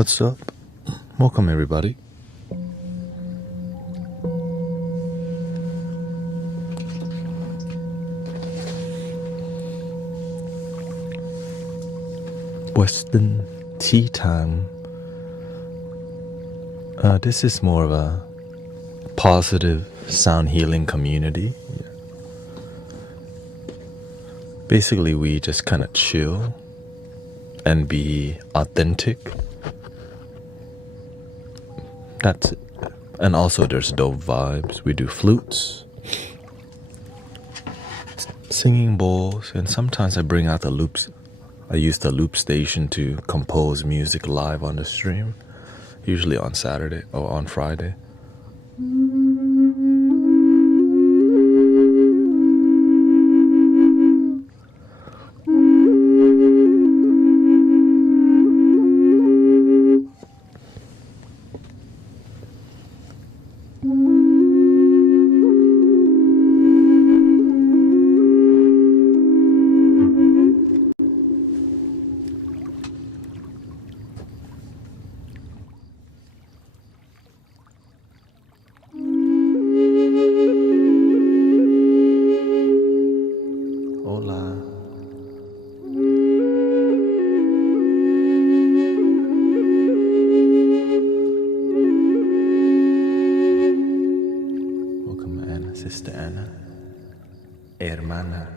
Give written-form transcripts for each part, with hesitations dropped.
What's up? Welcome, everybody. Western tea time. This is more of a positive sound healing community. Basically, we just kind of chill and be authentic. That's it. And also there's dope vibes. We do flutes, singing bowls, and sometimes I bring out the loops. I use the loop station to compose music live on the stream, usually on Saturday or on Friday. Sister Anna, hermana.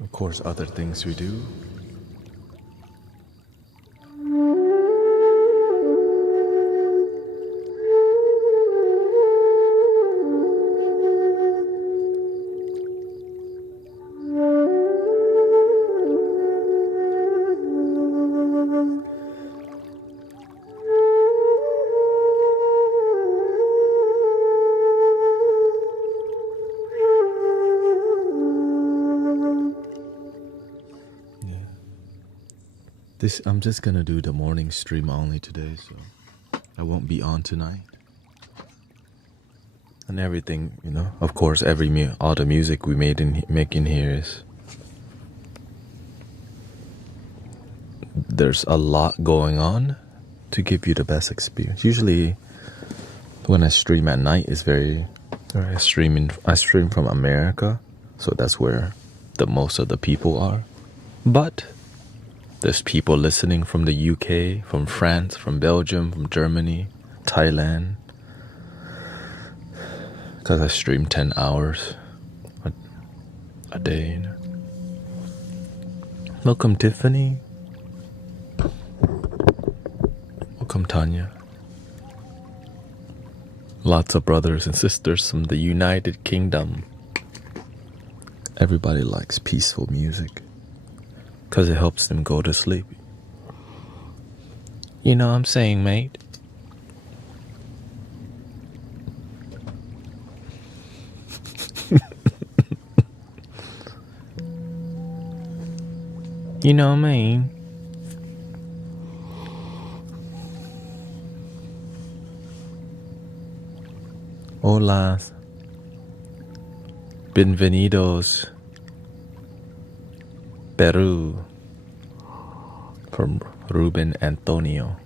Of course, other things we do. I'm just gonna do the morning stream only today, so I won't be on tonight. And everything, of course, all the music we make in here is. There's a lot going on to give you the best experience. Usually, when I stream at night, I stream from America, so that's where the most of the people are. But there's people listening from the UK, from France, from Belgium, from Germany, Thailand. Because I stream 10 hours a day. Welcome, Tiffany. Welcome, Tanya. Lots of brothers and sisters from the United Kingdom. Everybody likes peaceful music, because it helps them go to sleep. You know what I'm saying, mate? You know what I mean? Hola. Bienvenidos. Peru, from Ruben Antonio.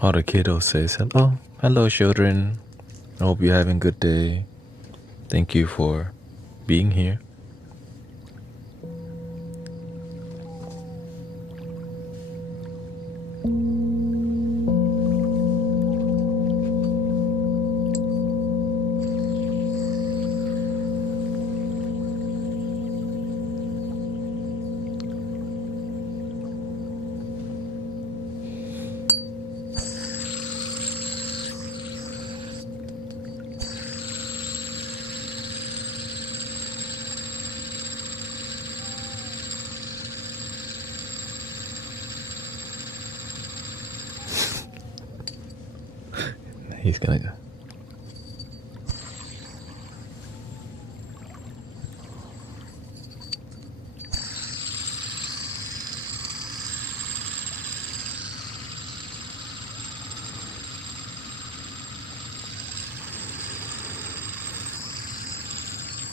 All the kiddos says hello. Hello, children. I hope you're having a good day. Thank you for being here. He's gonna go.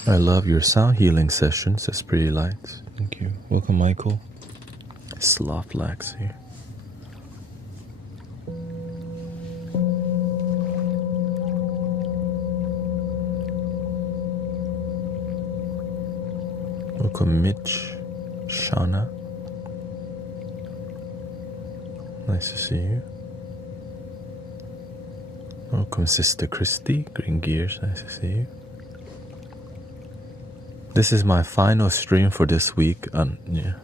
I love your sound healing sessions. That's pretty light. Thank you. Welcome, Michael. Sloth Lax here. Welcome, Mitch. Shauna. Nice to see you. Welcome, Sister Christy. Green Gears. Nice to see you. This is my final stream for this week. Yeah.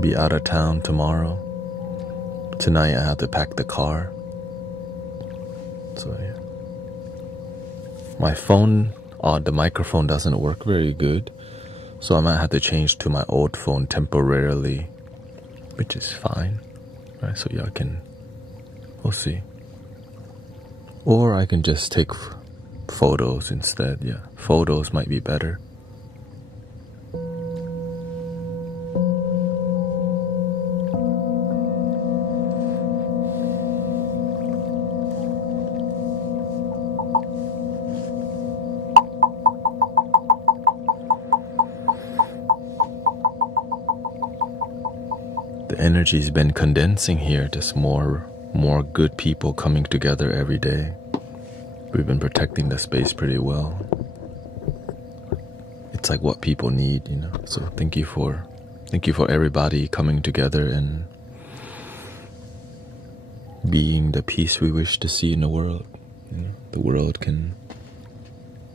Be out of town tomorrow. Tonight I have to pack the car. So yeah. My phone, the microphone doesn't work very good. So I might have to change to my old phone temporarily. Which is fine. Right, so y'all can, we'll see. Or I can just take photos instead. Yeah, photos might be better. The energy's been condensing here. Just more good people coming together every day. We've been protecting the space pretty well. It's like what people need, you know. So thank you for everybody coming together and being the peace we wish to see in the world. You know, the world can.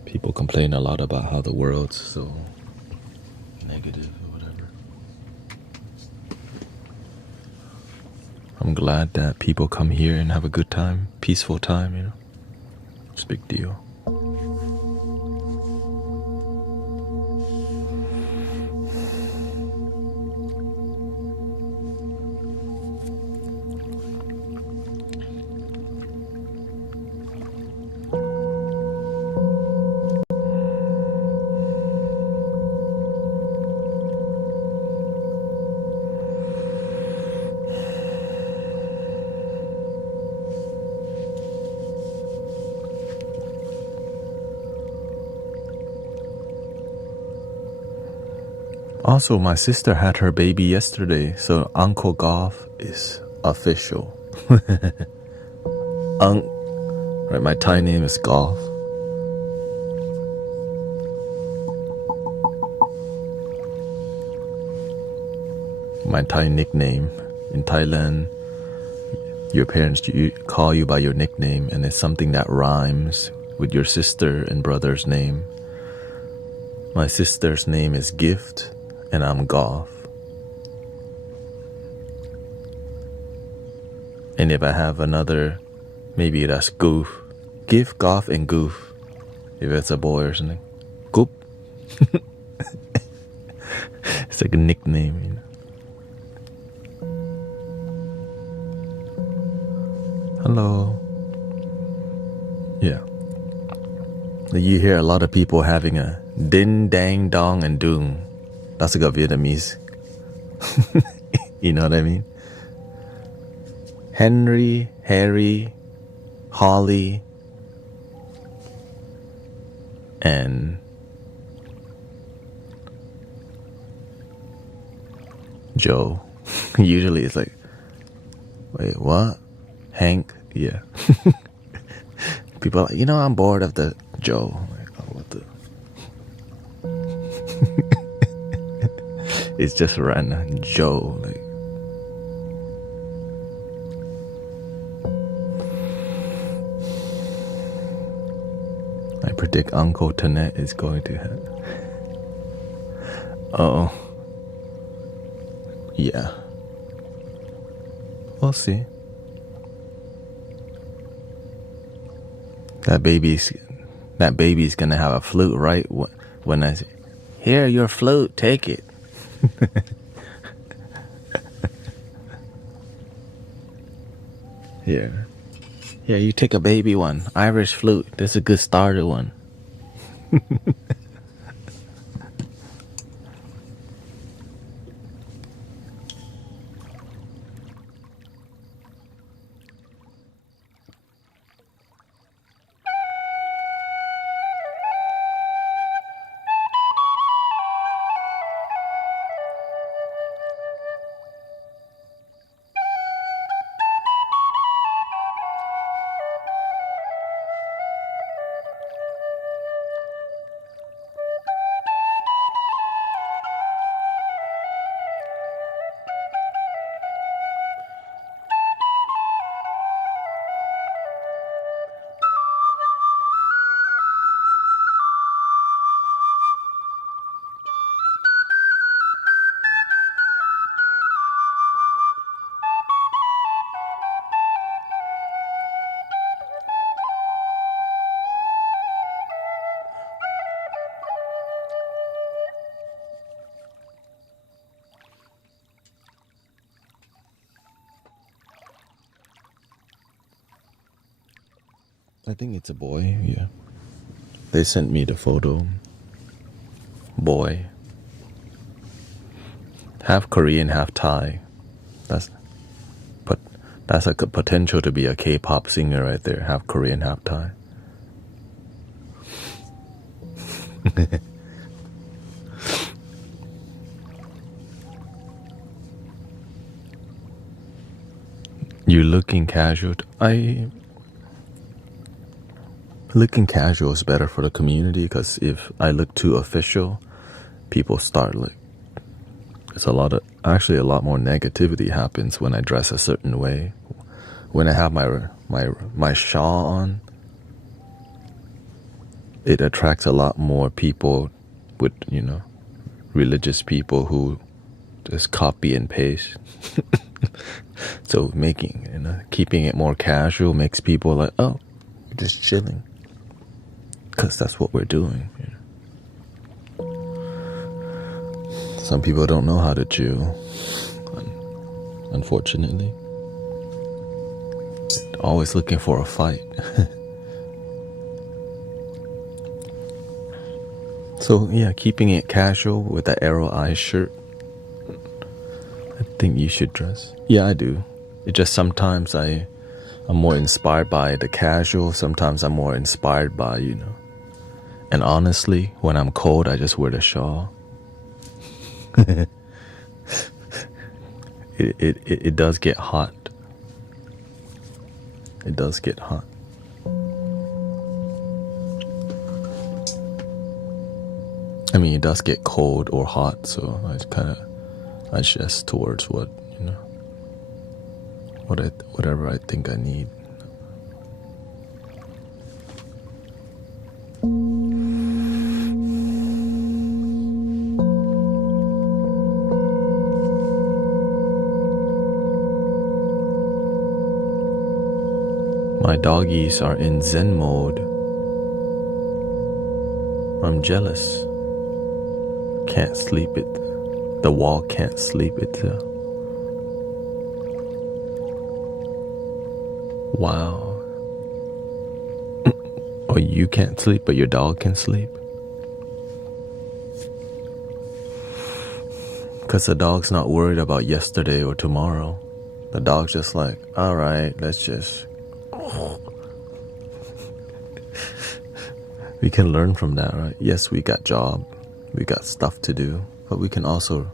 People complain a lot about how the world's so negative or whatever. I'm glad that people come here and have a good time, peaceful time, you know. It's a big deal. Also, my sister had her baby yesterday, so Uncle Golf is official. Right, my Thai name is Golf. My Thai nickname. In Thailand, your parents call you by your nickname, and it's something that rhymes with your sister and brother's name. My sister's name is Gift, and I'm Golf. And if I have another, maybe that's Goof. Gift, Golf, and Goof. If it's a boy or something. Goop. It's like a nickname, you know. Hello. Yeah. You hear a lot of people having a din, dang, dong, and doong. That's like a Vietnamese. You know what I mean? Henry, Harry, Holly, and Joe. Usually it's like, wait, what? Hank? Yeah. People are like, you know, I'm bored of the Joe. Like, oh, what the? It's just random Joe. Like, I predict Uncle Thanet is going to have. Oh. Yeah. We'll see. That baby's gonna have a flute, right? When I say, here, your flute, take it. Here. Yeah, you take a baby one. Irish flute. That's a good starter one. I think it's a boy, yeah. They sent me the photo. Boy. Half Korean, half Thai. That's a potential to be a K-pop singer right there. Half Korean, half Thai. You looking casual? Looking casual is better for the community, because if I look too official, people start like, it's a lot more negativity happens when I dress a certain way. When I have my shawl on, it attracts a lot more people with, religious people who just copy and paste. So keeping it more casual makes people like, oh, we're just chilling. Because that's what we're doing. Some people don't know how to chill, unfortunately. Always looking for a fight. So yeah, keeping it casual with the arrow eye shirt. I think you should dress. Yeah, I do. It just sometimes I'm more inspired by the casual. Sometimes I'm more inspired by, And honestly, when I'm cold, I just wear the shawl. It does get hot. It does get hot. I mean, it does get cold or hot, so I kind of adjust towards whatever I think I need. My doggies are in Zen mode. I'm jealous. Can't sleep it. The wall can't sleep it. Wow. Or you can't sleep, but your dog can sleep? Because the dog's not worried about yesterday or tomorrow. The dog's just like, alright, let's just... We can learn from that, right? Yes, we got job, we got stuff to do, but we can also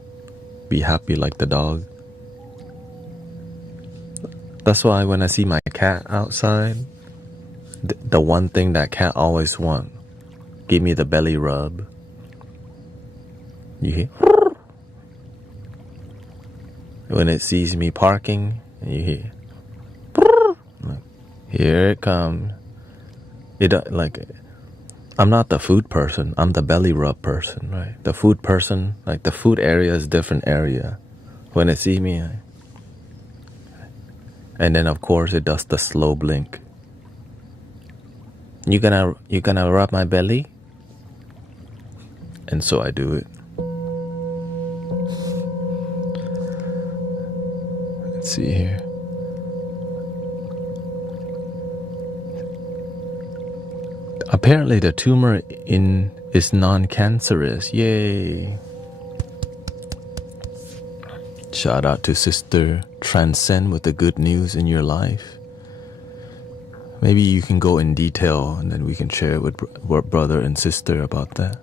be happy like the dog. That's why when I see my cat outside, the one thing that cat always want, give me the belly rub. You hear? When it sees me parking, you hear, here it comes. I'm not the food person, I'm the belly rub person, right? The food person, the food area is different area. When it sees me, and then of course it does the slow blink. You gonna rub my belly? And so I do it. Let's see here. Apparently the tumor is non-cancerous. Yay. Shout out to Sister Transcend with the good news in your life. Maybe you can go in detail and then we can share it with brother and sister about that.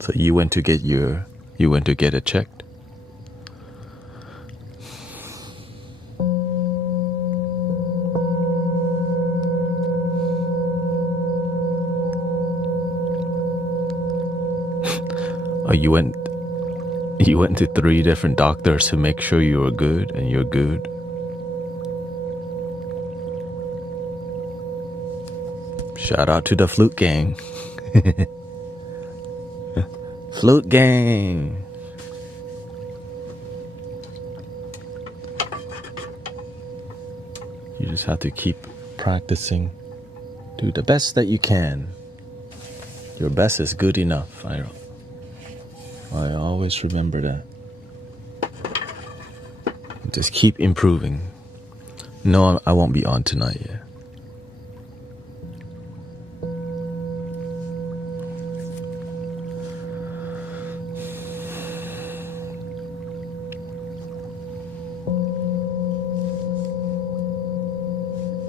So you went to get it checked? Oh, you went to 3 different doctors to make sure you were good and you're good? Shout out to the Flute gang. Flute gang. You just have to keep practicing. Do the best that you can. Your best is good enough. I always remember that. Just keep improving. No, I won't be on tonight yet.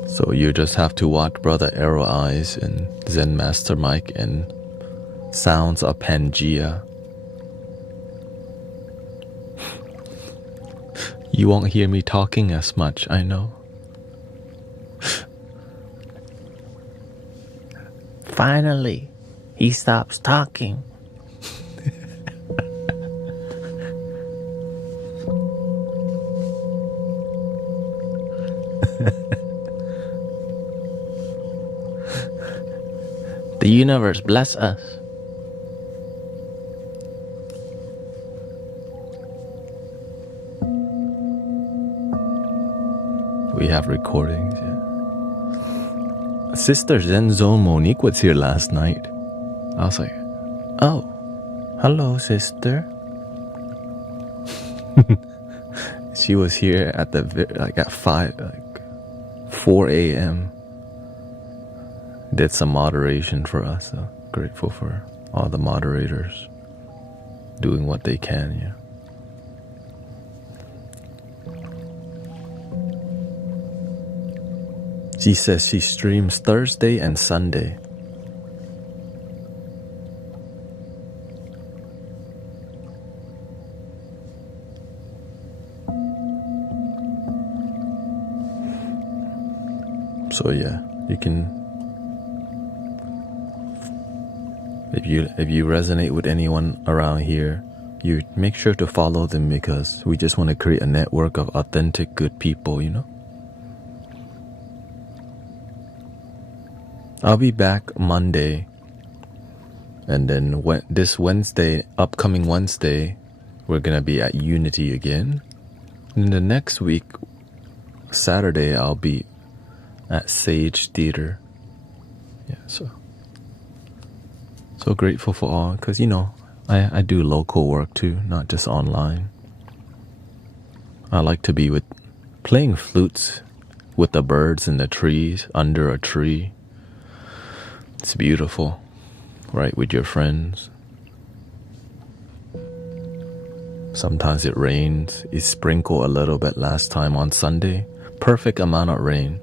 So you just have to watch Brother Arrow Eyes and Zen Master Mike and Sounds of Pangea. You won't hear me talking as much, I know. Finally, he stops talking. The universe bless us. We have recordings, yeah. Sister Zenzo Monique was here last night. I was like, oh, hello, sister. She was here at at 4 a.m. Did some moderation for us. So grateful for all the moderators doing what they can, yeah. She says she streams Thursday and Sunday. So yeah, you can, if you resonate with anyone around here, you make sure to follow them, because we just want to create a network of authentic good people, you know. I'll be back Monday, and then this Wednesday, upcoming Wednesday, we're gonna be at Unity again. And the next week, Saturday, I'll be at Sage Theater. Yeah, so grateful for all, because, you know, I do local work too, not just online. I like to be playing flutes with the birds in the trees, under a tree. It's beautiful, right, with your friends. Sometimes it rains. It sprinkled a little bit last time on Sunday. Perfect amount of rain.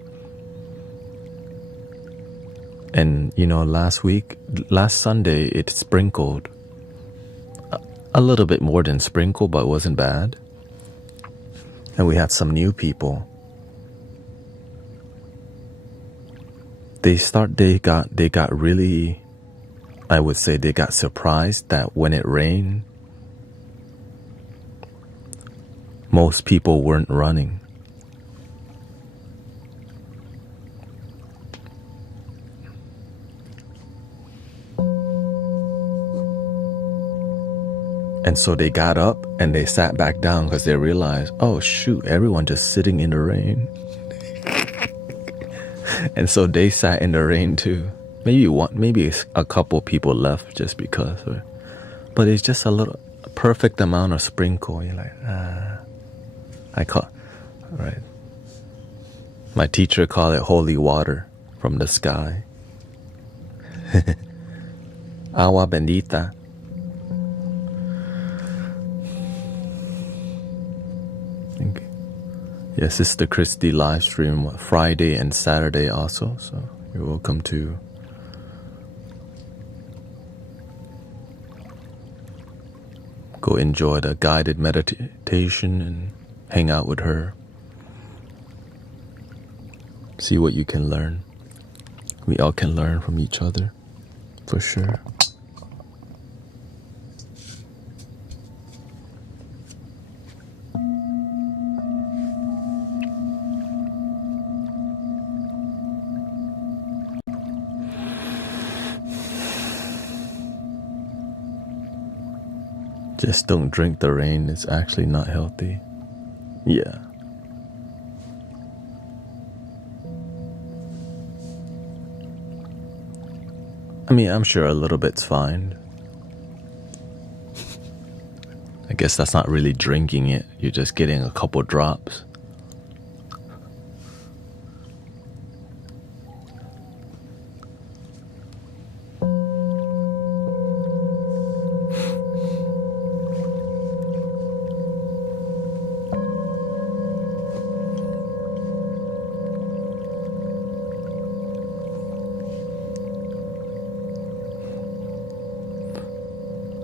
And, you know, last Sunday, it sprinkled. A little bit more than sprinkle, but it wasn't bad. And we had some new people. They got really, I would say they got surprised that when it rained, most people weren't running. And so they got up and they sat back down because they realized, oh shoot, everyone just sitting in the rain. And so they sat in the rain too. Maybe a couple people left just because. But it's just a perfect amount of sprinkle. You're like, I call, right. My teacher called it holy water from the sky. Agua bendita. Thank you. Yeah, Sister Christy live stream Friday and Saturday also, so you're welcome to go enjoy the guided meditation and hang out with her. See what you can learn. We all can learn from each other, for sure. Just don't drink the rain. It's actually not healthy. Yeah. I mean, I'm sure a little bit's fine. I guess that's not really drinking it. You're just getting a couple drops.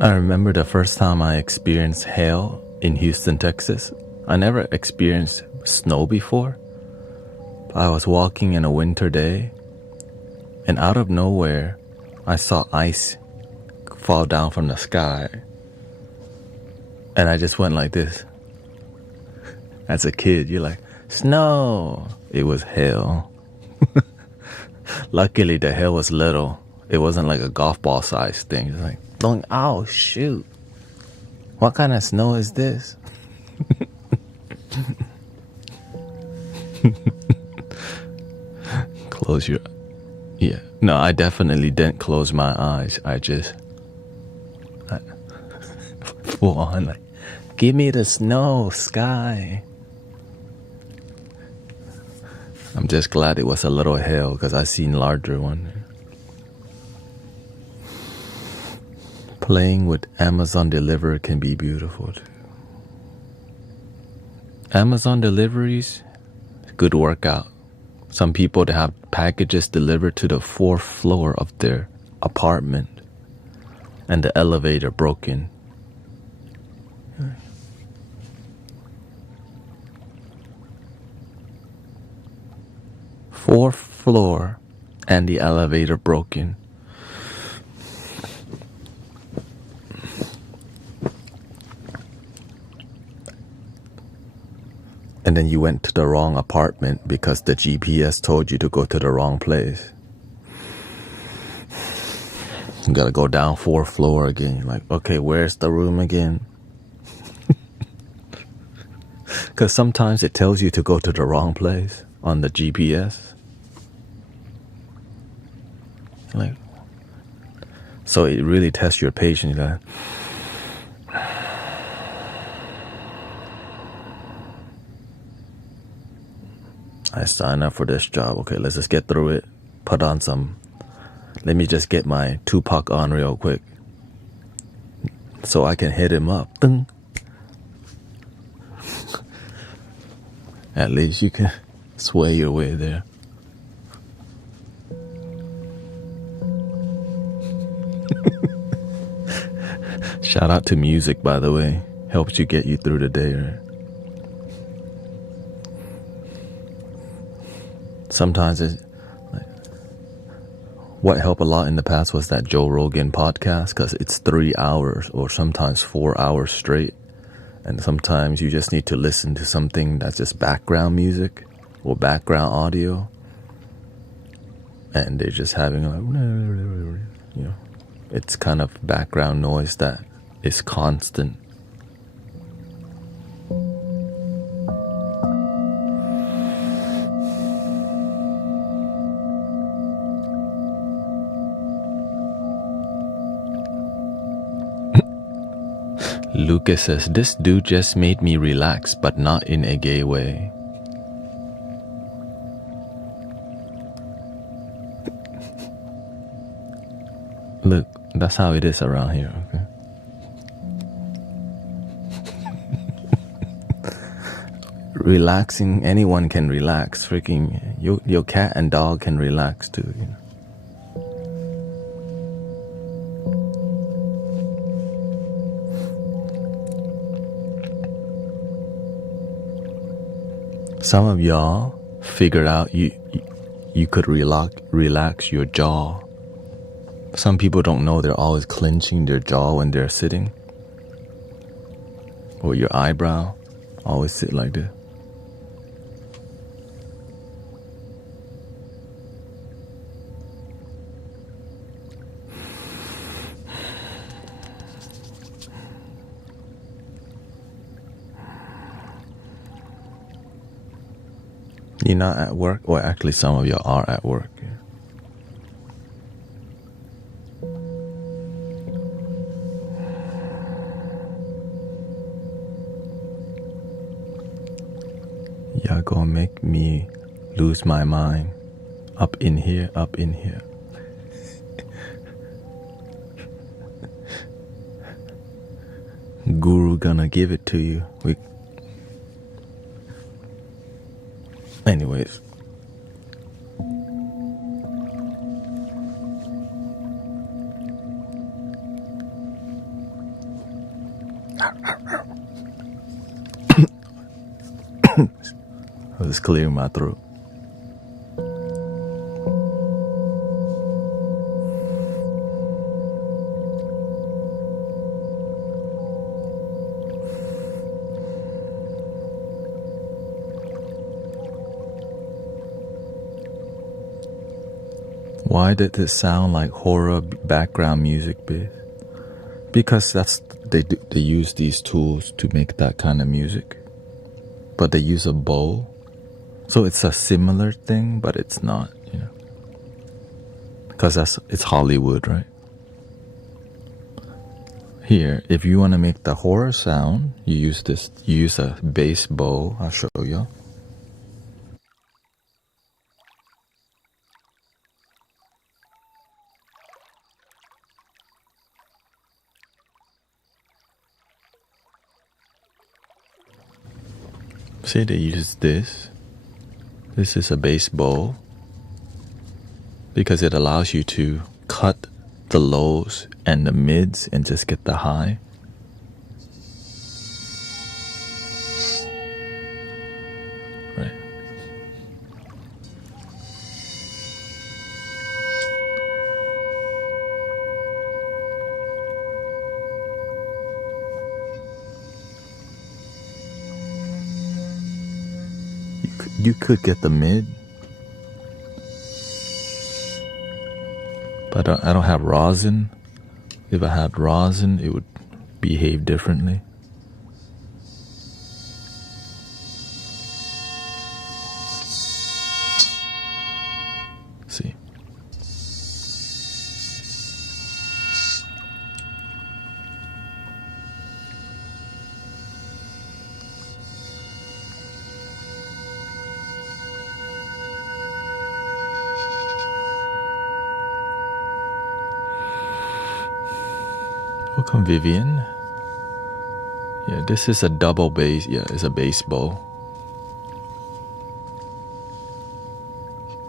I remember the first time I experienced hail in Houston, Texas. I never experienced snow before. I was walking in a winter day, and out of nowhere, I saw ice fall down from the sky. And I just went like this. As a kid, you're like, snow! It was hail. Luckily, the hail was little. It wasn't like a golf ball size thing. It's like, oh shoot, what kind of snow is this? Close your, yeah, no, I definitely didn't close my eyes. I full on like, give me the snow, sky. I'm just glad it was a little hail because I seen larger one. Playing with Amazon Delivery can be beautiful too. Amazon deliveries, good workout. Some people, they have packages delivered to the 4th floor of their apartment and the elevator broken. Fourth floor and the elevator broken. And then you went to the wrong apartment because the GPS told you to go to the wrong place. You gotta go down 4th floor again. You're like, okay, where's the room again? Because sometimes it tells you to go to the wrong place on the GPS. Like, so it really tests your patience. You're like, I signed up for this job. Okay, let's just get through it. Put on some. Let me just get my Tupac on real quick, so I can hit him up. Ding. At least you can sway your way there. Shout out to music, by the way. Helps you get you through the day, right? Sometimes it's like, what helped a lot in the past was that Joe Rogan podcast, because it's 3 hours or sometimes 4 hours straight. And sometimes you just need to listen to something that's just background music or background audio. And they're just having like, you know, it's kind of background noise that is constant. Lucas says, this dude just made me relax, but not in a gay way. Look, that's how it is around here, okay? Relaxing, anyone can relax. Freaking, your cat and dog can relax too, you know? Some of y'all figured out you could relax your jaw. Some people don't know they're always clenching their jaw when they're sitting. Or your eyebrow always sit like this. You're not at work? Or actually some of you are at work. Y'all gonna make me lose my mind. Up in here, up in here. Guru gonna give it to you. Anyways. I was clearing my throat. Why did this sound like horror background music, babe? Because they use these tools to make that kind of music. But they use a bow. So it's a similar thing, but it's not, you know. Because it's Hollywood, right? Here, if you want to make the horror sound, you use a bass bow. I'll show you. See, they use this. This is a bass bow because it allows you to cut the lows and the mids and just get the high. Right. You could get the mid, but I don't have rosin. If I had rosin, it would behave differently. See. Welcome, Vivian. Yeah, this is a double bass. Yeah, it's a bass bow.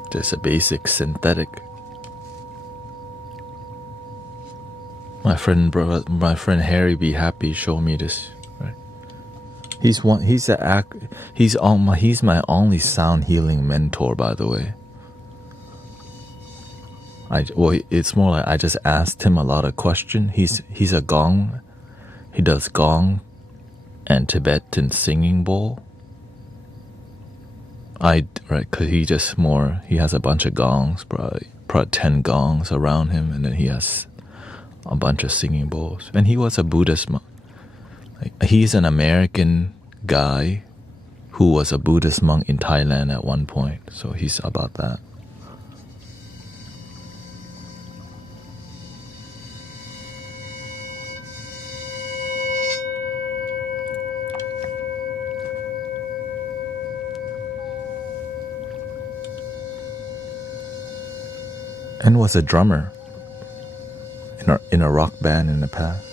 Just a basic synthetic. My friend Harry be happy showing me this. Right? He's my only sound healing mentor, by the way. It's more like I just asked him a lot of questions. He's a gong. He does gong and Tibetan singing bowl. Cause he has a bunch of gongs, probably 10 gongs around him, and then he has a bunch of singing bowls. And he was a Buddhist monk. He's an American guy who was a Buddhist monk in Thailand at one point. So he's about that. and was a drummer in a rock band in the past.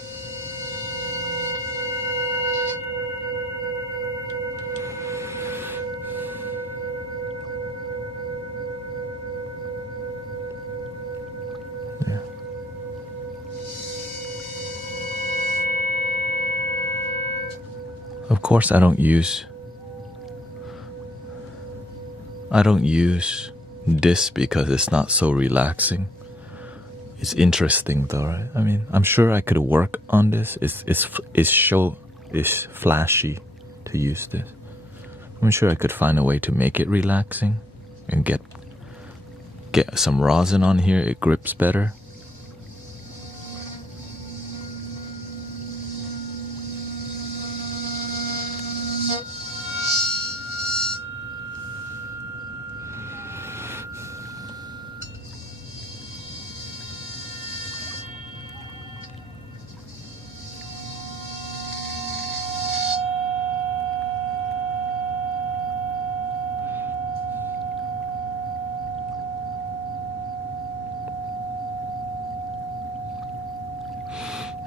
Yeah. Of course, I don't use this because it's not so relaxing. It's interesting though, right? I mean, I'm sure I could work on this. It's flashy to use this. I'm sure I could find a way to make it relaxing and get some rosin on here. It grips better.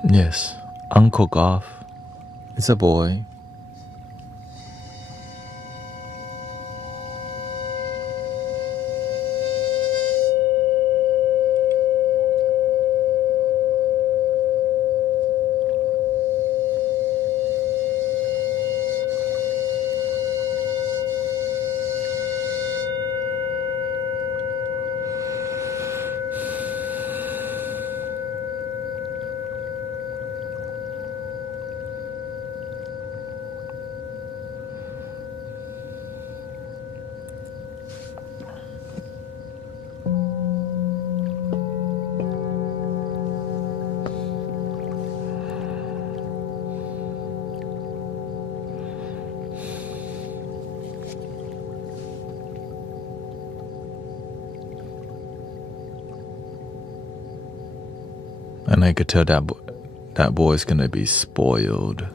Yes, Uncle Goff is a boy. And I could tell that boy's gonna be spoiled.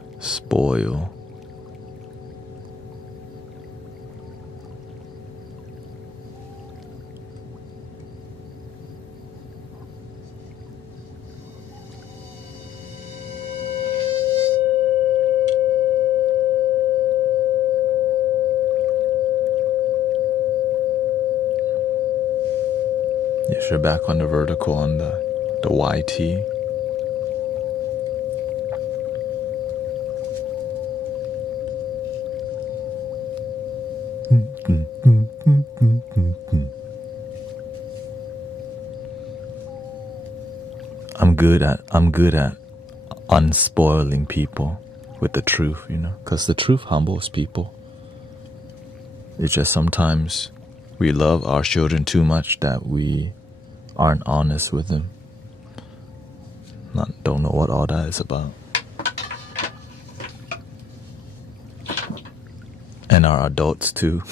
Yes, you're back on the vertical on the YT. I'm good at unspoiling people with the truth, you know, because the truth humbles people. It's just sometimes we love our children too much that we aren't honest with them. Don't know what all that is about. And our adults too.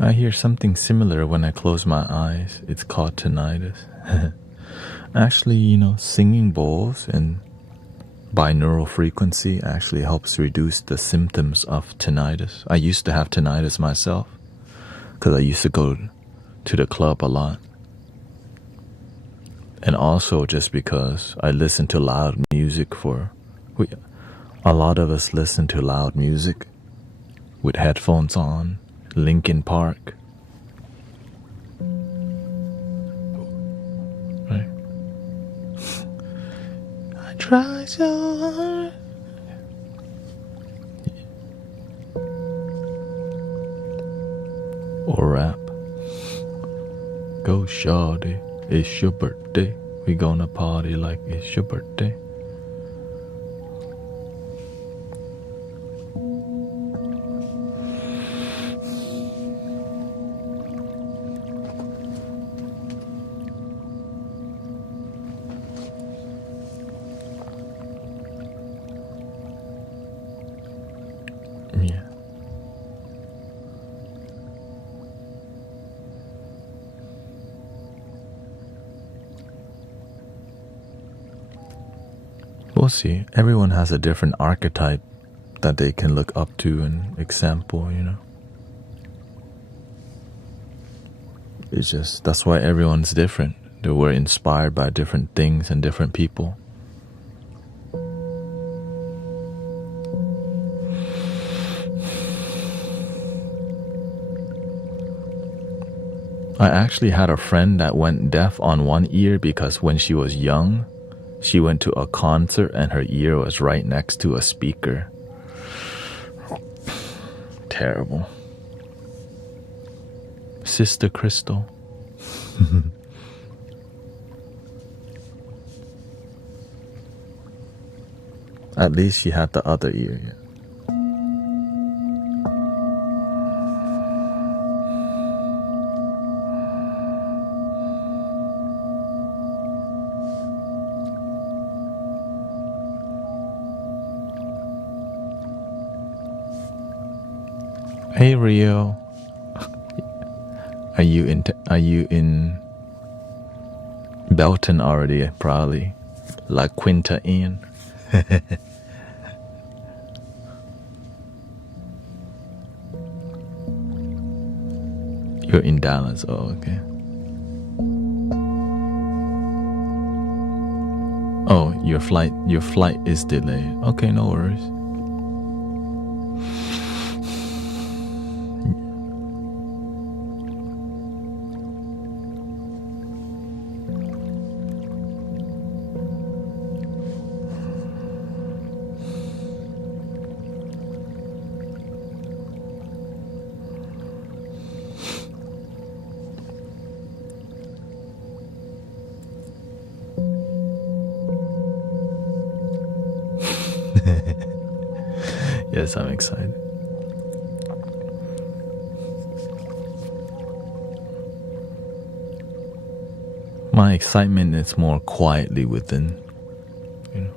I hear something similar when I close my eyes. It's called tinnitus. Actually, you know, singing bowls and binaural frequency actually helps reduce the symptoms of tinnitus. I used to have tinnitus myself because I used to go to the club a lot. And also just because I listen to loud music a lot of us listen to loud music with headphones on. Linkin Park. Right? I try so hard. Or rap. Go shawty, it's your birthday. We gonna party like it's your birthday. we'll see. Everyone has a different archetype that they can look up to and example, you know. It's just, that's why everyone's different. They were inspired by different things and different people. I actually had a friend that went deaf on one ear because when she was young, she went to a concert and her ear was right next to a speaker. Terrible. Sister Crystal. At least she had the other ear. Yeah. Hey Rio, are you in Belton already? Probably La Quinta Inn. You're in Dallas. Oh, okay. Oh, your flight is delayed. Okay, no worries. Yes, I'm excited. My excitement is more quietly within, you know.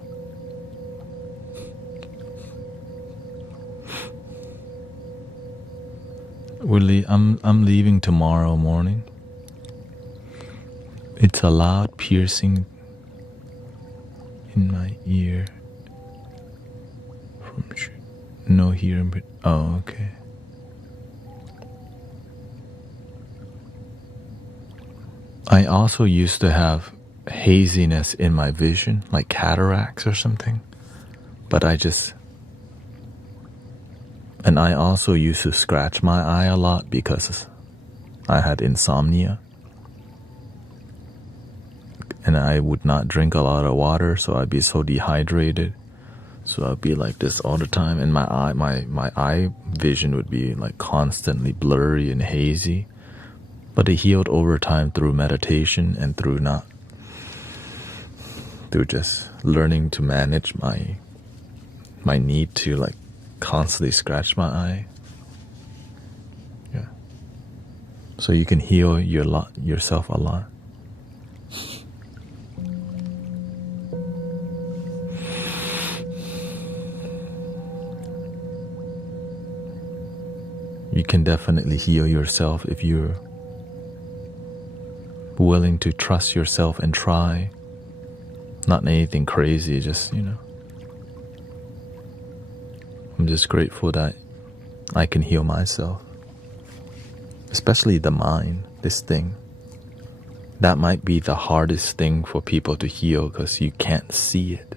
I'm leaving tomorrow morning. It's a loud piercing in my ear. No hearing, but oh, okay. I also used to have haziness in my vision, like cataracts or something. But and I also used to scratch my eye a lot because I had insomnia. And I would not drink a lot of water, so I'd be so dehydrated. So I'd be like this all the time, and my eye vision would be like constantly blurry and hazy. But it healed over time through meditation and through just learning to manage my need to like constantly scratch my eye. Yeah. So you can heal yourself a lot. You can definitely heal yourself if you're willing to trust yourself and try. Not anything crazy, just, you know. I'm just grateful that I can heal myself. Especially the mind, this thing. That might be the hardest thing for people to heal because you can't see it.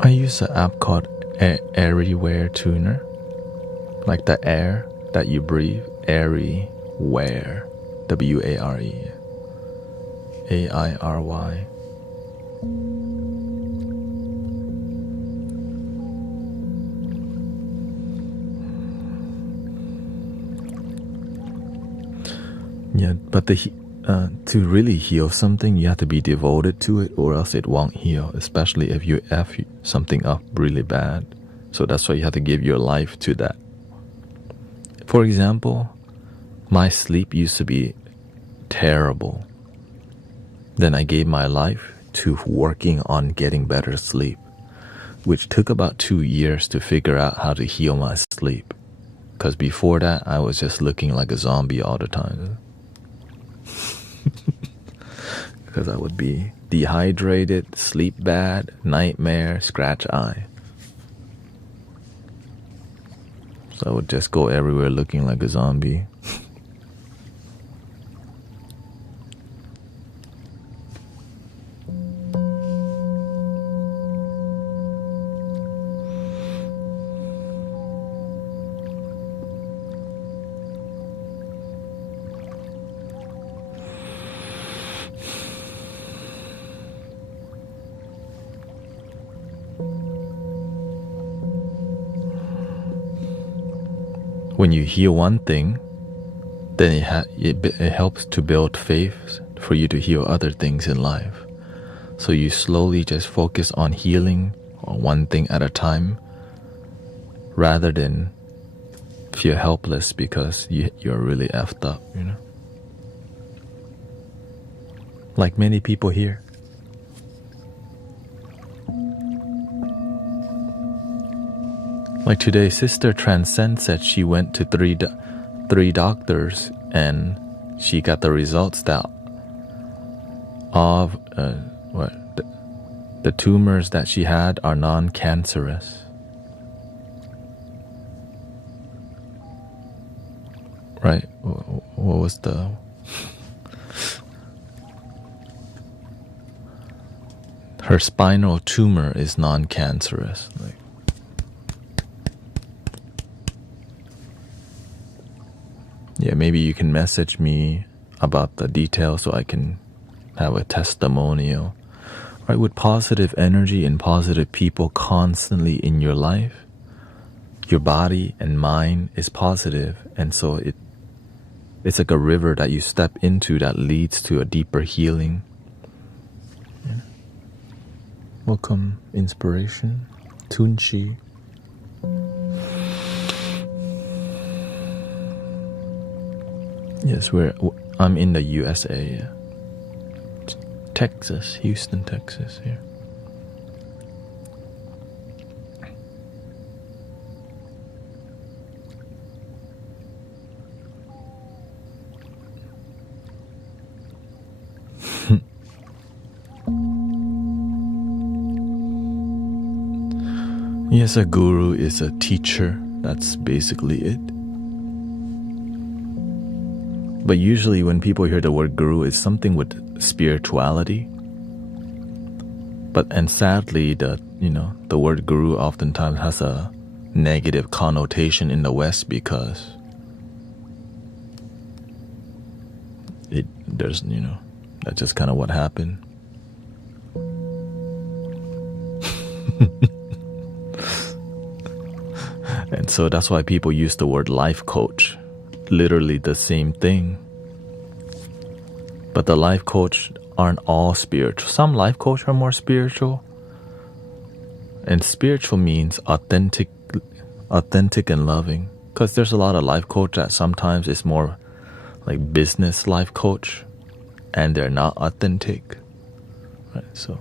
I use an app called Airy Tuner, like the air that you breathe, airy wear W-A-R-E. A-I-R-Y. Yeah, but to really heal something, you have to be devoted to it, or else it won't heal, especially if you F something up really bad. So that's why you have to give your life to that. For example, my sleep used to be terrible. Then I gave my life to working on getting better sleep, which took about 2 years to figure out how to heal my sleep. Because before that, I was just looking like a zombie all the time. Because I would be dehydrated, sleep bad, nightmare, scratch eye. So I would just go everywhere looking like a zombie. When you heal one thing, then it helps to build faith for you to heal other things in life. So you slowly just focus on healing on one thing at a time, rather than feel helpless because you're really effed up, you know? Like many people here. Like today, Sister Transcend said she went to three doctors and she got the results that of the tumors that she had are non-cancerous. Right? What was the... Her spinal tumor is non-cancerous. Like, yeah, maybe you can message me about the details so I can have a testimonial. Right, with positive energy and positive people constantly in your life, your body and mind is positive, and so it's like a river that you step into that leads to a deeper healing. Yeah. Welcome, inspiration, Tunchi. Yes, I'm in the USA, Texas, Houston, Texas. Here. Yes, a guru is a teacher. That's basically it. But usually when people hear the word guru, it's something with spirituality. And sadly, the word guru oftentimes has a negative connotation in the West because that's just kind of what happened. And so that's why people use the word life coach. Literally the same thing. But the life coach aren't all spiritual. Some life coach are more spiritual. And spiritual means authentic and loving. Because there's a lot of life coach that sometimes is more like business life coach, and they're not authentic. Right? So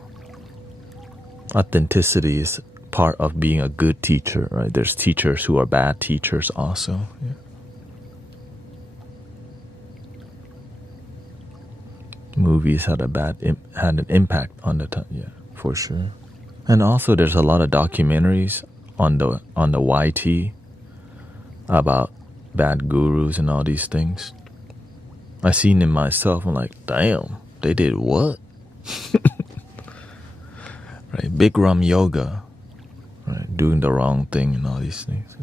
authenticity is part of being a good teacher, right? There's teachers who are bad teachers also. Yeah. Movies had an impact on the time, yeah, for sure. And also, there's a lot of documentaries on the YT about bad gurus and all these things. I seen it myself. I'm like, damn, they did what? Right, Bikram yoga, right, doing the wrong thing and all these things.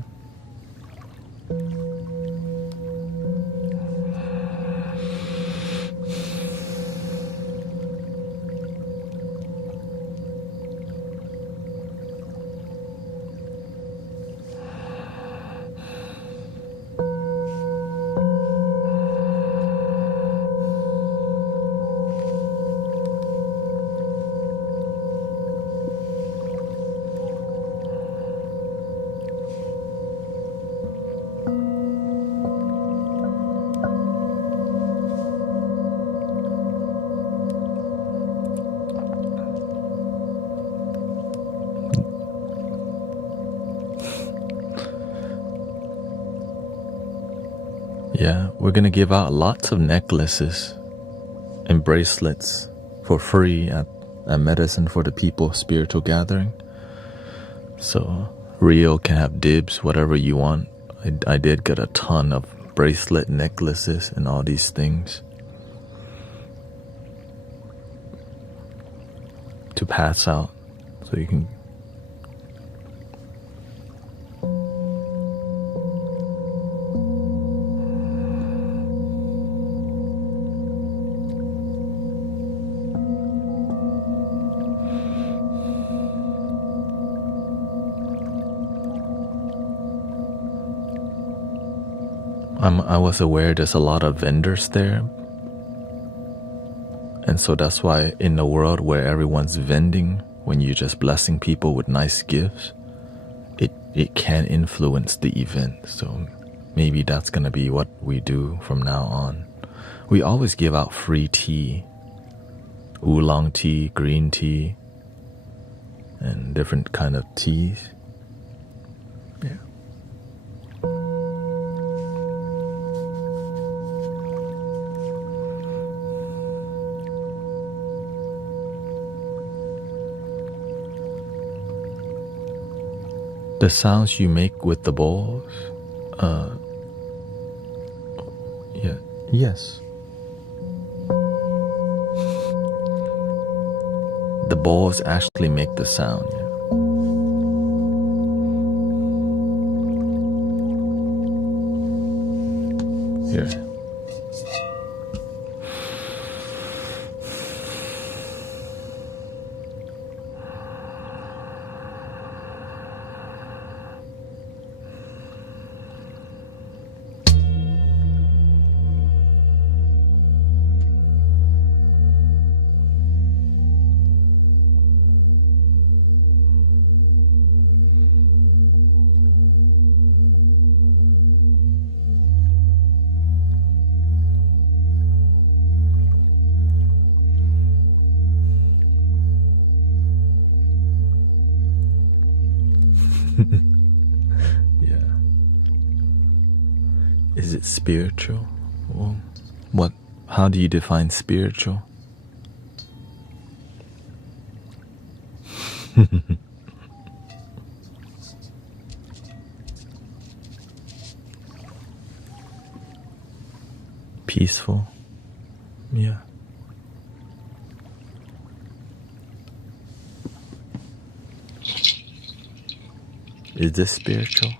we're gonna give out lots of necklaces and bracelets for free at Medicine for the People spiritual gathering. So Rio can have dibs, whatever you want. I did get a ton of bracelet, necklaces, and all these things to pass out, so you can. I was aware there's a lot of vendors there, and so that's why in the world where everyone's vending, when you're just blessing people with nice gifts, it can influence the event. So maybe that's gonna be what we do from now on. We always give out free tea, oolong tea, green tea, and different kind of teas. Yeah. The sounds you make with the bowls, yes. The bowls actually make the sound, yeah. Here. Yeah. Is it spiritual? Well, how do you define spiritual? Peaceful? Yeah. Is this spiritual?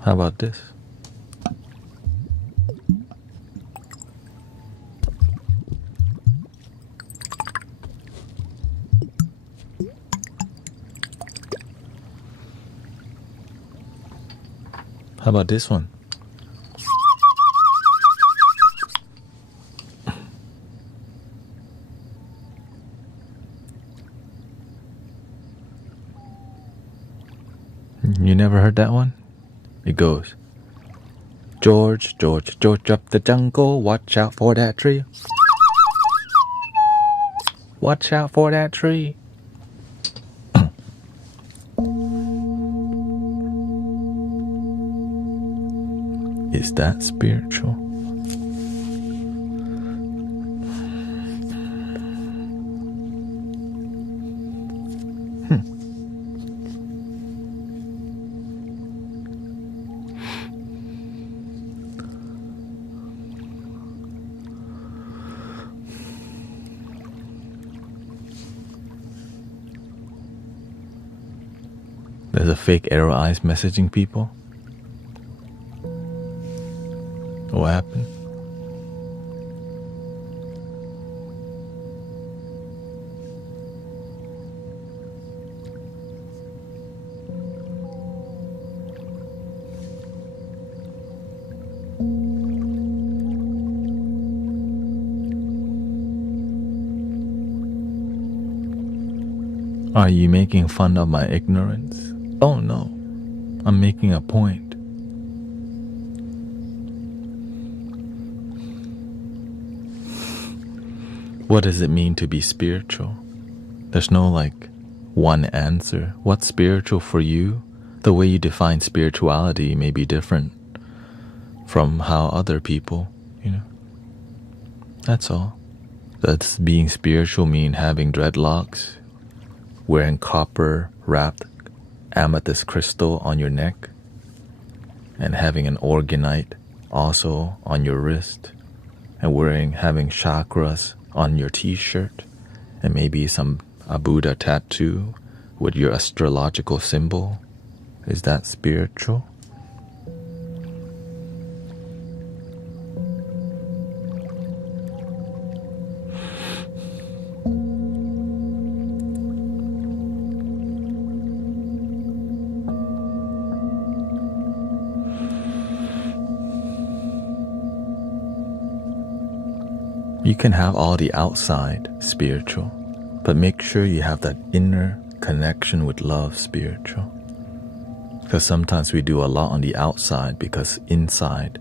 How about this? How about this one? You never heard that one? It goes, George, George, George up the jungle, watch out for that tree. Watch out for that tree. Is that spiritual? There's a fake arrow eyes messaging people. What happened? Are you making fun of my ignorance? Oh no, I'm making a point. What does it mean to be spiritual? There's no like one answer. What's spiritual for you? The way you define spirituality may be different from how other people, That's all. Does being spiritual mean having dreadlocks, wearing copper wrapped amethyst crystal on your neck, and having an organite also on your wrist, and having chakras on your t-shirt, and maybe a Buddha tattoo with your astrological symbol? Is that spiritual? You can have all the outside spiritual, but make sure you have that inner connection with love spiritual. Because sometimes we do a lot on the outside because inside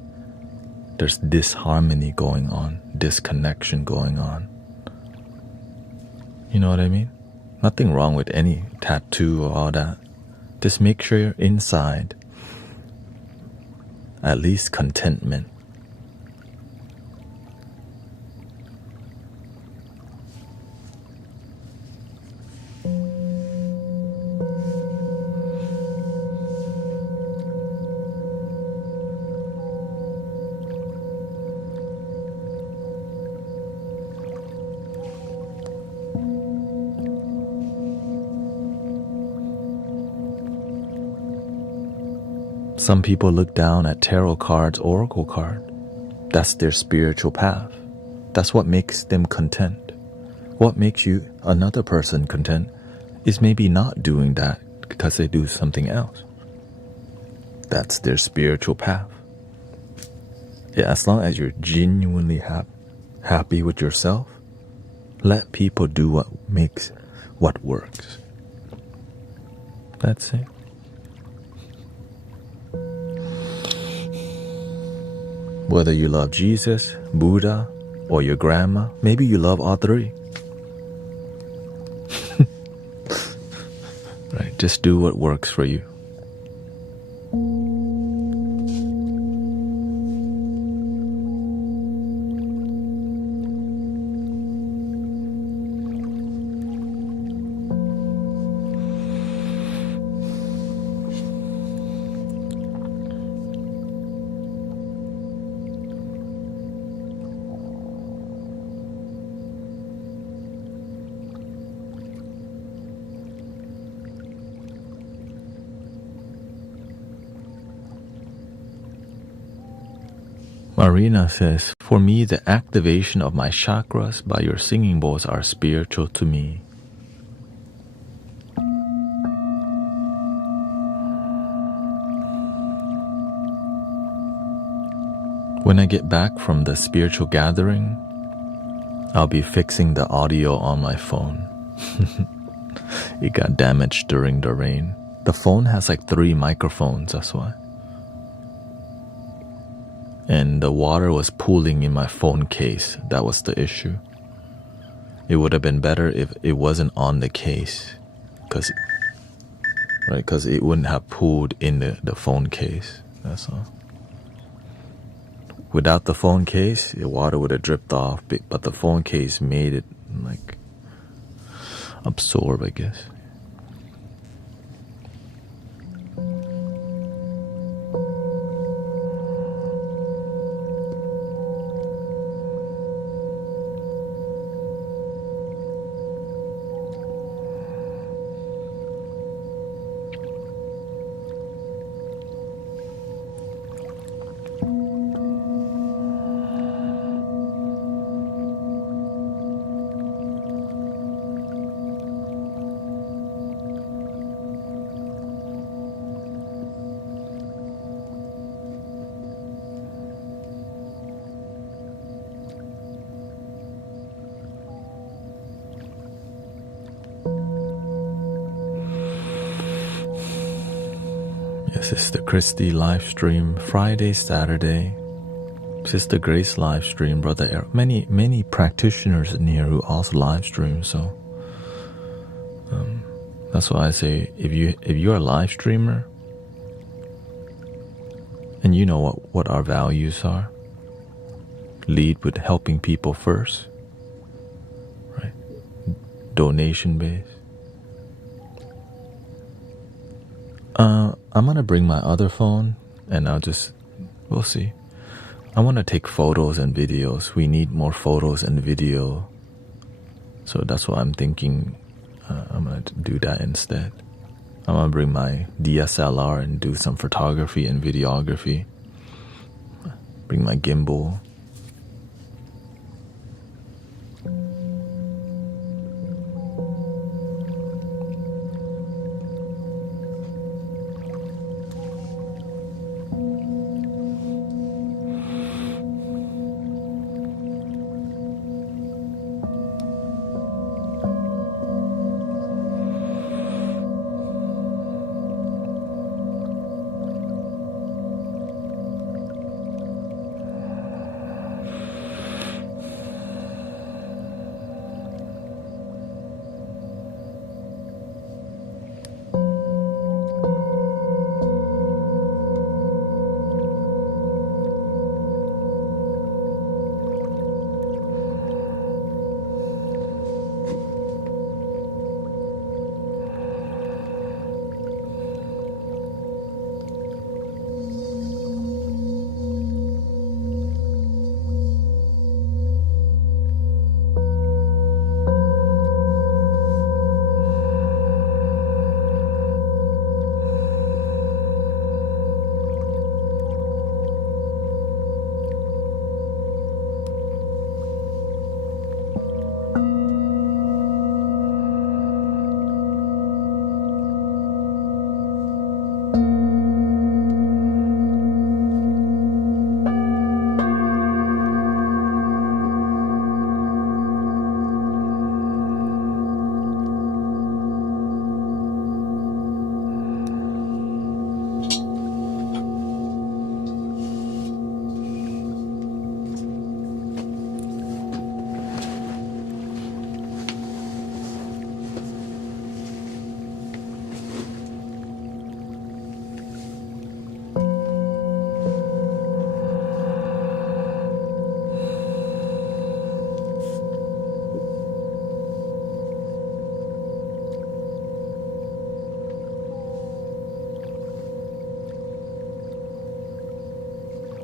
there's disharmony going on, disconnection going on. You know what I mean? Nothing wrong with any tattoo or all that. Just make sure you're inside at least contentment. Some people look down at tarot cards, oracle card. That's their spiritual path. That's what makes them content. What makes you another person content is maybe not doing that because they do something else. That's their spiritual path. Yeah, as long as you're genuinely happy with yourself, let people do what works. That's it. Whether you love Jesus, Buddha, or your grandma, maybe you love all three. Right, just do what works for you. Marina says, for me, the activation of my chakras by your singing bowls are spiritual to me. When I get back from the spiritual gathering, I'll be fixing the audio on my phone. It got damaged during the rain. The phone has like 3 microphones, that's why. And the water was pooling in my phone case. That was the issue. It would have been better if it wasn't on the case, because it wouldn't have pooled in the phone case. That's all. Without the phone case, the water would have dripped off, but the phone case made it like absorb, I guess. Yes, it's the Christie live stream, Friday, Saturday, Sister Grace live stream, Brother Eric. Many practitioners in here who also live stream. So that's why I say if you're a live streamer and you know what our values are, lead with helping people first, right? Donation based. I'm gonna bring my other phone and we'll see. I want to take photos and videos. We need more photos and video. So that's why I'm thinking I'm going to do that instead. I'm going to bring my DSLR and do some photography and videography. Bring my gimbal.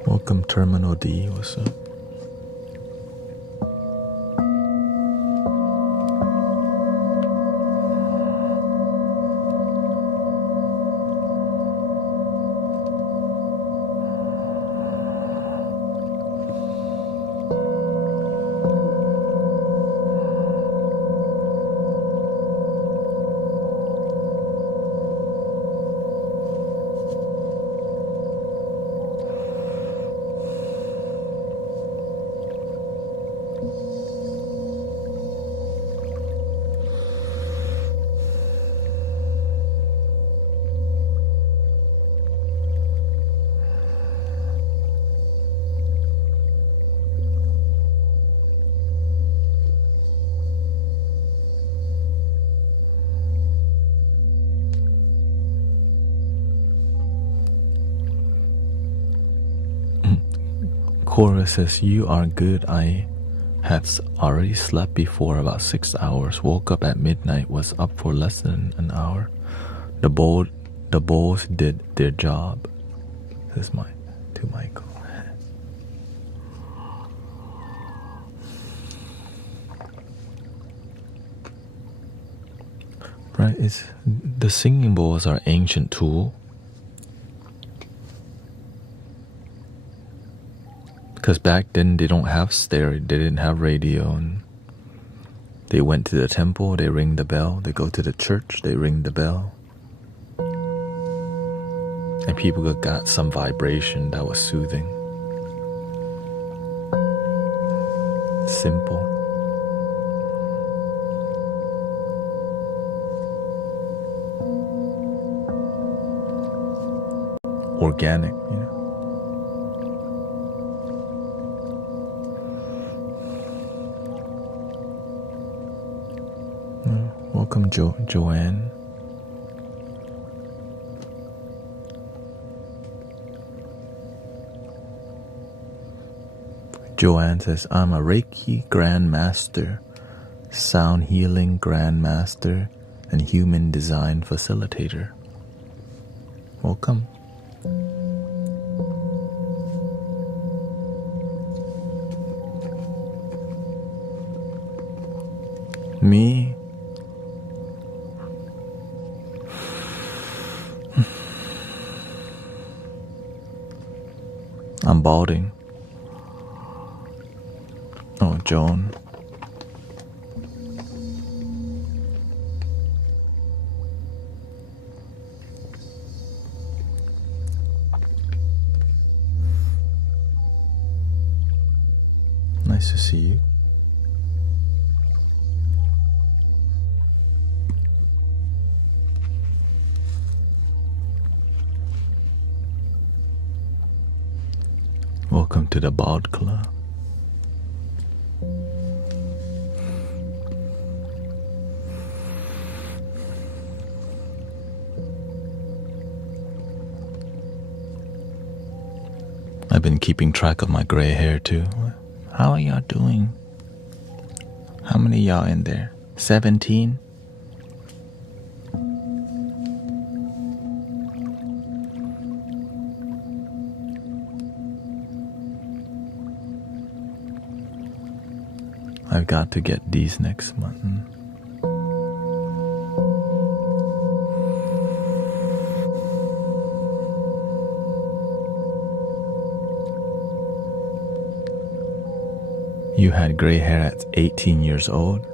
Welcome Terminal D, what's up? Cora says, you are good. I had already slept before about 6 hours. Woke up at midnight. Was up for less than an hour. The bowls did their job. This is to Michael. Right? The singing bowls are ancient tool. Because back then they don't have stereo, they didn't have radio, and they went to the temple, they ring the bell. They go to the church, they ring the bell, and people got some vibration that was soothing, simple, organic, you know. Welcome, Joanne. Joanne says, I'm a Reiki Grandmaster, Sound Healing Grandmaster, and Human Design Facilitator. Welcome. Me? I'm balding. Oh, Joan. Nice to see you. Welcome to the Bald Club. I've been keeping track of my gray hair too. How are y'all doing? How many y'all in there? 17? I've got to get these next month. You had gray hair at 18 years old?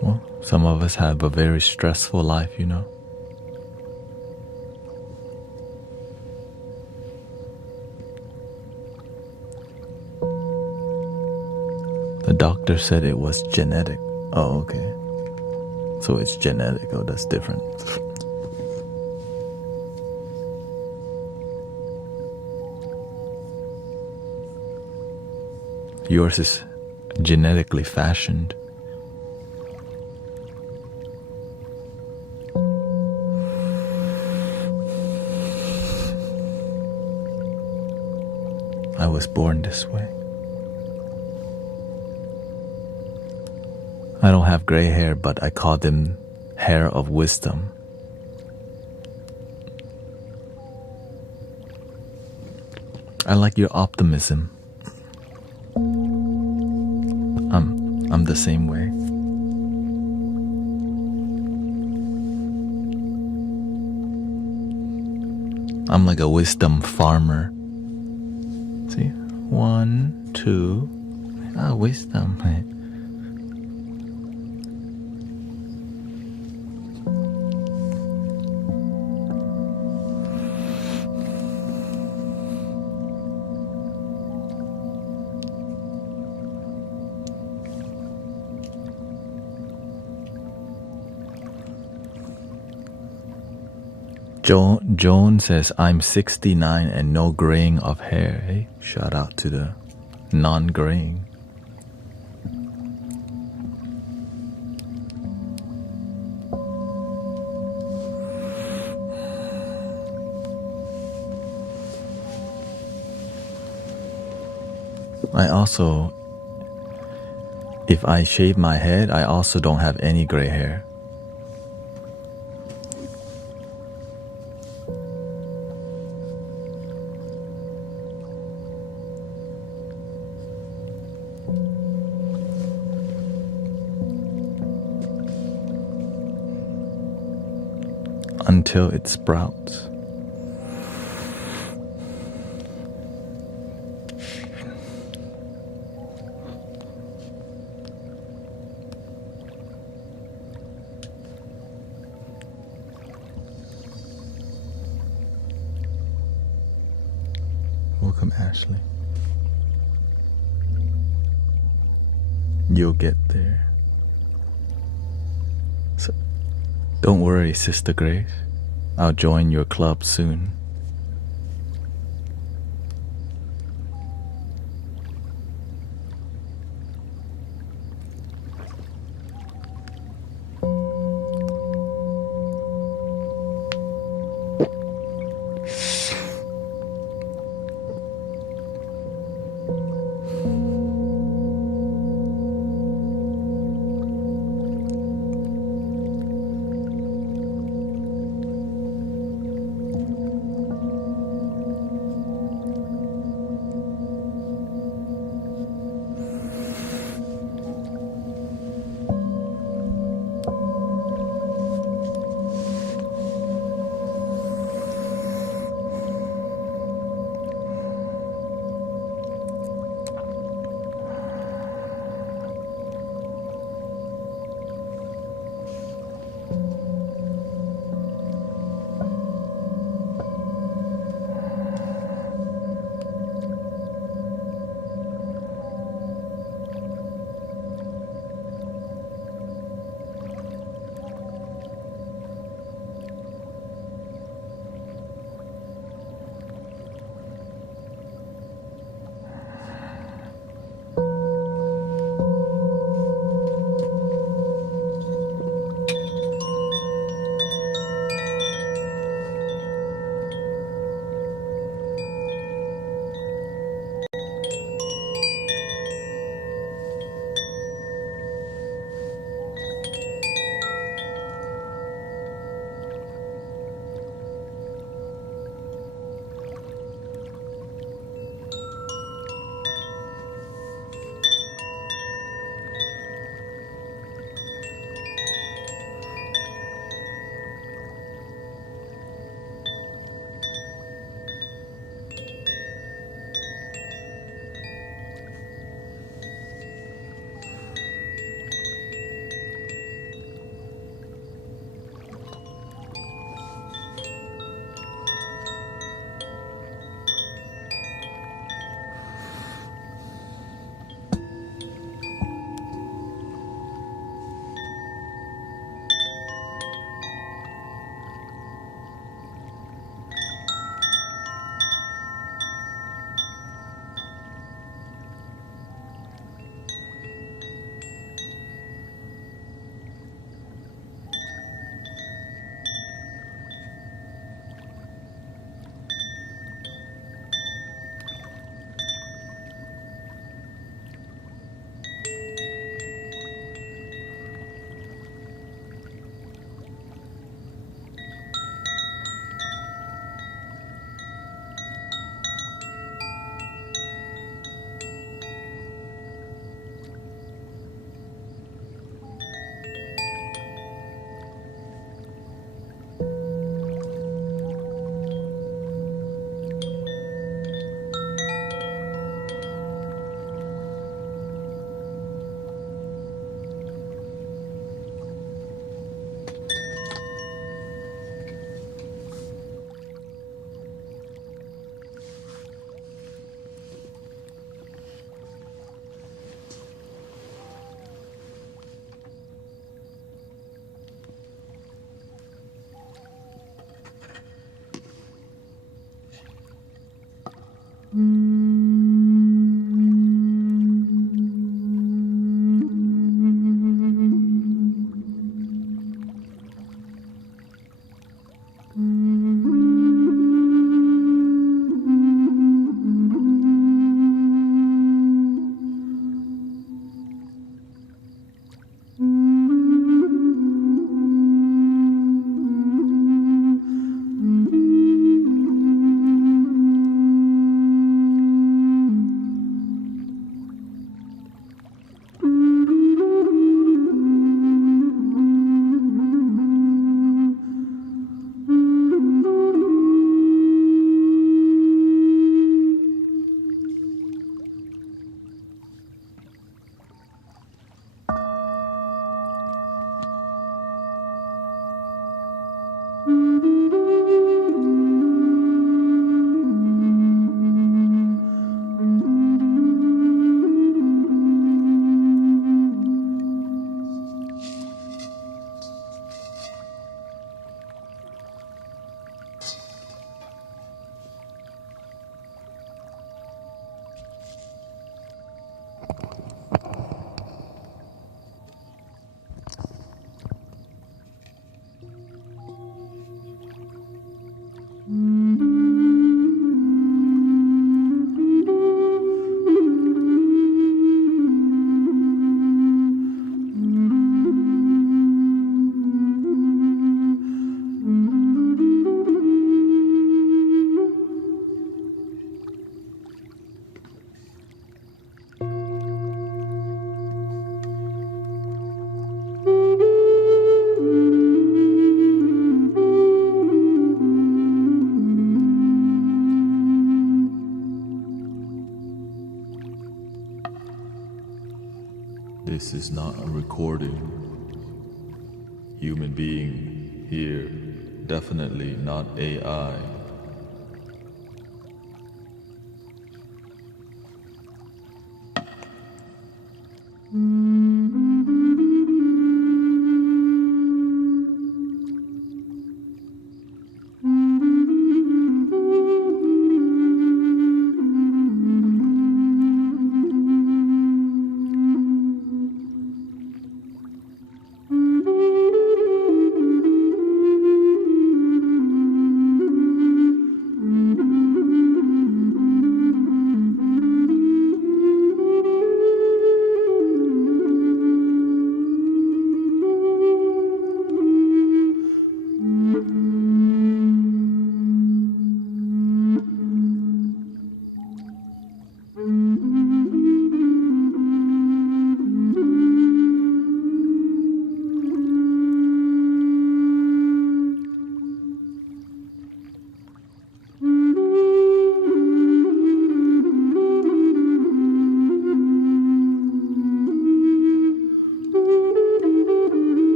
Well, some of us have a very stressful life, you know. The doctor said it was genetic. Oh, okay. So it's genetic. Oh, that's different. Yours is genetically fashioned. I was born this way. I don't have gray hair, but I call them hair of wisdom. I like your optimism. I'm the same way. I'm like a wisdom farmer. See? 1, 2. Wisdom. Joan says, I'm 69 and no graying of hair. Hey, shout out to the non-graying. I also, if I shave my head, I also don't have any gray hair. Until it sprouts. Welcome, Ashley. You'll get there. So, don't worry, Sister Grace. I'll join your club soon. This is not a recording. Human being here, definitely not AI.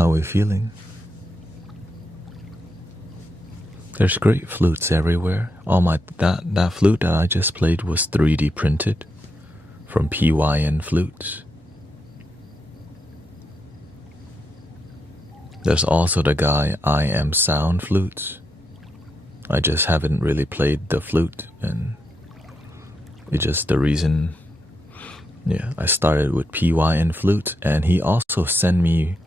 How are we feeling? There's great flutes everywhere. That flute that I just played was 3D printed from PYN Flutes. There's also the guy I Am Sound Flutes. I just haven't really played the flute, and it's just the reason. Yeah, I started with PYN Flute, and he also sent me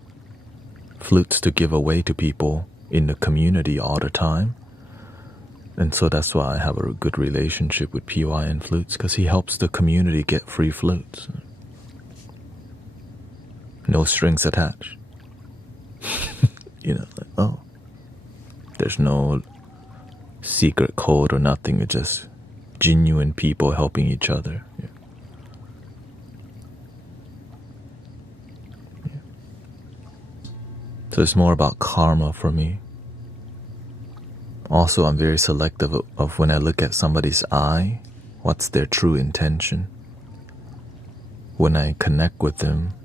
flutes to give away to people in the community all the time. And so that's why I have a good relationship with PYN Flutes, because he helps the community get free flutes. No strings attached. Like, oh, there's no secret code or nothing. It's just genuine people helping each other. Yeah. So it's more about karma for me. Also, I'm very selective of when I look at somebody's eye, what's their true intention. When I connect with them,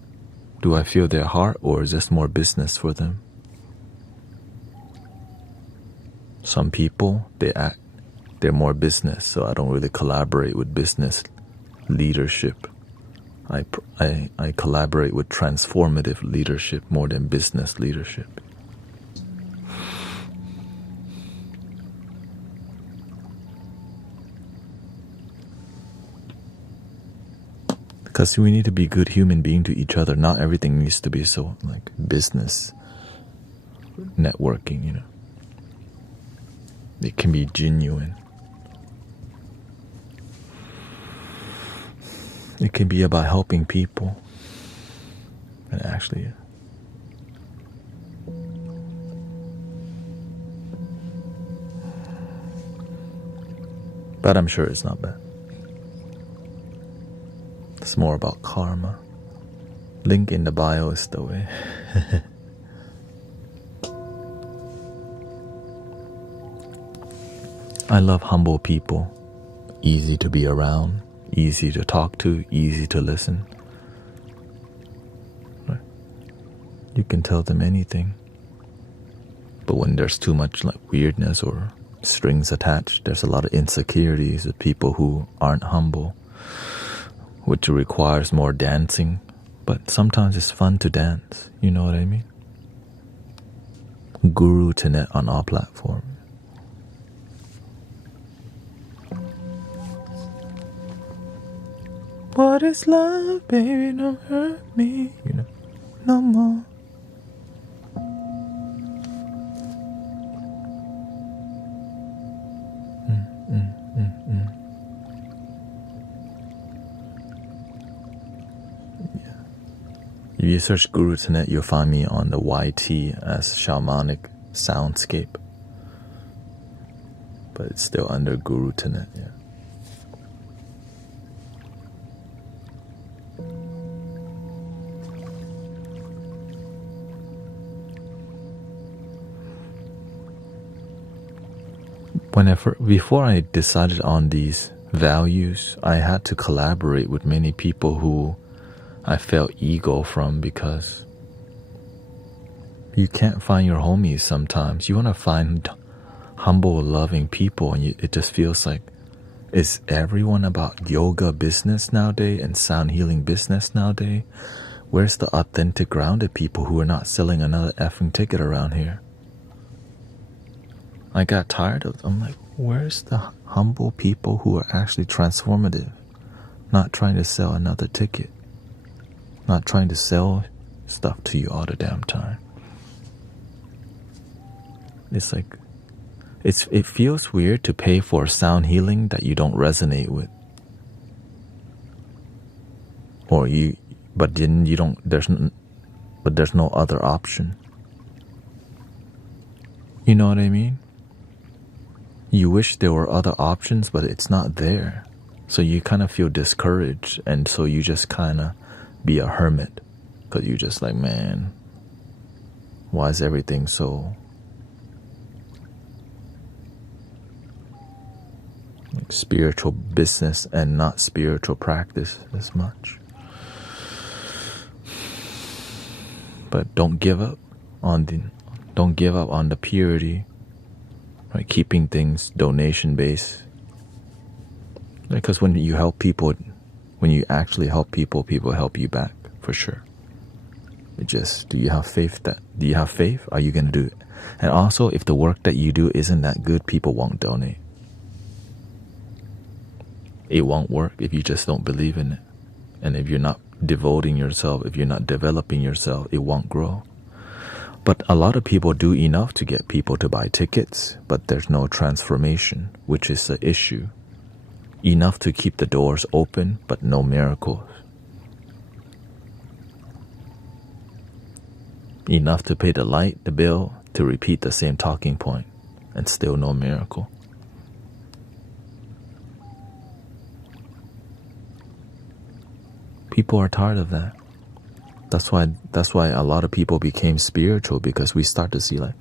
do I feel their heart, or is this more business for them? Some people, they're more business, so I don't really collaborate with business leadership. I collaborate with transformative leadership more than business leadership. Because we need to be good human being to each other. Not everything needs to be so like business networking, It can be genuine. It can be about helping people. And actually, but I'm sure it's not bad. It's more about karma. Link in the bio is the way. I love humble people. Easy to be around, easy to talk to, easy to listen. Right? You can tell them anything. But when there's too much like weirdness or strings attached, there's a lot of insecurities with people who aren't humble, which requires more dancing. But sometimes it's fun to dance, you know what I mean? Guru Thanet on all platforms. What is love, baby? Don't hurt me, no more. Yeah. If you search Guru Thanet, you'll find me on the YT as Shamanic Soundscape. But it's still under Guru Thanet, yeah. Before I decided on these values, I had to collaborate with many people who I felt ego from, because you can't find your homies sometimes. You want to find humble, loving people, and it just feels like, is everyone about yoga business nowadays and sound healing business nowadays? Where's the authentic, grounded people who are not selling another effing ticket around here? I got tired of them. I'm like, where's the humble people who are actually transformative? Not trying to sell another ticket. Not trying to sell stuff to you all the damn time. It's like, it feels weird to pay for sound healing that you don't resonate with. But then you don't, there's no other option. You know what I mean? You wish there were other options, but it's not there. So you kind of feel discouraged, and so you just kind of be a hermit, because you're just like, man, why is everything so like spiritual business and not spiritual practice as much? But don't give up. don't give up on the purity, right? Keeping things donation based, because when you help people, when you actually help people, people help you back for sure. It just, do you have faith? Are you gonna do it? And also, if the work that you do isn't that good, people won't donate. It won't work if you just don't believe in it. And if you're not devoting yourself, if you're not developing yourself, it won't grow. But a lot of people do enough to get people to buy tickets, but there's no transformation, which is the issue. Enough to keep the doors open, but no miracles. Enough to pay the bill, to repeat the same talking point, and still no miracle. People are tired of that. That's why a lot of people became spiritual, because we start to see like,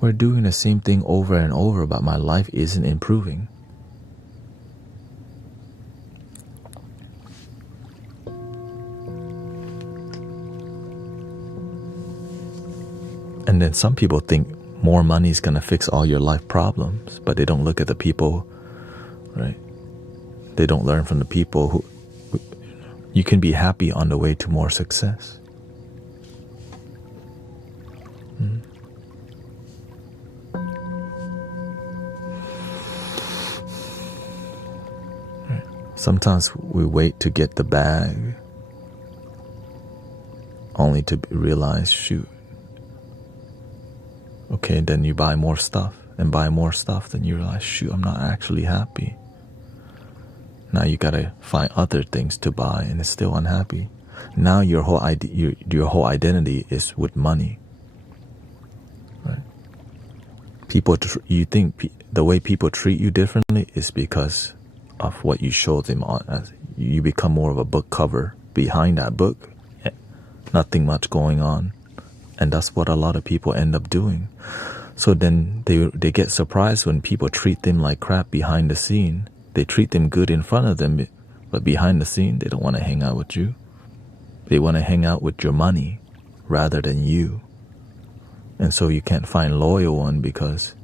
we're doing the same thing over and over, but my life isn't improving. And then some people think more money is gonna fix all your life problems, but they don't look at the people, right? They don't learn from the people who you can be happy on the way to more success. Right. Sometimes we wait to get the bag, only to realize, shoot, okay, then you buy more stuff and buy more stuff, then you realize, shoot, I'm not actually happy. Now you gotta find other things to buy, and it's still unhappy. Now your whole identity is with money. Right? You think the way people treat you differently is because of what you show them on. As you become more of a book cover. Behind that book, nothing much going on, and that's what a lot of people end up doing. So then they get surprised when people treat them like crap behind the scene. They treat them good in front of them, but behind the scene, they don't want to hang out with you. They want to hang out with your money rather than you. And so you can't find loyal one, because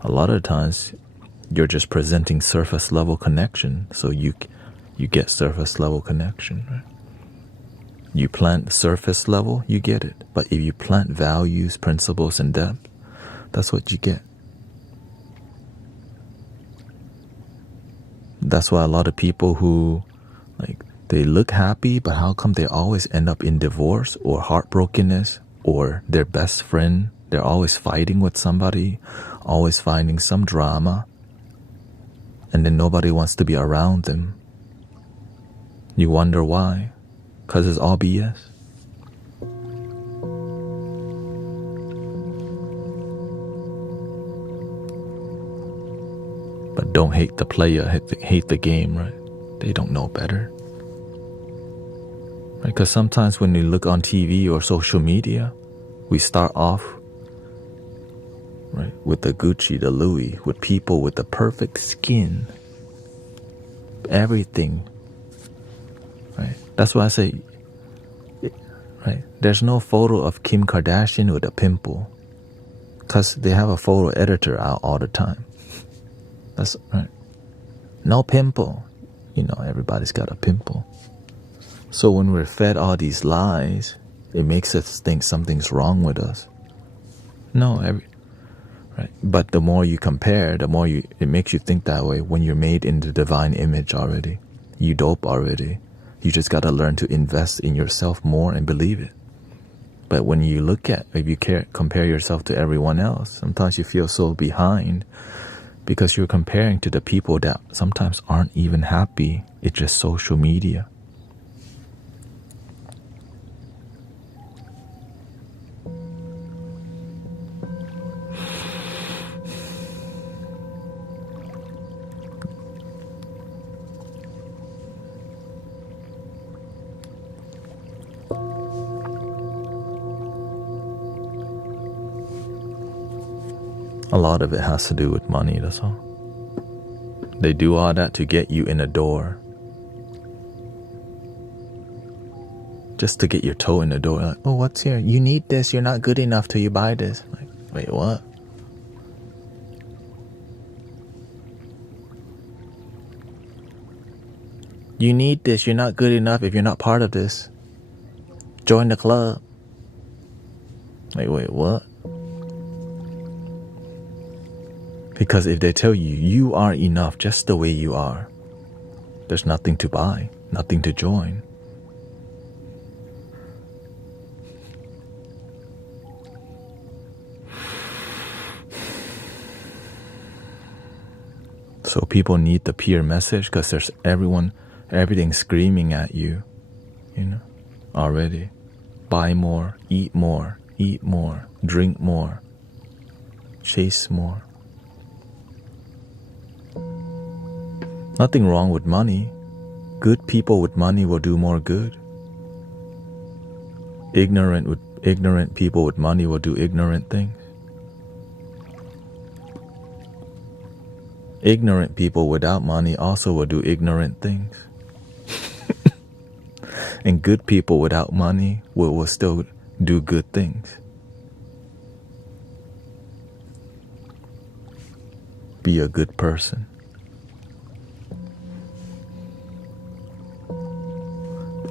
a lot of times you're just presenting surface level connection. So you get surface level connection, right? You plant surface level, you get it. But if you plant values, principles, and depth, that's what you get. That's why a lot of people who, like, they look happy, but how come they always end up in divorce or heartbrokenness, or their best friend, they're always fighting with somebody, always finding some drama, and then nobody wants to be around them. You wonder why? Because it's all BS. But don't hate the player, hate the game, right? They don't know better. Right? Because sometimes when we look on TV or social media, we start off, right, with the Gucci, the Louis, with people with the perfect skin, everything, right? That's why I say, right, there's no photo of Kim Kardashian with a pimple, because they have a photo editor out all the time. That's right. No pimple. You know, everybody's got a pimple. So when we're fed all these lies, it makes us think something's wrong with us. No, right. But the more you compare, the more it makes you think that way. When you're made in the divine image already, you dope already. You just gotta learn to invest in yourself more and believe it. But when you if you compare yourself to everyone else, sometimes you feel so behind, because you're comparing to the people that sometimes aren't even happy. It's just social media. A lot of it has to do with money, that's all. They do all that to get you in the door. just to get your toe in the door. Like, oh, what's here? You need this. You're not good enough till you buy this. Like, wait, what? You need this. You're not good enough if you're not part of this. Join the club. Like, wait, what? Because if they tell you, you are enough just the way you are, there's nothing to buy, nothing to join. So people need the peer message because there's everything screaming at you, already. Buy more, eat more, drink more, chase more. Nothing wrong with money. Good people with money will do more good. Ignorant people with money will do ignorant things. Ignorant people without money also will do ignorant things. And good people without money will still do good things. Be a good person.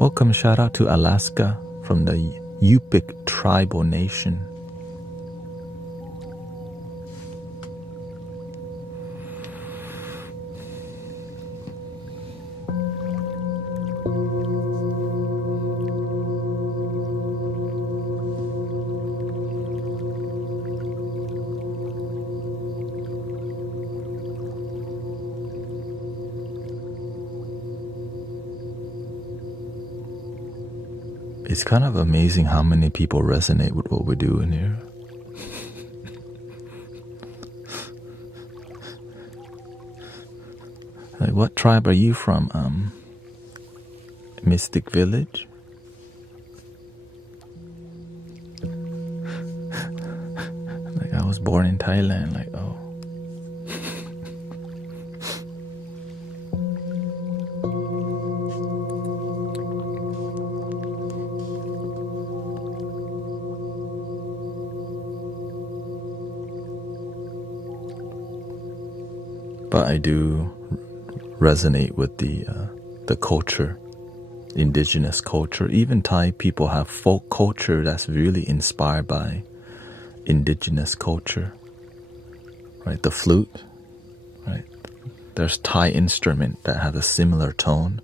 Welcome, shout out to Alaska from the Yupik tribal nation. It's kind of amazing how many people resonate with what we do in here. Like, what tribe are you from? Mystic Village? Like, I was born in Thailand. Like, oh. But I do resonate with the culture, indigenous culture. Even Thai people have folk culture that's really inspired by indigenous culture. Right, the flute. Right, there's Thai instrument that have a similar tone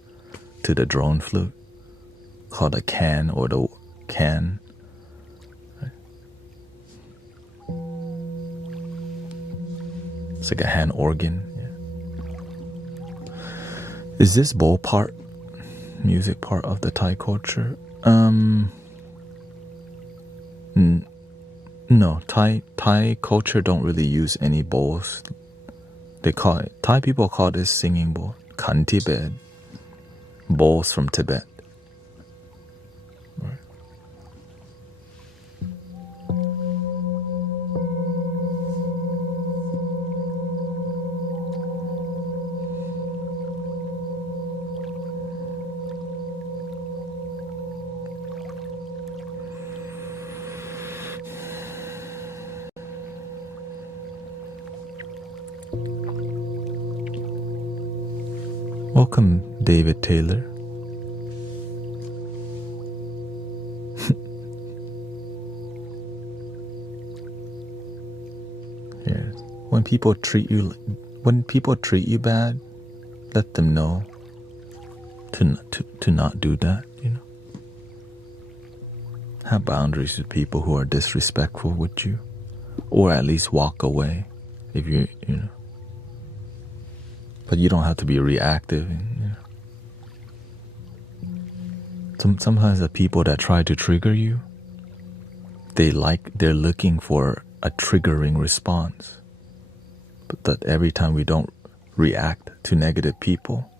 to the drone flute, called a can or the can. It's like a hand organ. Is this bowl part, music part of the Thai culture? No, Thai culture don't really use any bowls. They call it, Thai people call this singing bowl, kan Tibet, bowls from Tibet. Welcome, David Taylor. Here, when people treat you bad, let them know to not do that. Have boundaries with people who are disrespectful with you, or at least walk away if you know. But you don't have to be reactive. Sometimes the people that try to trigger you, they're looking for a triggering response. But that every time we don't react to negative people,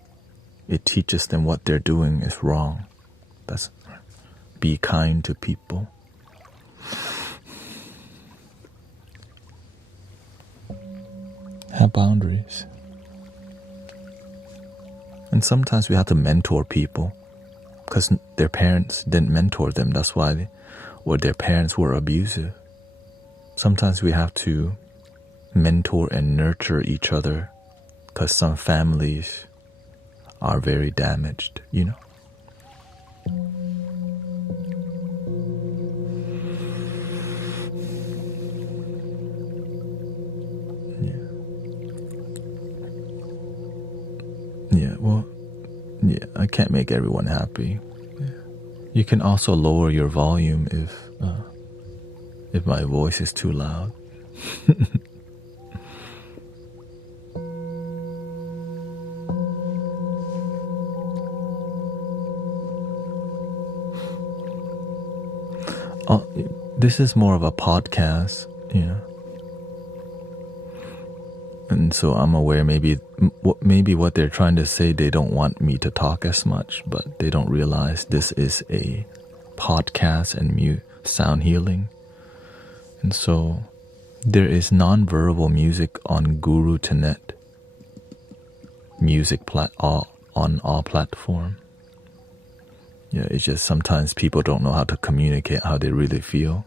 it teaches them what they're doing is wrong. That's be kind to people. Have boundaries. And sometimes we have to mentor people. because their parents didn't mentor them. That's why or their parents were abusive. Sometimes we have to mentor and nurture each other because some families are very damaged, you know. I can't make everyone happy. You can also lower your volume if my voice is too loud. This is more of a podcast, you know. And so I'm aware maybe what they're trying to say, they don't want me to talk as much, but they don't realize this is a podcast and sound healing. And so there is non-verbal music on Guru Thanet music on all platform. Yeah, it's just sometimes people don't know how to communicate how they really feel.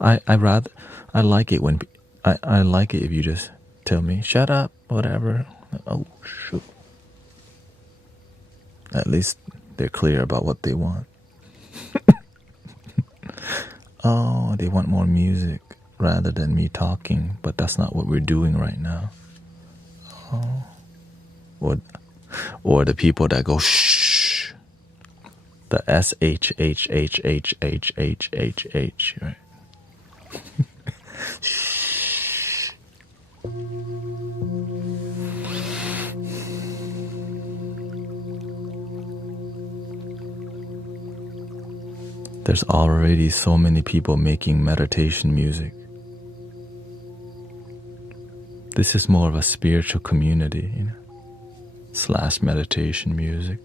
I like it when I like it if you just tell me, shut up, whatever. Oh, shoot. At least they're clear about what they want. Oh, they want more music rather than me talking, but that's not what we're doing right now. Oh. Or the people that go, shh. The SHHHHHHH, right? There's already so many people making meditation music. This is more of a spiritual community, you know, / meditation music.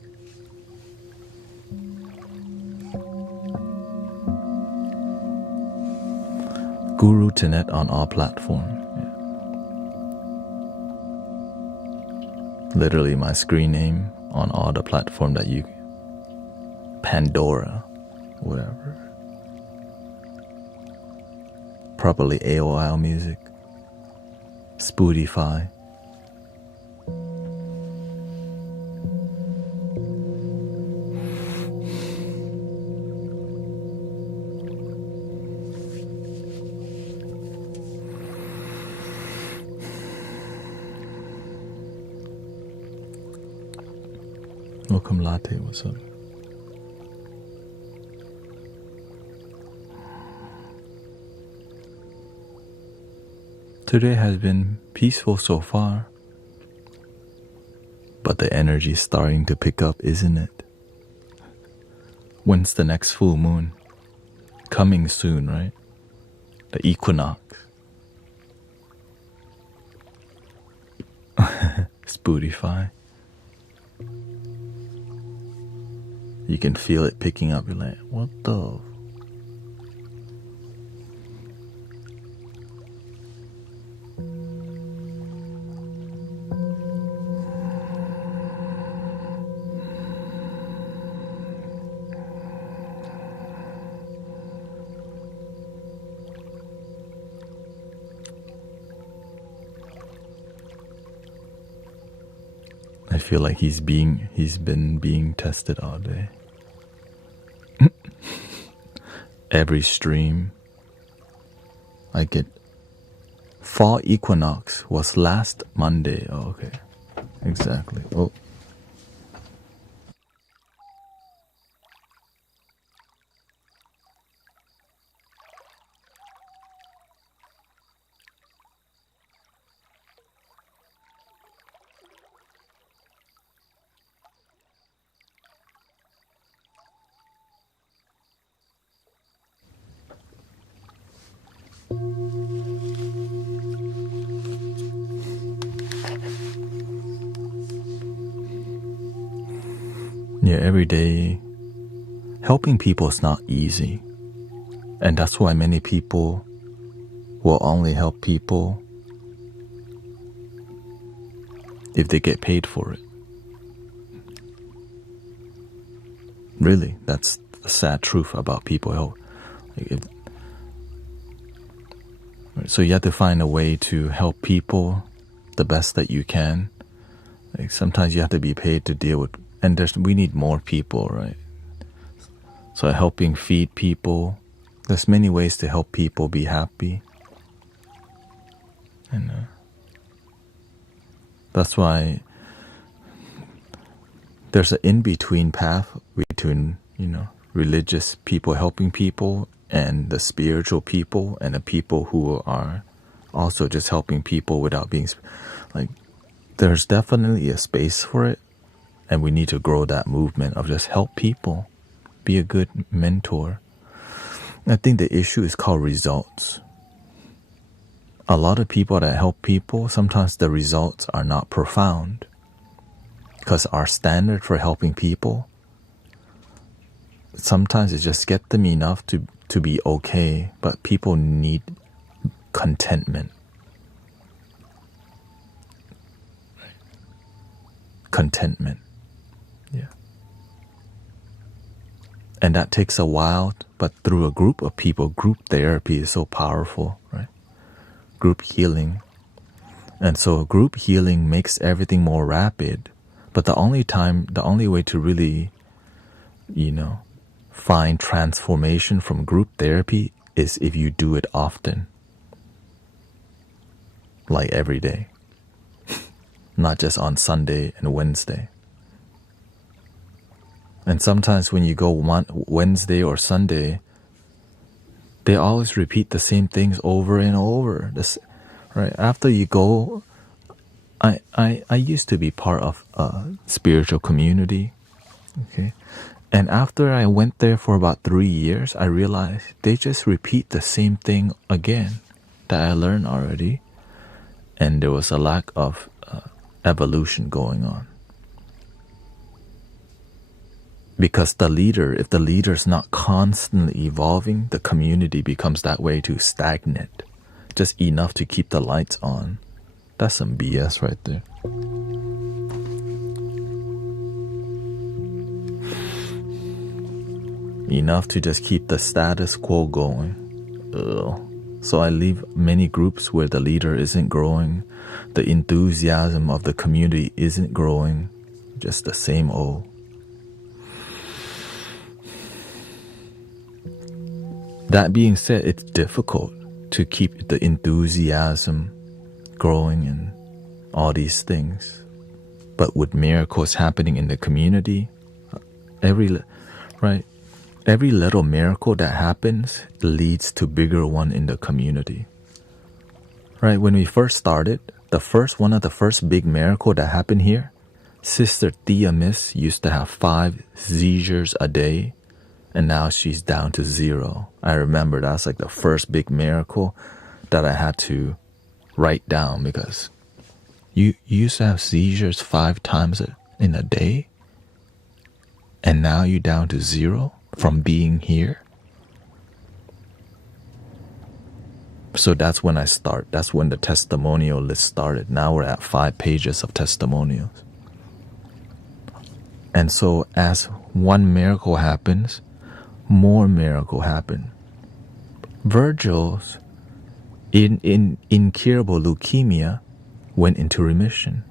Guru Thanet on all platforms. Yeah. Literally my screen name on all the platform that you, Pandora, whatever. Probably AOL music, Spotify. Welcome Latte, what's up? Today has been peaceful so far, but the energy is starting to pick up, isn't it? When's the next full moon? Coming soon, right? The equinox. Spotify. You can feel it picking up. You're like, what the? I feel like he's been being tested all day. Every stream I get. Fall equinox was last Monday. Oh, okay. Exactly. Oh. Yeah, every day, helping people is not easy. And that's why many people will only help people if they get paid for it. Really, that's the sad truth about people. So you have to find a way to help people the best that you can. Like sometimes you have to be paid to deal with, and we need more people, right? So helping feed people, there's many ways to help people be happy. And that's why there's an in-between path between, religious people helping people and the spiritual people and the people who are also just helping people without being like, there's definitely a space for it, and we need to grow that movement of just help people, be a good mentor. I think the issue is called results. A lot of people that help people, sometimes the results are not profound because our standard for helping people, sometimes it's just get them enough to be okay, but people need contentment. Contentment. Yeah. And that takes a while, but through a group of people, group therapy is so powerful, right? Group healing. And so group healing makes everything more rapid. But the only way to really, find transformation from group therapy is if you do it often. Like every day. Not just on Sunday and Wednesday. And sometimes when you go Wednesday or Sunday, they always repeat the same things over and over. Right? After you go, I used to be part of a spiritual community. Okay. And after I went there for about 3 years, I realized they just repeat the same thing again that I learned already. And there was a lack of evolution going on. Because if the leader's not constantly evolving, the community becomes that way too, stagnant. Just enough to keep the lights on. That's some BS right there. Enough to just keep the status quo going. Ugh. So I leave many groups where the leader isn't growing, the enthusiasm of the community isn't growing, just the same old. That being said, it's difficult to keep the enthusiasm growing and all these things. But with miracles happening in the community, every little miracle that happens leads to bigger one in the community. Right? When we first started, one of the first big miracle that happened here, Sister Thea Miss used to have 5 seizures a day, and now she's down to 0. I remember that's like the first big miracle that I had to write down, because you used to have seizures 5 times in a day, and now you're down to 0 from being here. So that's when that's when the testimonial list started. Now we're at 5 pages of testimonials. And so as one miracle happens, more miracle happen. Virgil's incurable leukemia went into remission.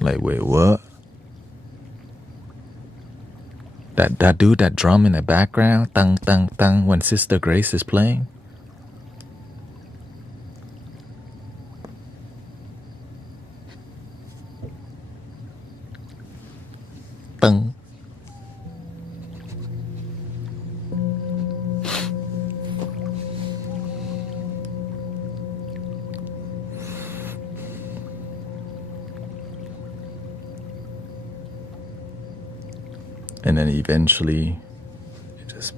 Like, wait, what? That dude, that drum in the background, tang, tang, tang, when Sister Grace is playing? Tang. And then eventually, it just...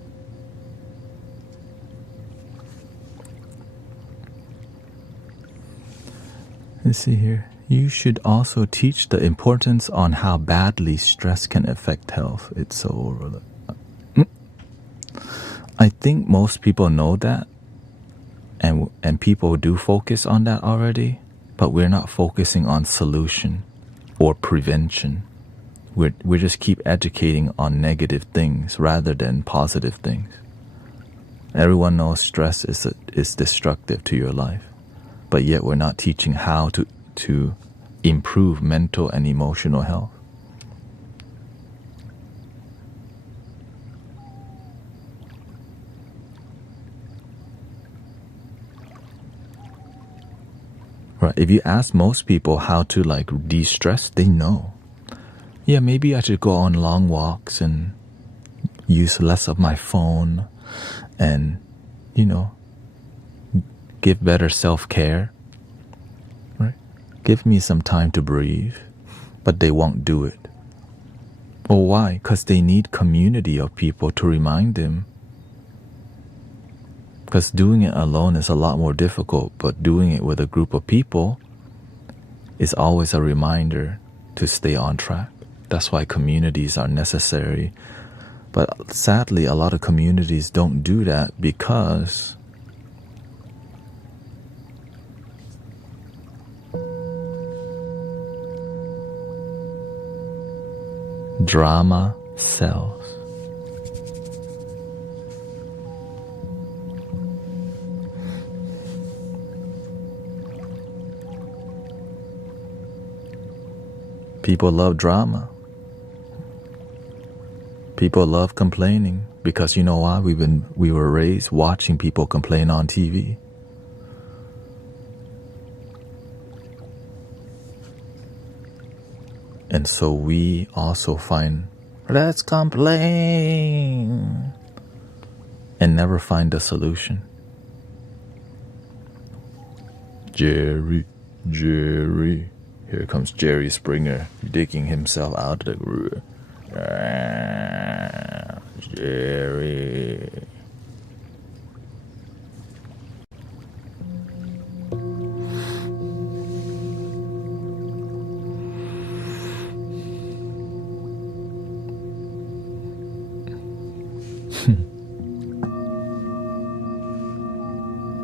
Let's see here. You should also teach the importance on how badly stress can affect health. It's so overlooked. I think most people know that, And people do focus on that already, but we're not focusing on solution or prevention. We just keep educating on negative things rather than positive things. Everyone knows stress is destructive to your life, but yet we're not teaching how to improve mental and emotional health. Right. If you ask most people how to de-stress, they know. Yeah, maybe I should go on long walks and use less of my phone and, give better self-care. Right? Give me some time to breathe. But they won't do it. Well, why? Because they need community of people to remind them. Because doing it alone is a lot more difficult, but doing it with a group of people is always a reminder to stay on track. That's why communities are necessary. But sadly, a lot of communities don't do that because drama sells. People love drama. People love complaining because you know why? We were raised watching people complain on TV. And so we also find, let's complain, and never find a solution. Jerry. Here comes Jerry Springer digging himself out of the groove. Jerry.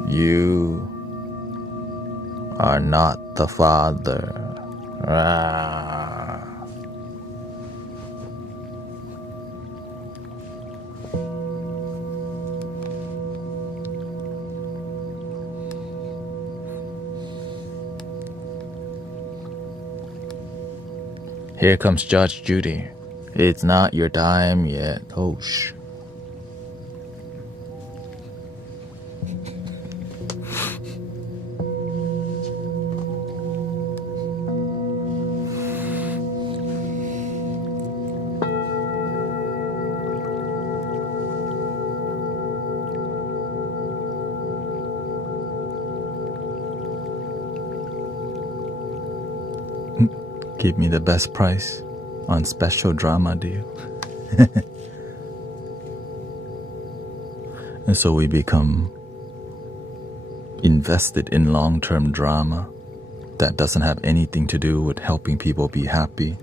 You are not the father. Here comes Judge Judy. It's not your time yet. Oh, shh. Give me the best price on special drama deal. And so we become invested in long-term drama that doesn't have anything to do with helping people be happy.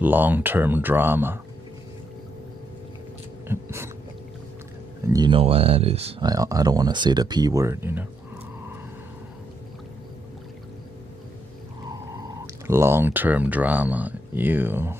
Long-term drama. And you know what that is. I don't want to say the P word, Long-term drama. Ew.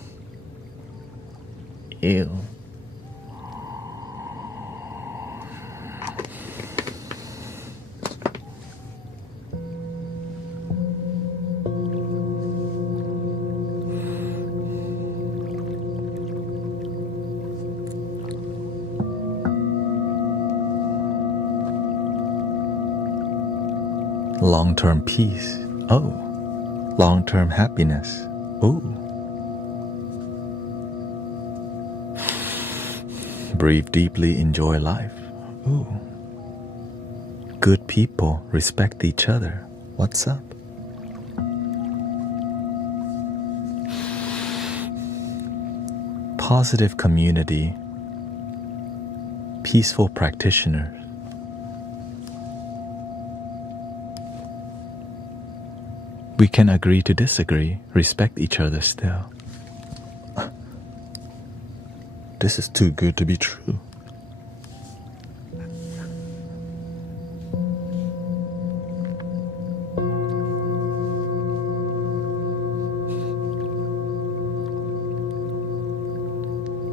Long-term peace. Oh. Long-term happiness. Ooh. Breathe deeply, enjoy life. Ooh. Good people respect each other. What's up? Positive community. Peaceful practitioners. We can agree to disagree, respect each other still. This is too good to be true.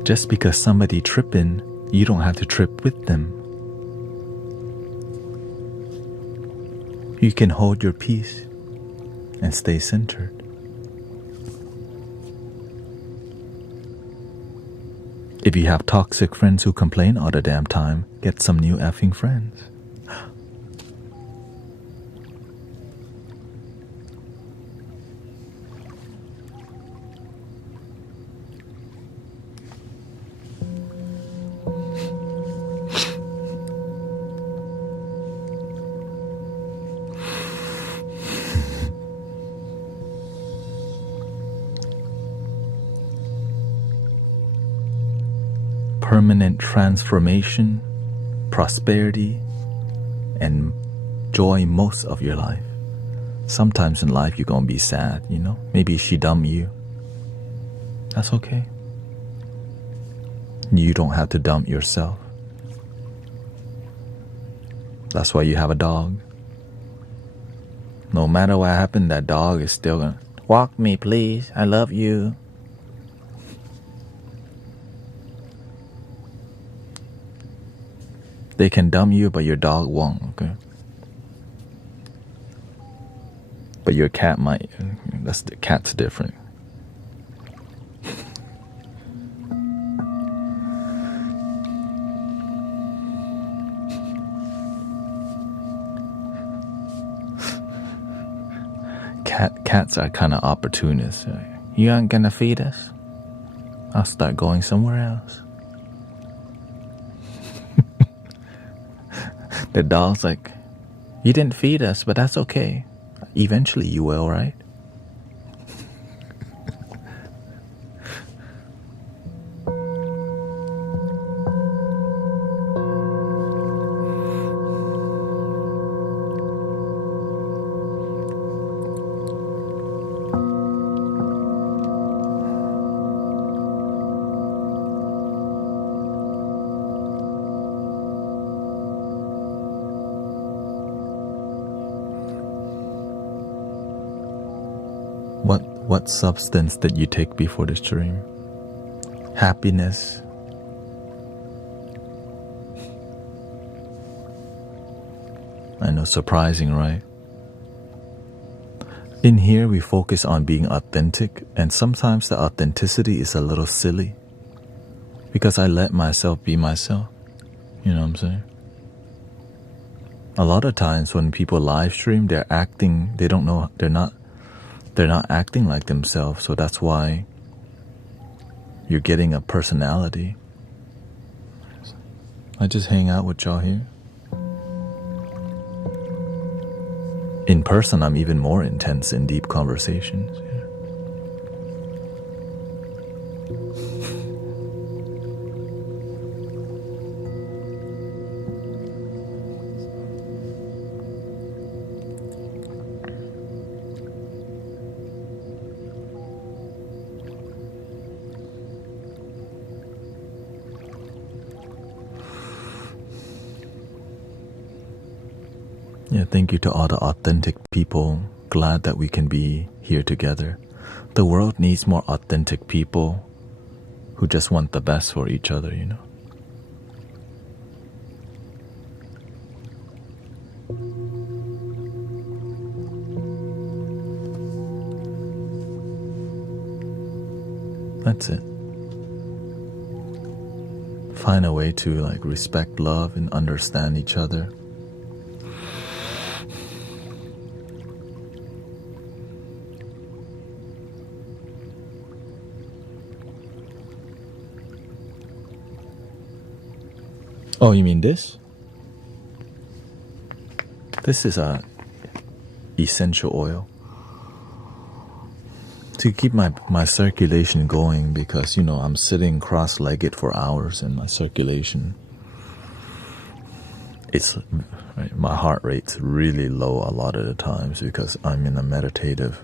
Just because somebody tripping, you don't have to trip with them. You can hold your peace and stay centered. If you have toxic friends who complain all the damn time, get some new effing friends. Permanent transformation, prosperity, and joy most of your life. Sometimes in life you're gonna be sad, you know? Maybe she dumped you. That's okay. You don't have to dump yourself. That's why you have a dog. No matter what happened, that dog is still gonna walk me, please. I love you. They can dump you, but your dog won't, okay? But your cat might. The cat's different. Cats are kind of opportunists. You aren't gonna feed us? I'll start going somewhere else. The dog's like, you didn't feed us, but that's okay. Eventually you will, right? What substance did you take before the stream? Happiness. I know, surprising, right? In here we focus on being authentic, and sometimes the authenticity is a little silly because I let myself be myself. You know what I'm saying? A lot of times when people live stream, they're acting, they don't know, they're not acting like themselves, so that's why you're getting a personality. I just hang out with y'all here. In person, I'm even more intense in deep conversations. Yeah, thank you to all the authentic people. Glad that we can be here together. The world needs more authentic people who just want the best for each other, you know. That's it. Find a way to like respect, love, and understand each other. Oh, you mean this? This is a essential oil to keep my circulation going, because you know I'm sitting cross-legged for hours and my circulation, it's right, my heart rate's really low a lot of the times because I'm in a meditative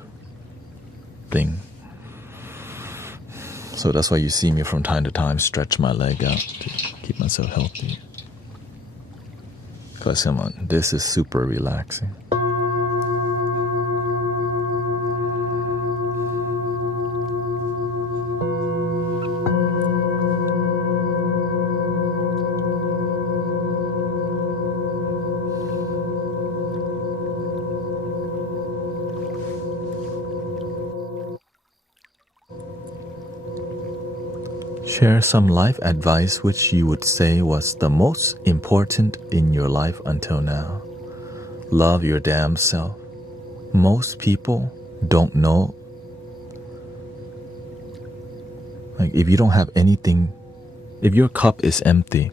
thing. So that's why you see me from time to time stretch my leg out to keep myself healthy. Because come on, this is super relaxing. Share some life advice which you would say was the most important in your life until now. Love your damn self. Most people don't know. Like, if you don't have anything, if your cup is empty,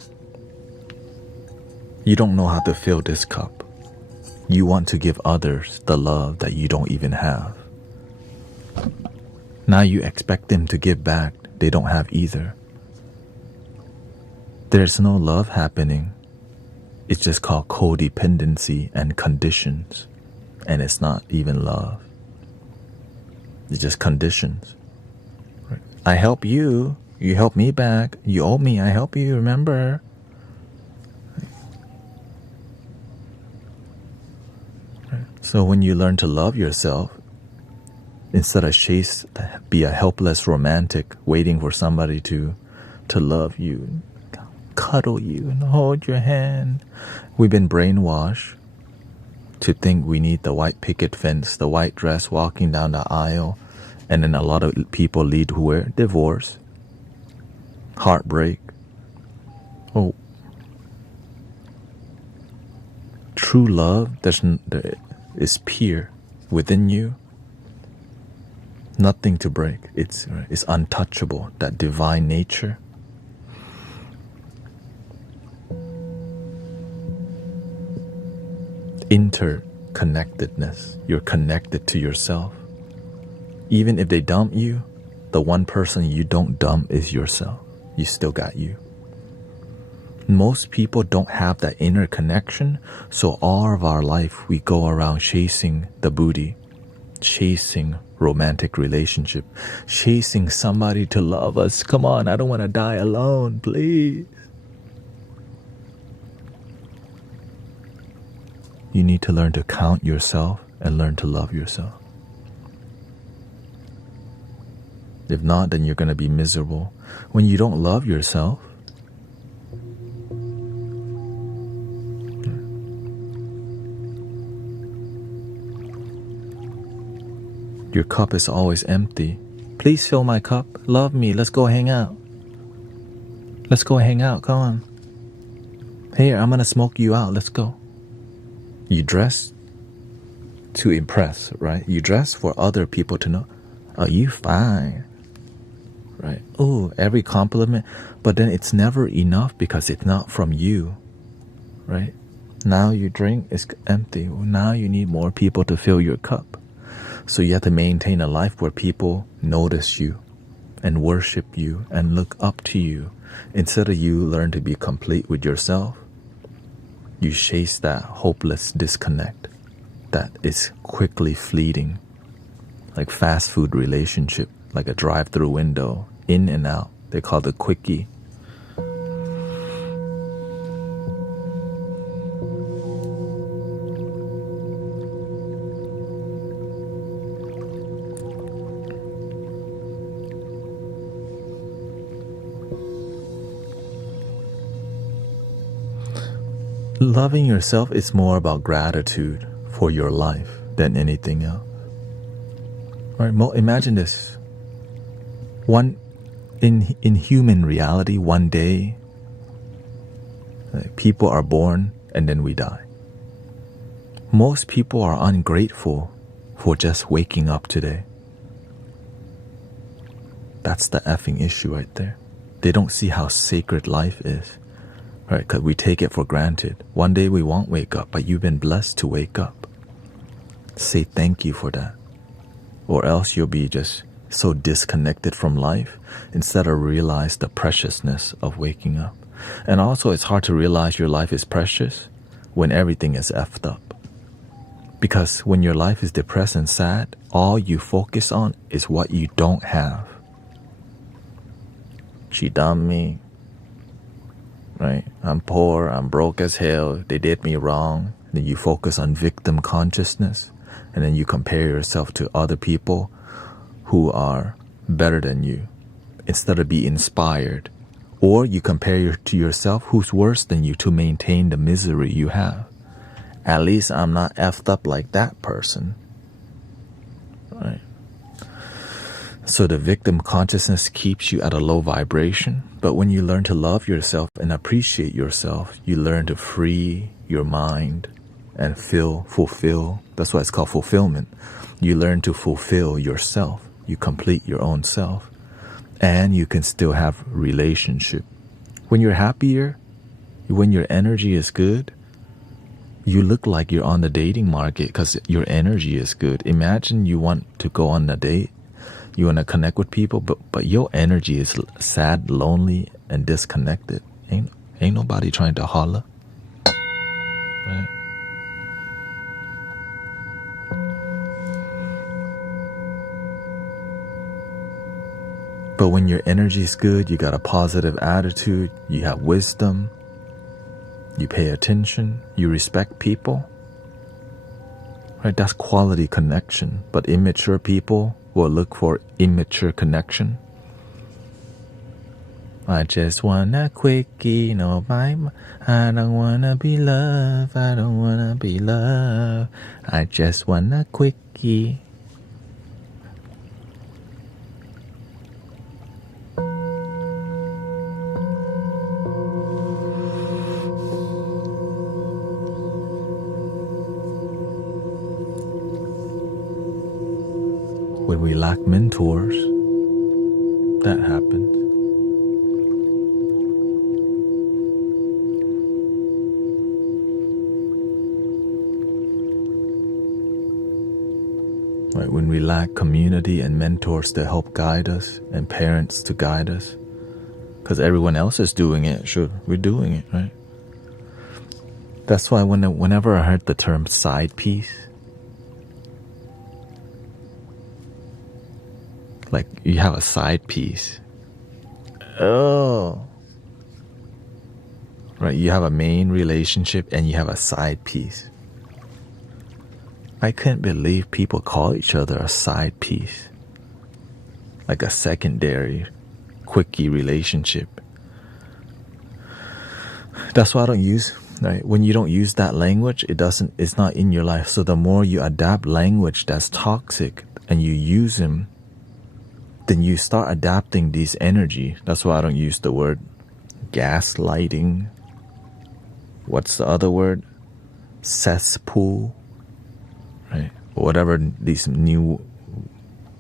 you don't know how to fill this cup. You want to give others the love that you don't even have. Now you expect them to give back. They don't have either. There's no love happening. It's just called codependency and conditions. And it's not even love. It's just conditions. I help you. You help me back. You owe me. I help you. Remember? So when you learn to love yourself, instead of be a helpless romantic waiting for somebody to love you, cuddle you and hold your hand. We've been brainwashed to think we need the white picket fence, the white dress walking down the aisle, and then a lot of people lead to where? Divorce, heartbreak. Oh, true love is pure within you. Nothing to break. It's untouchable, that divine nature. Interconnectedness. You're connected to yourself. Even if they dump you, the one person you don't dump is yourself. You still got you. Most people don't have that inner connection, so all of our life we go around chasing the booty, chasing romantic relationship, chasing somebody to love us. Come on, I don't want to die alone, please. You need to learn to count yourself and learn to love yourself. If not, then you're going to be miserable. When you don't love yourself, your cup is always empty. Please fill my cup. Love me. Let's go hang out. Let's go hang out. Come on. Here, I'm going to smoke you out. Let's go. You dress to impress, right? You dress for other people to know, oh, you fine, right? Oh, every compliment. But then it's never enough because it's not from you, right? Now your drink is empty. Now you need more people to fill your cup. So you have to maintain a life where people notice you and worship you and look up to you. Instead of you learn to be complete with yourself, you chase that hopeless disconnect that is quickly fleeting, like fast food relationship, like a drive-through window, in and out. They call it quickie. Loving yourself is more about gratitude for your life than anything else. Right? Imagine this. In human reality, one day, people are born and then we die. Most people are ungrateful for just waking up today. That's the effing issue right there. They don't see how sacred life is. Right, because we take it for granted. One day we won't wake up, but you've been blessed to wake up. Say thank you for that. Or else you'll be just so disconnected from life instead of realize the preciousness of waking up. And also it's hard to realize your life is precious when everything is effed up. Because when your life is depressed and sad, all you focus on is what you don't have. She dumped me. Right? I'm poor, I'm broke as hell, they did me wrong. Then you focus on victim consciousness, and then you compare yourself to other people who are better than you, instead of be inspired. Or you compare to yourself who's worse than you to maintain the misery you have. At least I'm not effed up like that person. Right? So the victim consciousness keeps you at a low vibration. But when you learn to love yourself and appreciate yourself, you learn to free your mind and fulfill. That's why it's called fulfillment. You learn to fulfill yourself. You complete your own self. And you can still have relationship. When you're happier, when your energy is good, you look like you're on the dating market because your energy is good. Imagine you want to go on a date. You want to connect with people, but your energy is sad, lonely, and disconnected. Ain't nobody trying to holler, right? But when your energy is good, you got a positive attitude, you have wisdom, you pay attention, you respect people, right? That's quality connection. But immature people will look for immature connection. I just want a quickie, no vibe. I don't wanna be loved, I don't wanna be loved. I just want a quickie. When we lack mentors, that happens. Right, when we lack community and mentors to help guide us and parents to guide us, because everyone else is doing it, sure, we're doing it, right? That's why whenever I heard the term side piece, like you have a side piece. Oh. Right, you have a main relationship and you have a side piece. I couldn't believe people call each other a side piece. Like a secondary, quickie relationship. That's why I don't use, right? When you don't use that language, it's not in your life. So the more you adapt language that's toxic and you use them, then you start adapting these energy. That's why I don't use the word gaslighting. What's the other word? Cesspool, right? Whatever these new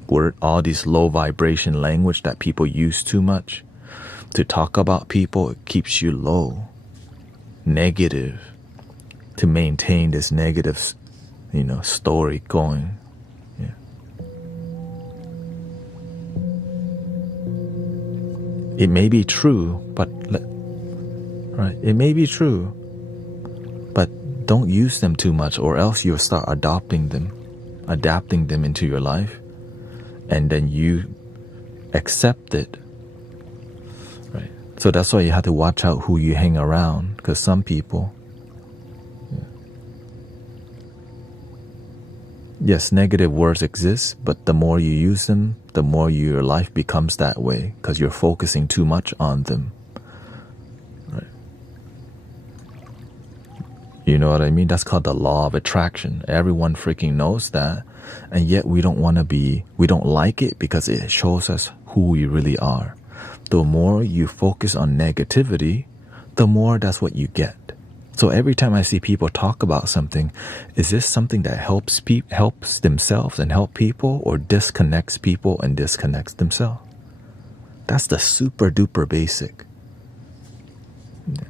word, all these low vibration language that people use too much to talk about people, it keeps you low, negative, to maintain this negative, story going. It may be true, but right, it may be true, but don't use them too much, or else you'll start adapting them into your life, and then you accept it. Right. So that's why you have to watch out who you hang around, because some people, yes, negative words exist, but the more you use them, the more your life becomes that way, because you're focusing too much on them. Right. You know what I mean? That's called the law of attraction. Everyone freaking knows that, and yet we don't like it because it shows us who we really are. The more you focus on negativity, the more that's what you get. So every time I see people talk about something, is this something that helps themselves and help people, or disconnects people and disconnects themselves? That's the super duper basic. Yeah.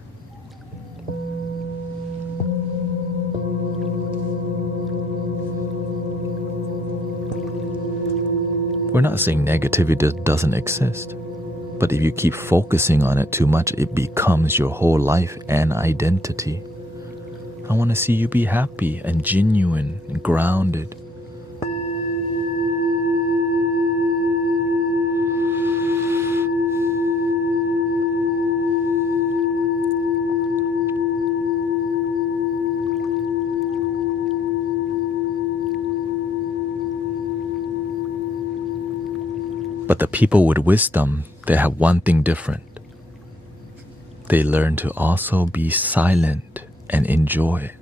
We're not saying negativity doesn't exist. But if you keep focusing on it too much, it becomes your whole life and identity. I want to see you be happy and genuine and grounded. But the people with wisdom, they have one thing different. They learn to also be silent and enjoy it.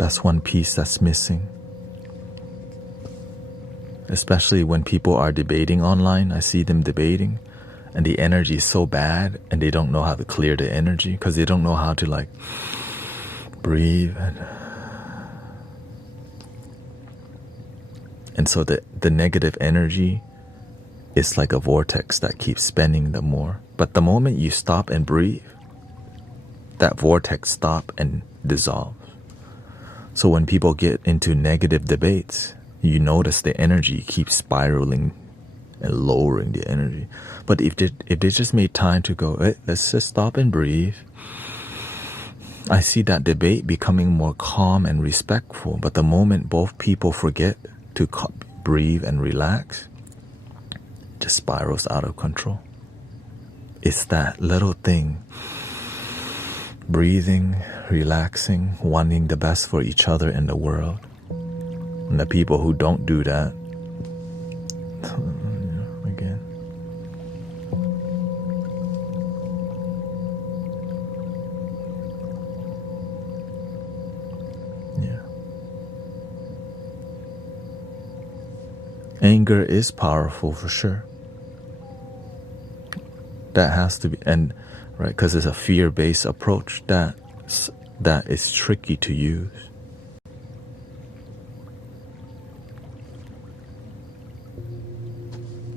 That's one piece that's missing. Especially when people are debating online, I see them debating, and the energy is so bad, and they don't know how to clear the energy because they don't know how to like breathe. And so the negative energy is like a vortex that keeps spinning the more. But the moment you stop and breathe, that vortex stops and dissolves. So when people get into negative debates, you notice the energy keeps spiraling and lowering the energy. But if they just made time to go, hey, let's just stop and breathe, I see that debate becoming more calm and respectful. But the moment both people forget to breathe and relax, it just spirals out of control. It's that little thing, breathing, relaxing, wanting the best for each other and the world. And the people who don't do that, again. Yeah. Anger is powerful for sure. That has to be, and right, because it's a fear-based approach that is tricky to use.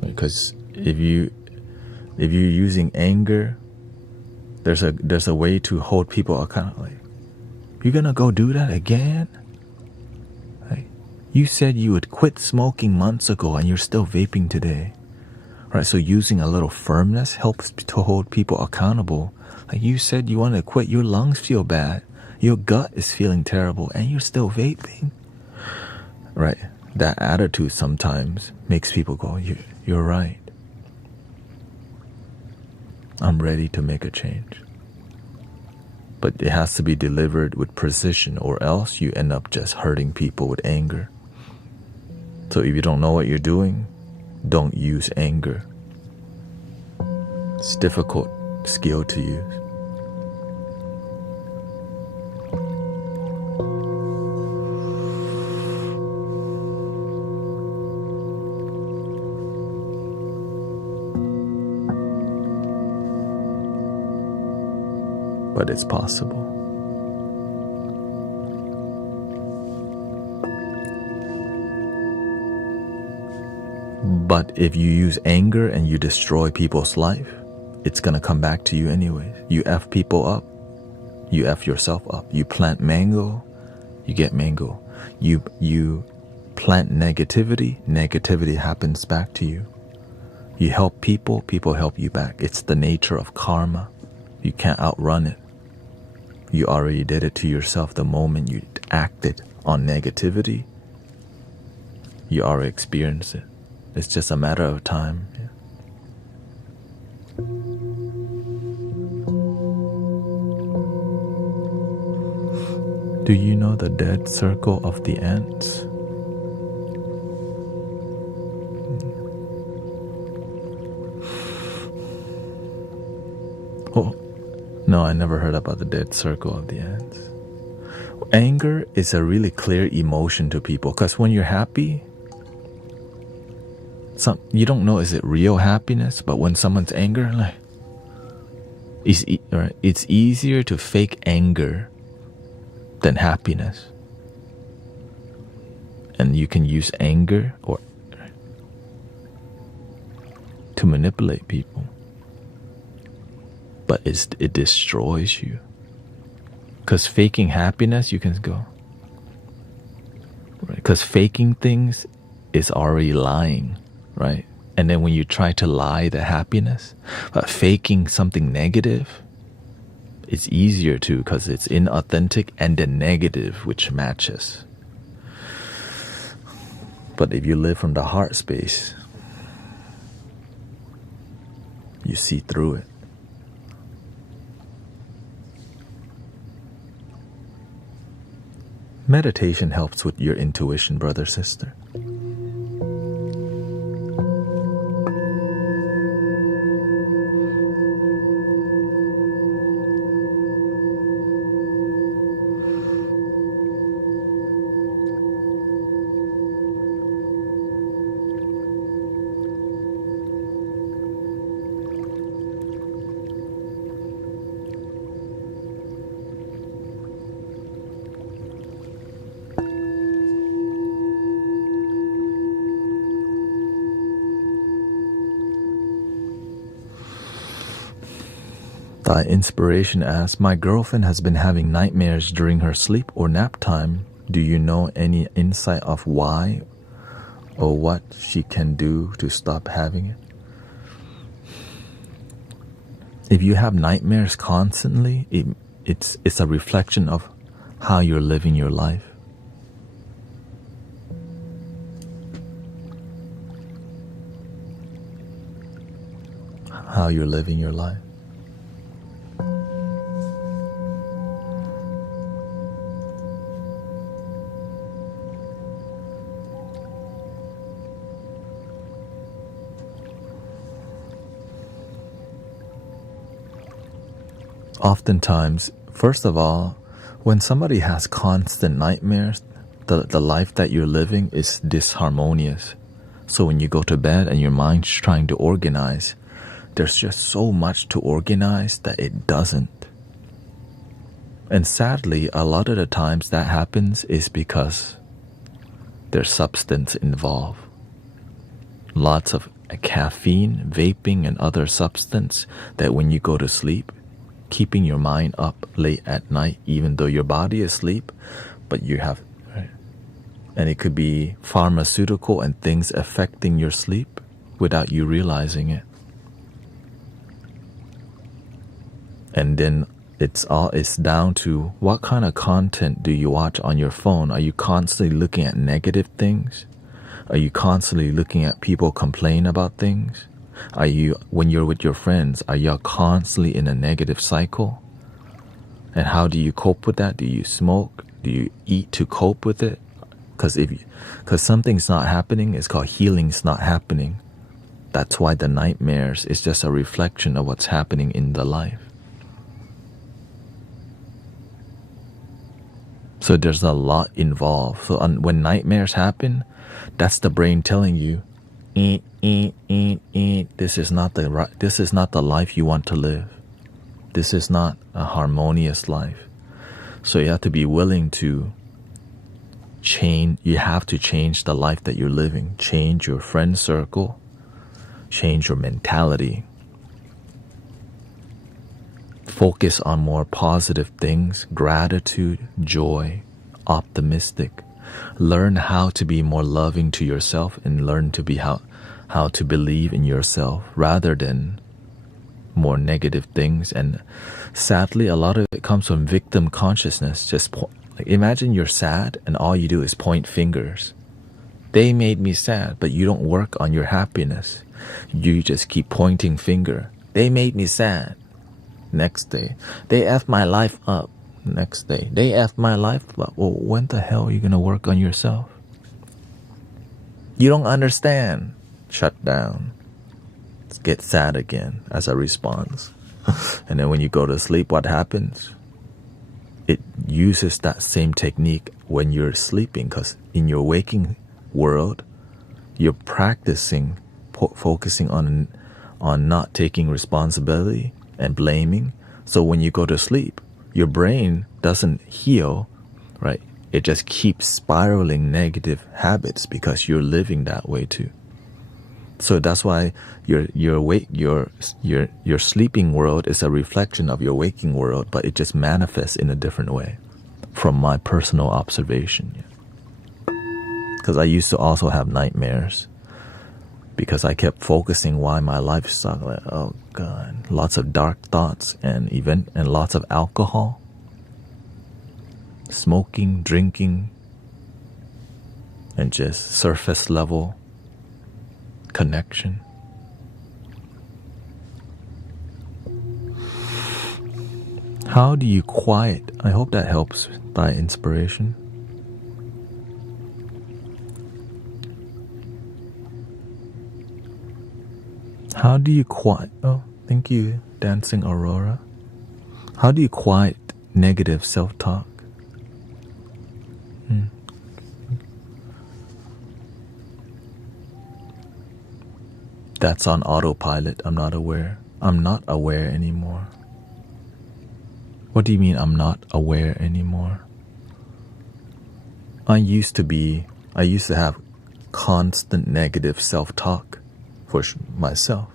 Because if you're using anger, there's a way to hold people accountable. Like, you're gonna go do that again? Like, you said you would quit smoking months ago, and you're still vaping today. Right, so using a little firmness helps to hold people accountable. Like, you said you want to quit, your lungs feel bad, your gut is feeling terrible, and you're still vaping. Right, that attitude sometimes makes people go, you're right. I'm ready to make a change. But it has to be delivered with precision, or else you end up just hurting people with anger. So if you don't know what you're doing, don't use anger. It's a difficult skill to use. But it's possible. But if you use anger and you destroy people's life, it's gonna come back to you anyways. You F people up, you F yourself up. You plant mango, you get mango. You plant negativity, negativity happens back to you. You help people, people help you back. It's the nature of karma. You can't outrun it. You already did it to yourself the moment you acted on negativity. You already experienced it. It's just a matter of time. Yeah. Do you know the dead circle of the ants? Oh, no, I never heard about the dead circle of the ants. Anger is a really clear emotion to people, because when you're happy, you don't know is it real happiness, but when someone's angry, like, it's easier to fake anger than happiness. And you can use anger or to manipulate people, but it destroys you. Because faking happiness, you can go, right? Because faking things is already lying, right? And then when you try to lie the happiness, but faking something negative, it's easier to, because it's inauthentic and the negative which matches. But if you live from the heart space, you see through it. Meditation helps with your intuition, brother, sister. Thy inspiration asks, my girlfriend has been having nightmares during her sleep or nap time. Do you know any insight of why or what she can do to stop having it? If you have nightmares constantly, it's a reflection of how you're living your life. How you're living your life. Oftentimes, first of all, when somebody has constant nightmares, the life that you're living is disharmonious. So when you go to bed and your mind's trying to organize, there's just so much to organize that it doesn't. And sadly, a lot of the times that happens is because there's substance involved. Lots of caffeine, vaping, and other substance that when you go to sleep, keeping your mind up late at night, even though your body is asleep, but you have, right? And it could be pharmaceutical and things affecting your sleep without you realizing it. And then it's down to what kind of content do you watch on your phone? Are you constantly looking at negative things? Are you constantly looking at people complain about things? Are you, when you're with your friends, are you constantly in a negative cycle? And how do you cope with that? Do you smoke? Do you eat to cope with it? Because something's not happening, it's called healing's not happening. That's why the nightmares is just a reflection of what's happening in the life. So there's a lot involved. So when nightmares happen, that's the brain telling you, this is not the life you want to live. This is not a harmonious life. So you have to be willing to change. You have to change the life that you're living. Change your friend circle. Change your mentality. Focus on more positive things, gratitude, joy, optimistic. Learn how to be more loving to yourself and learn to be how to believe in yourself rather than more negative things. And sadly, a lot of it comes from victim consciousness. Like imagine you're sad and all you do is point fingers. They made me sad, but you don't work on your happiness. You just keep pointing finger. They made me sad. Next day, they effed my life up. Next day, they effed my life up. Well, when the hell are you going to work on yourself? You don't understand. Shut down. Get sad again as a response. And then when you go to sleep, what happens? It uses that same technique when you're sleeping, because in your waking world, you're practicing focusing on not taking responsibility and blaming. So when you go to sleep, your brain doesn't heal, right? It just keeps spiraling negative habits because you're living that way too. So that's why your sleeping world is a reflection of your waking world, but it just manifests in a different way, from my personal observation. Because I used to also have nightmares, because I kept focusing why my life sucked. Like, oh God, lots of dark thoughts and lots of alcohol, smoking, drinking, and just surface level connection. How do you quiet? I hope that helps thy inspiration. How do you quiet? Oh, thank you, Dancing Aurora. How do you quiet negative self-talk? That's on autopilot. I'm not aware. I'm not aware anymore. What do you mean I'm not aware anymore? I used to have constant negative self-talk for myself.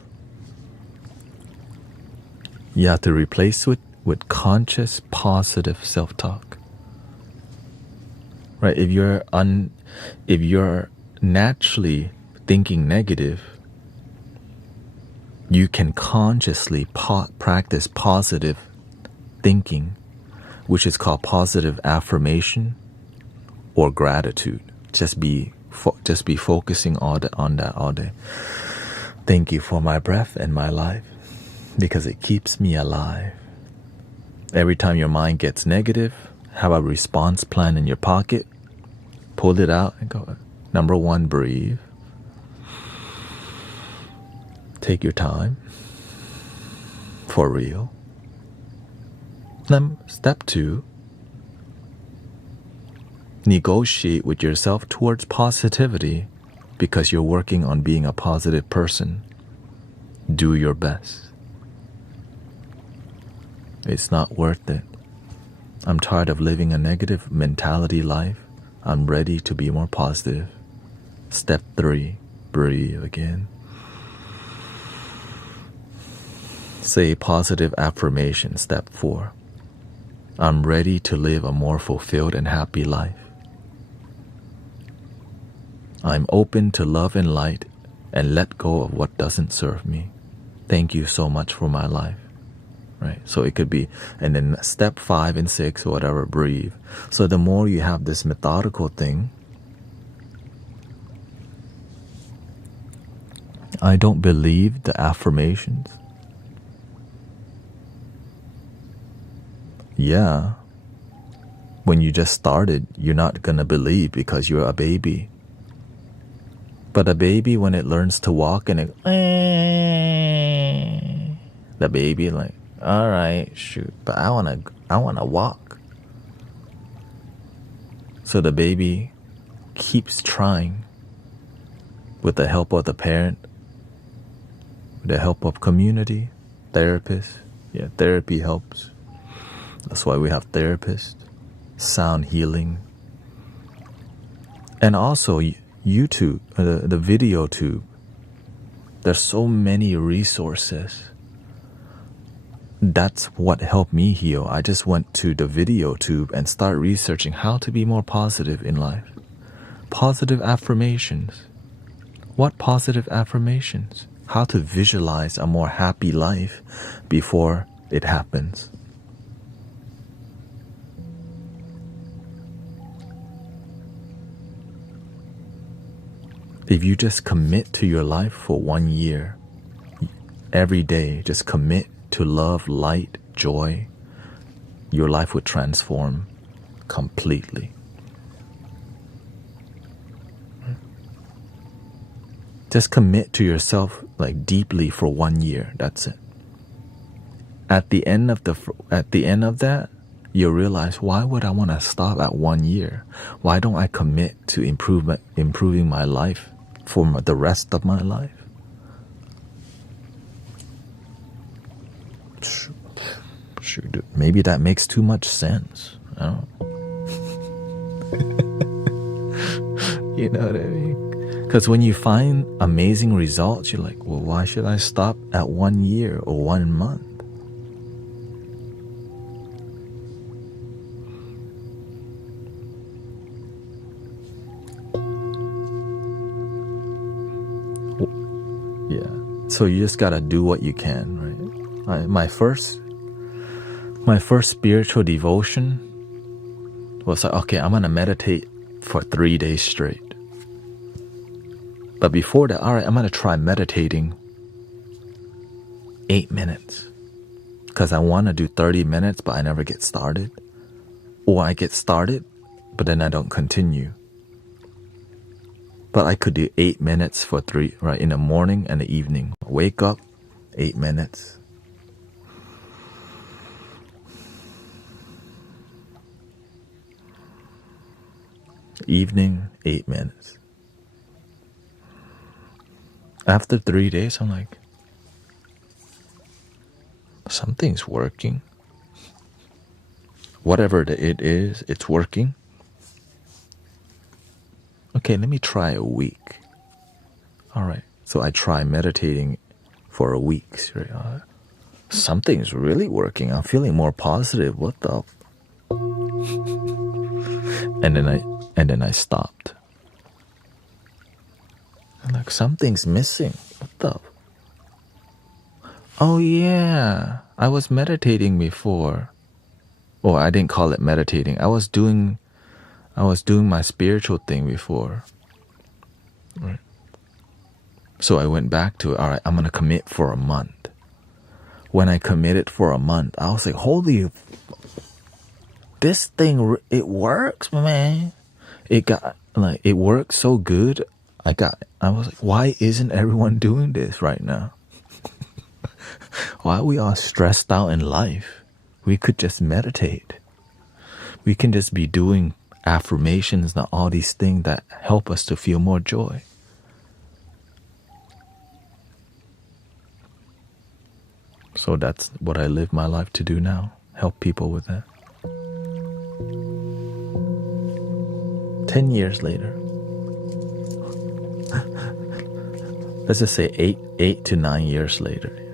You have to replace it with conscious, positive self-talk. Right? If you're naturally thinking negative, you can consciously practice positive thinking, which is called positive affirmation or gratitude. Just be focusing on that all day. Thank you for my breath and my life, because it keeps me alive. Every time your mind gets negative, have a response plan in your pocket. Pull it out and go. Number 1, breathe. Take your time. For real. Then step 2, negotiate with yourself towards positivity, because you're working on being a positive person. Do your best. It's not worth it. I'm tired of living a negative mentality life. I'm ready to be more positive. Step 3, breathe again. Say positive affirmation. Step 4, I'm ready to live a more fulfilled and happy life. I'm open to love and light and let go of what doesn't serve me. Thank you so much for my life. Right? So it could be, and then step 5 and 6 or whatever, breathe. So the more you have this methodical thing, I don't believe the affirmations. Yeah. When you just started, you're not gonna believe because you're a baby. But a baby, when it learns to walk and the baby like, all right, shoot, but I wanna walk. So the baby keeps trying with the help of the parent, with the help of community, therapists. Yeah, therapy helps. That's why we have therapists, sound healing, and also YouTube, the video tube. There's so many resources. That's what helped me heal. I just went to the video tube and started researching how to be more positive in life. Positive affirmations. What positive affirmations? How to visualize a more happy life before it happens. If you just commit to your life for 1 year, every day, just commit to love, light, joy, your life would transform completely. Just commit to yourself like deeply for 1 year. That's it. At the end of that, you'll realize, why would I want to stop at 1 year? Why don't I commit to improving my life for the rest of my life? Shoot, maybe that makes too much sense. I don't know. You know what I mean? Because when you find amazing results, you're like, well, why should I stop at 1 year or 1 month? Yeah. So you just gotta do what you can, right? My first spiritual devotion was like, okay, I'm gonna meditate for 3 days straight. But before that, all right, I'm gonna try meditating 8 minutes, because I want to do 30 minutes, but I never get started, or I get started, but then I don't continue. But I could do 8 minutes for 3, right, in the morning and the evening. Wake up, 8 minutes. Evening, 8 minutes. After 3 days, I'm like, something's working. Whatever it is, it's working. Okay, let me try a week. All right. So I try meditating for a week. something's really working. I'm feeling more positive. What the? And then I stopped. I'm like, something's missing. What the? Oh yeah, I was meditating before. Or I didn't call it meditating. I was doing my spiritual thing before. Right. So I went back to it. All right, I'm gonna commit for a month. When I committed for a month, I was like, holy, this thing, it works, man. It worked so good. I was like, why isn't everyone doing this right now? Why are we all stressed out in life? We could just meditate. We can just be doing affirmations and all these things that help us to feel more joy. So that's what I live my life to do now. Help people with that. 10 years later. Let's just say 8 to 9 years later.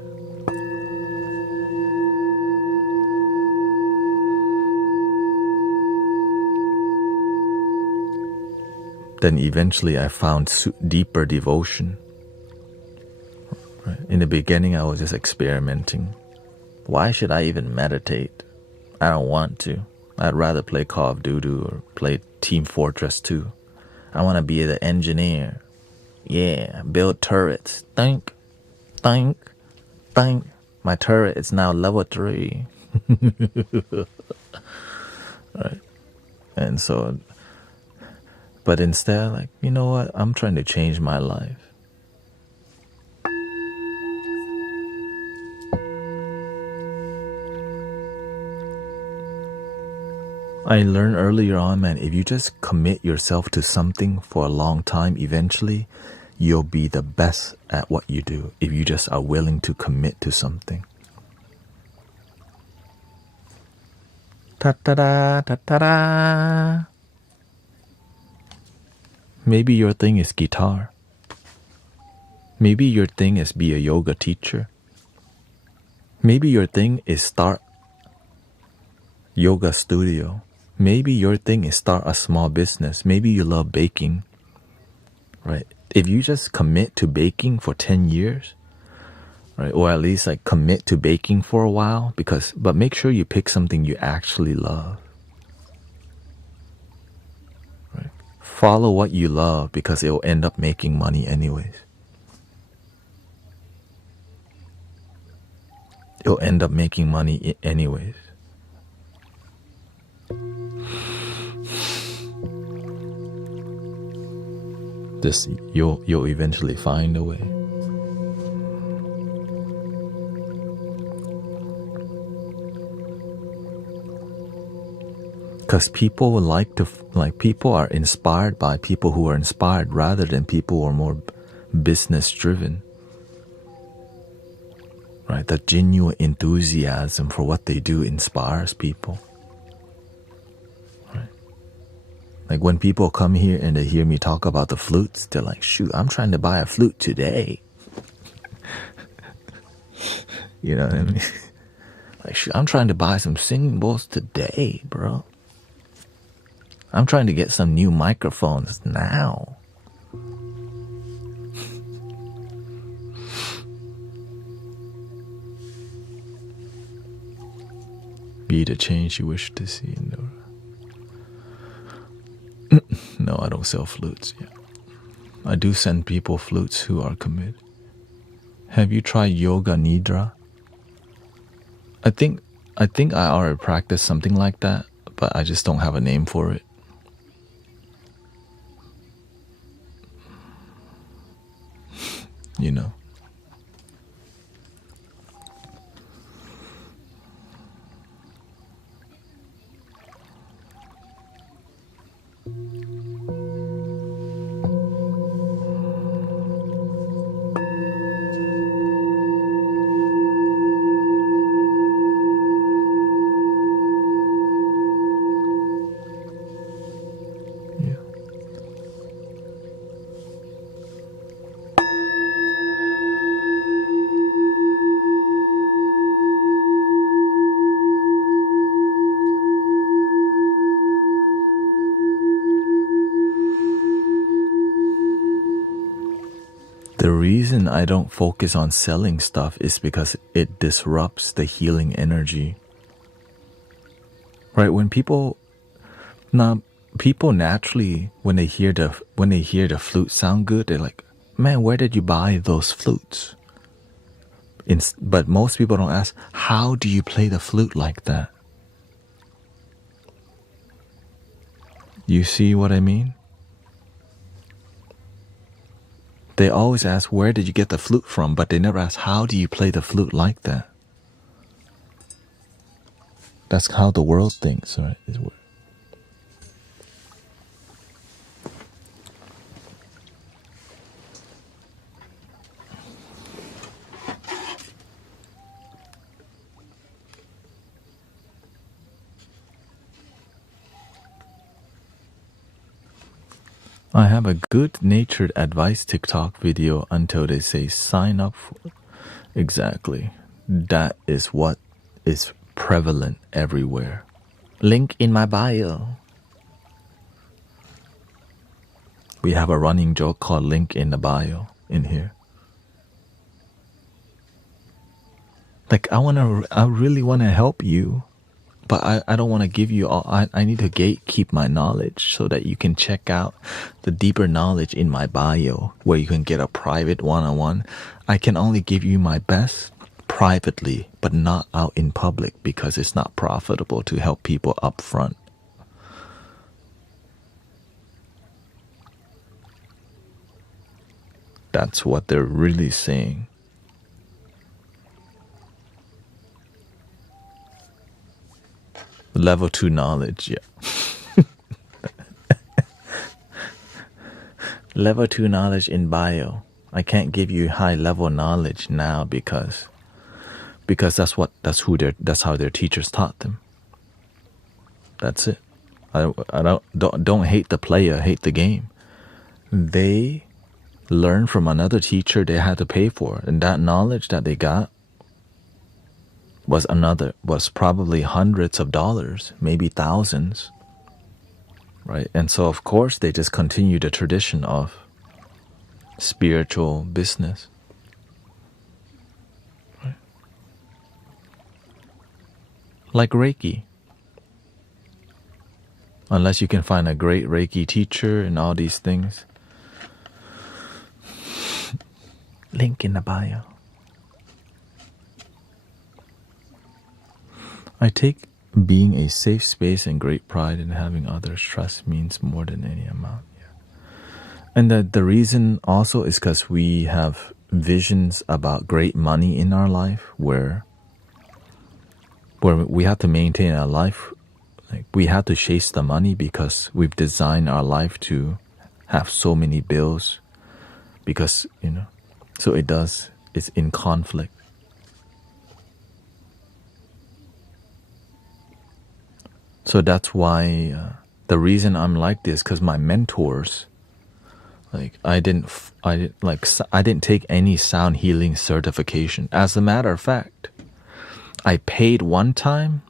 Then eventually I found deeper devotion. Right? In the beginning, I was just experimenting. Why should I even meditate? I don't want to. I'd rather play Call of Duty or play Team Fortress 2. I want to be the engineer. Yeah, build turrets. Think, think, think. My turret is now level 3. Right? And so, but instead, like, you know what? I'm trying to change my life. I learned earlier on, man, if you just commit yourself to something for a long time, eventually you'll be the best at what you do if you just are willing to commit to something. Ta-ta-da, ta-ta-da. Maybe your thing is guitar. Maybe your thing is be a yoga teacher. Maybe your thing is start yoga studio. Maybe your thing is start a small business. Maybe you love baking, right? If you just commit to baking for 10 years, right? Or at least like commit to baking for a while, but make sure you pick something you actually love. Right? Follow what you love because it will end up making money anyways. It'll end up making money anyways. You'll eventually find a way. Because people people are inspired by people who are inspired rather than people who are more business driven. Right? The genuine enthusiasm for what they do inspires people. Right? Like when people come here and they hear me talk about the flutes, they're like, shoot, I'm trying to buy a flute today. You know what I mean? Like, shoot, I'm trying to buy some singing bowls today, bro. I'm trying to get some new microphones now. Be the change you wish to see in the world. No, I don't sell flutes yet. I do send people flutes who are committed. Have you tried yoga nidra? I think I already practiced something like that, but I just don't have a name for it. You know. The reason I don't focus on selling stuff is because it disrupts the healing energy. Right? When people naturally, when they hear the flute sound good, they're like, man, where did you buy those flutes? But most people don't ask, how do you play the flute like that? You see what I mean? They always ask, where did you get the flute from? But they never ask, how do you play the flute like that? That's how the world thinks, right? I have a good-natured advice TikTok video until they say sign up for. Exactly. That is what is prevalent everywhere. Link in my bio. We have a running joke called link in the bio in here. Like I really wanna help you, but I don't want to give you all. I need to gatekeep my knowledge so that you can check out the deeper knowledge in my bio where you can get a private one-on-one. I can only give you my best privately, but not out in public because it's not profitable to help people up front. That's what they're really saying. Level 2 knowledge, yeah. Level 2 knowledge in bio. I can't give you high level knowledge now because that's how their teachers taught them. That's it. Don't hate the player, hate the game. They learned from another teacher they had to pay for, and that knowledge that they got was probably hundreds of dollars, maybe thousands. Right? And so of course they just continue the tradition of spiritual business. Right? Like Reiki. Unless you can find a great Reiki teacher and all these things. Link in the bio. I take being a safe space and great pride in having others trust means more than any amount. Yeah. And the reason also is because we have visions about great money in our life where we have to maintain our life. Like we have to chase the money because we've designed our life to have so many bills because, so it's in conflict. So that's why the reason I'm like this, because my mentors, like I didn't take any sound healing certification. As a matter of fact, I paid one time,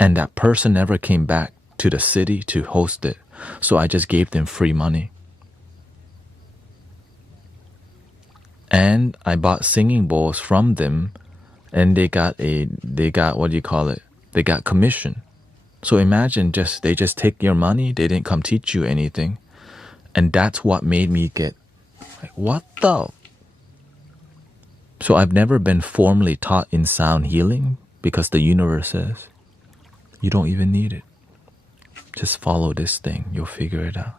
and that person never came back to the city to host it. So I just gave them free money. And I bought singing bowls from them, and they got what do you call it? They got commission. So imagine they just take your money, they didn't come teach you anything. And that's what made me get like, what the? So I've never been formally taught in sound healing because the universe says, you don't even need it. Just follow this thing, you'll figure it out.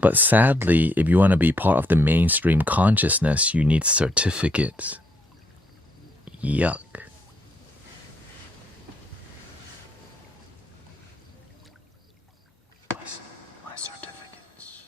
But sadly, if you want to be part of the mainstream consciousness, you need certificates. Yuck. My certificates.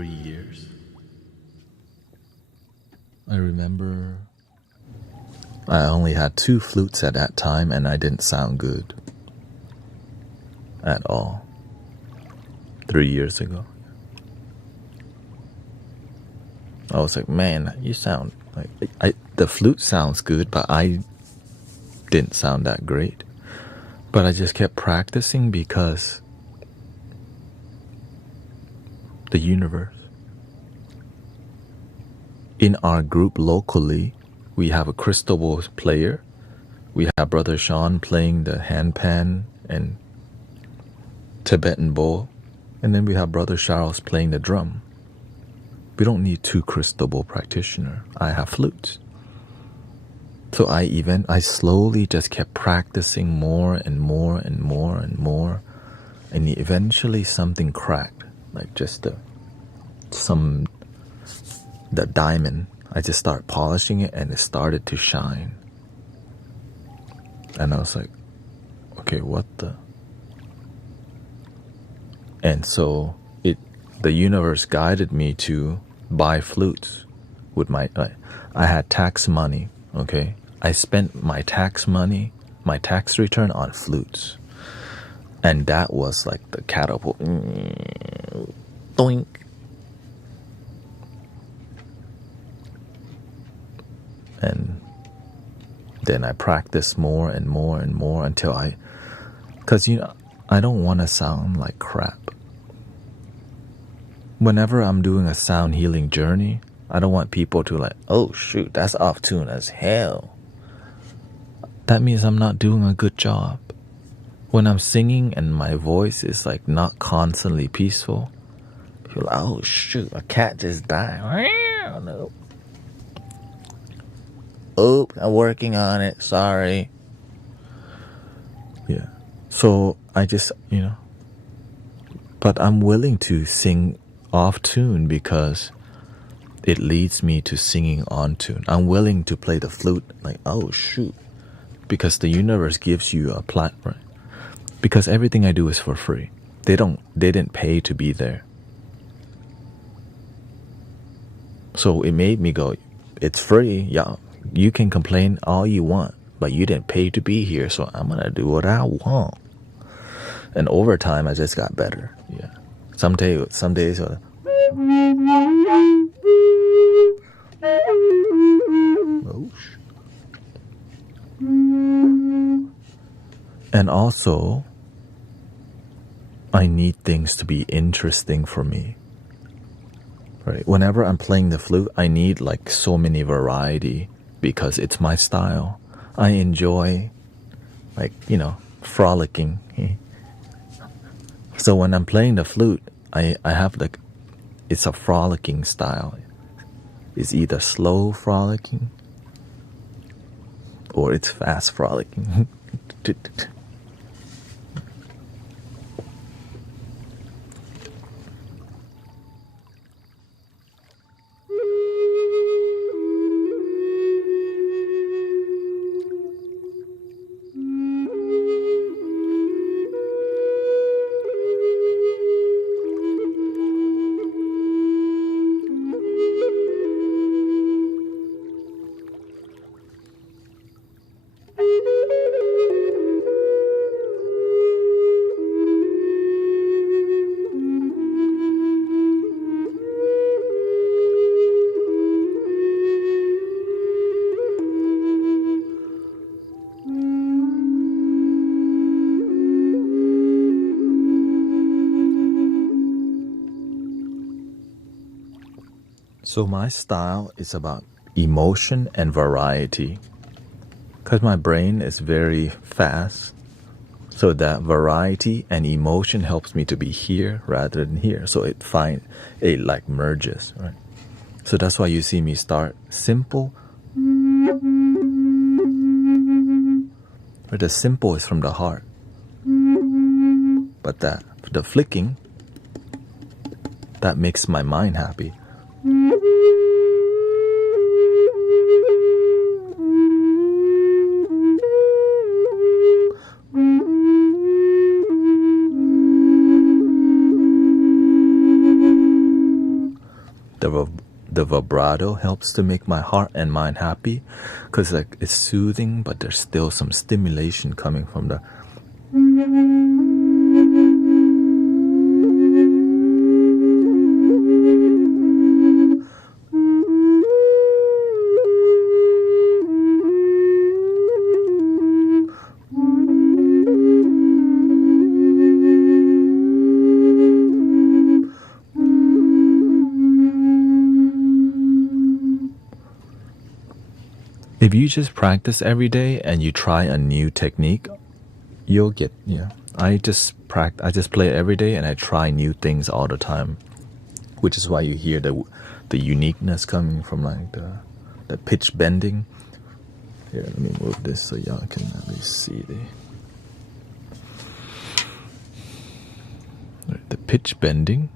3 years. I remember I only had 2 flutes at that time and I didn't sound good at all. 3 years ago. I was like, man, you sound like the flute sounds good, but I didn't sound that great. But I just kept practicing because the universe. In our group locally, we have a crystal bowl player. We have Brother Sean playing the handpan and Tibetan bowl. And then we have Brother Charles playing the drum. We don't need 2 crystal bowl practitioners. I have flutes. So I slowly just kept practicing more and more and more and more. And eventually something cracked. Like just the diamond. I just started polishing it and it started to shine. And I was like, okay, what the? And so the universe guided me to buy flutes with I had tax money, okay? I spent my tax money, my tax return on flutes. And that was like the catapult. Doink. And then I practiced more and more and more until because I don't want to sound like crap. Whenever I'm doing a sound healing journey, I don't want people to like, oh shoot, that's off tune as hell. That means I'm not doing a good job. When I'm singing and my voice is like not constantly peaceful, you're like, oh shoot, a cat just died. No. Oh, I'm working on it. Sorry. Yeah. So I just, but I'm willing to sing off tune because it leads me to singing on tune. I'm willing to play the flute like, oh shoot, because the universe gives you a platform. Because everything I do is for free. They didn't pay to be there. So it made me go, it's free, yeah. You can complain all you want, but you didn't pay to be here, so I'm gonna do what I want. And over time, I just got better. Yeah. Some days. And also, I need things to be interesting for me. Right? Whenever I'm playing the flute, I need like so many variety because it's my style. I enjoy frolicking. So when I'm playing the flute, I have it's a frolicking style. It's either slow frolicking or it's fast frolicking. So my style is about emotion and variety. Because my brain is very fast. So that variety and emotion helps me to be here rather than here. So it merges, right? So that's why you see me start simple. But the simple is from the heart. But the flicking, that makes my mind happy. the vibrato helps to make my heart and mind happy, because like it's soothing, but there's still some stimulation coming from the. If you just practice every day and you try a new technique, you'll get, I just play it every day and I try new things all the time, which is why you hear the uniqueness coming from like the pitch bending. Here, let me move this so y'all can at least see the pitch bending.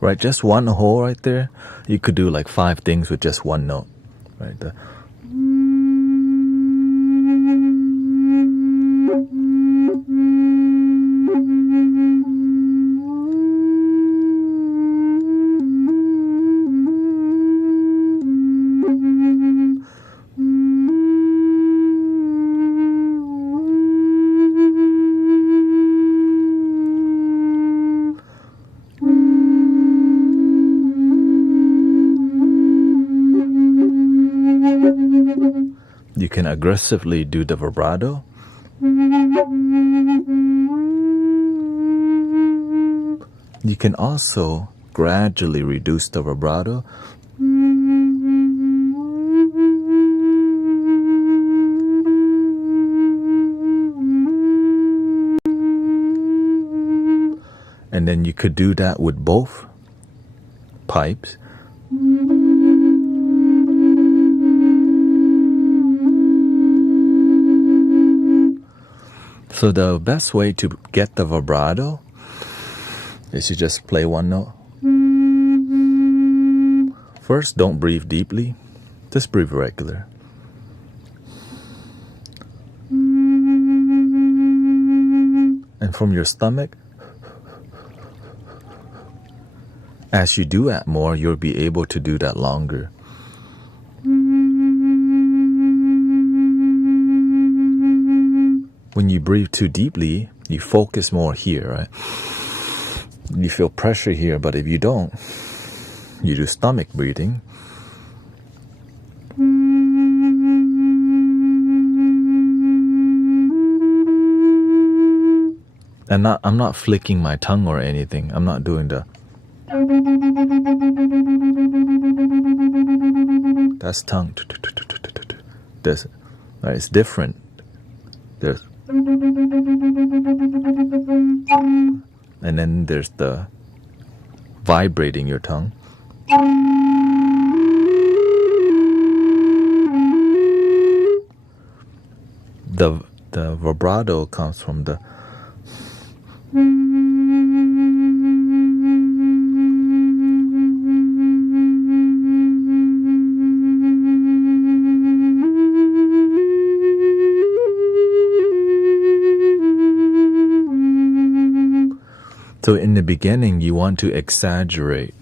Right, just one hole right there. You could do like 5 things with just one note. Right, you can aggressively do the vibrato. You can also gradually reduce the vibrato. And then you could do that with both pipes. So the best way to get the vibrato is you just play one note. First, don't breathe deeply. Just breathe regular. And from your stomach, as you do that more, you'll be able to do that longer. When you breathe too deeply, you focus more here, right? You feel pressure here, but if you don't, you do stomach breathing. And I'm not flicking my tongue or anything. I'm not doing the. That's tongue. There's, right, it's different. There's. And then there's the vibrating your tongue. The vibrato comes from the. So in the beginning, you want to exaggerate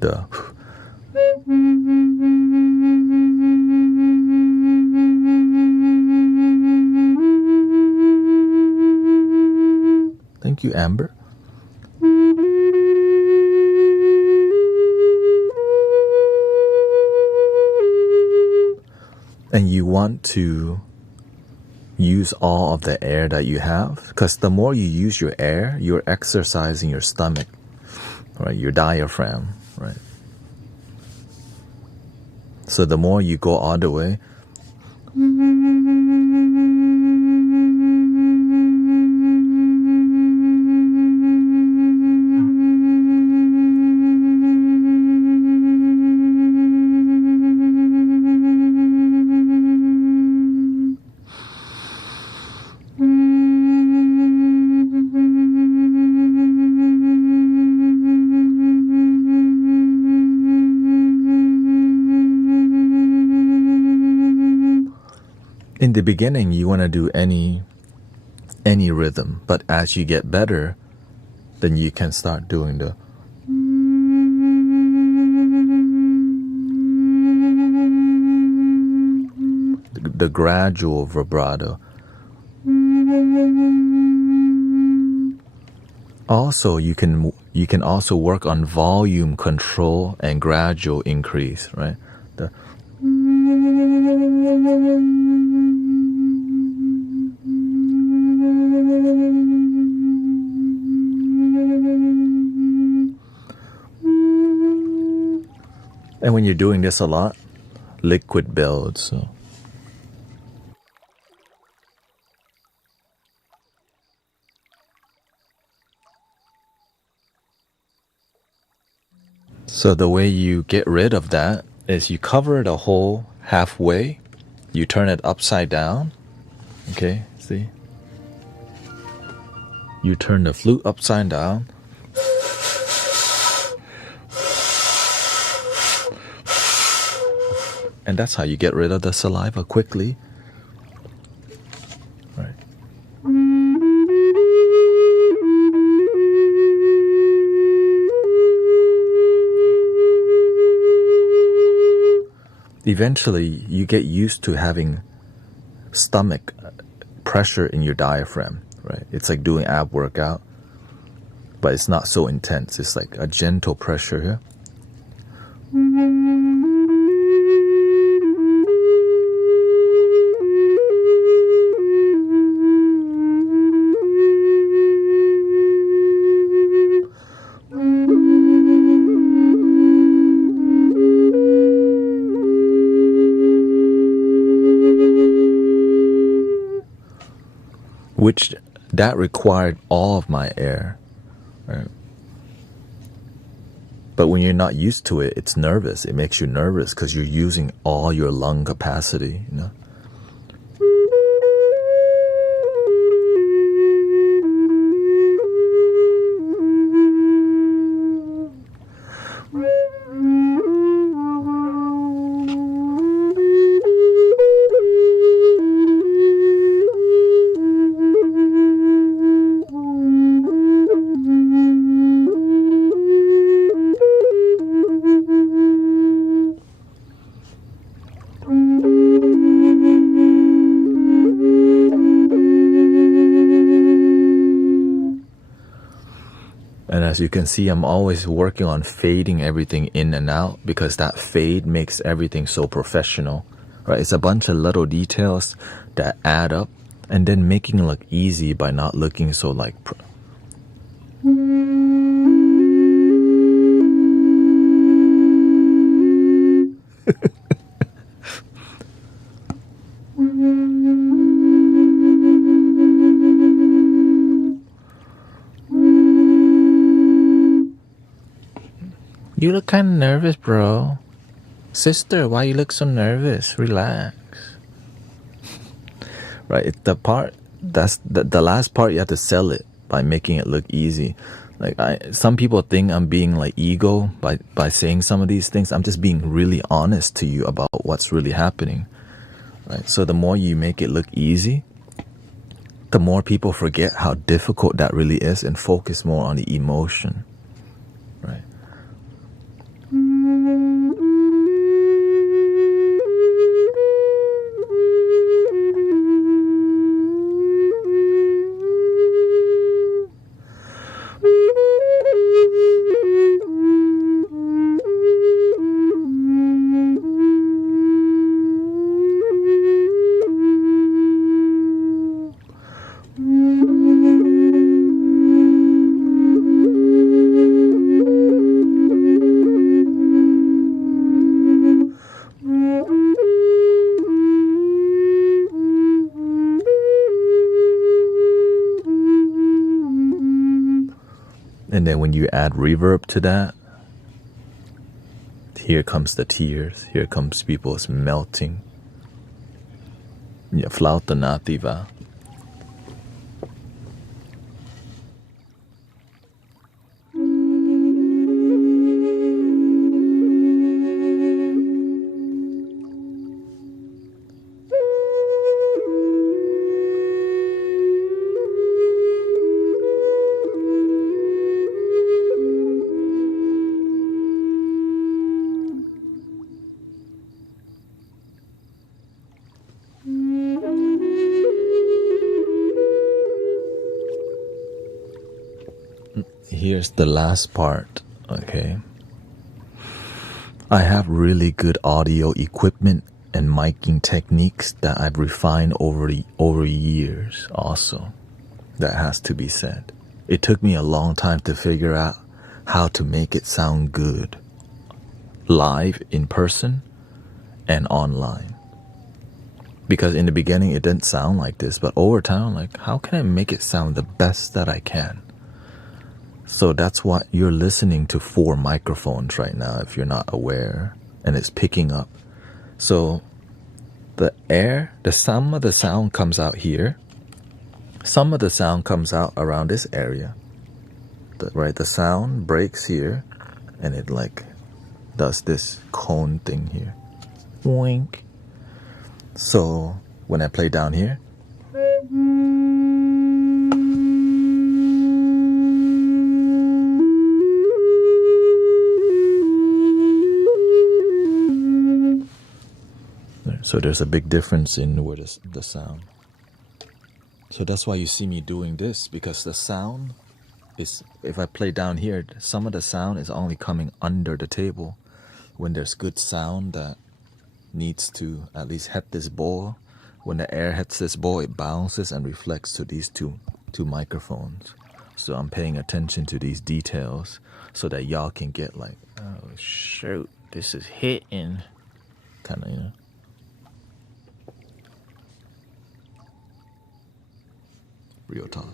the. Thank you, Amber. And you want to use all of the air that you have, because the more you use your air, you're exercising your stomach, right? Your diaphragm, right? So the more you go all the way, In the beginning, you want to do any rhythm, but as you get better, then you can start doing the gradual vibrato. Also, you can also work on volume control and gradual increase, right? The and when you're doing this a lot, liquid builds. So the way you get rid of that is you cover the hole halfway, you turn it upside down. Okay, see? You turn the flute upside down. And that's how you get rid of the saliva quickly. Right. Eventually, you get used to having stomach pressure in your diaphragm, right? It's like doing ab workout, but it's not so intense. It's like a gentle pressure here. Which that required all of my air, right? But when you're not used to it, it's nervous. It makes you nervous because you're using all your lung capacity, you know? And as you can see, I'm always working on fading everything in and out because that fade makes everything so professional, right? It's a bunch of little details that add up and then making it look easy by not looking so like... You look kind of nervous, bro. Sister, why you look so nervous? Relax. Right, the part, that's the last part, you have to sell it by making it look easy. Like some people think I'm being like ego by saying some of these things. I'm just being really honest to you about what's really happening. Right, so the more you make it look easy, the more people forget how difficult that really is and focus more on the emotion. Right. And then when you add reverb to that, here comes the tears. Here comes people's melting. Yeah, flauta nativa. here's the last part. Okay, I have really good audio equipment and miking techniques that I've refined over years also. That has to be said. It took me a long time to figure out how to make it sound good live in person and online. Because in the beginning it didn't sound like this, but over time I'm like, how can I make it sound the best that I can? So that's what you're listening to 4 microphones right now if you're not aware, and it's picking up. So some of the sound comes out here. Some of the sound comes out around this area. The sound breaks here, and it like does this cone thing here. Wink. So when I play down here, so there's a big difference in where the sound. So that's why you see me doing this, because the sound is, if I play down here, some of the sound is only coming under the table. When there's good sound that needs to at least hit this bowl, when the air hits this bowl, it bounces and reflects to these two microphones. So I'm paying attention to these details so that y'all can get like, oh shoot, this is hitting, kind of, you know. Real talk.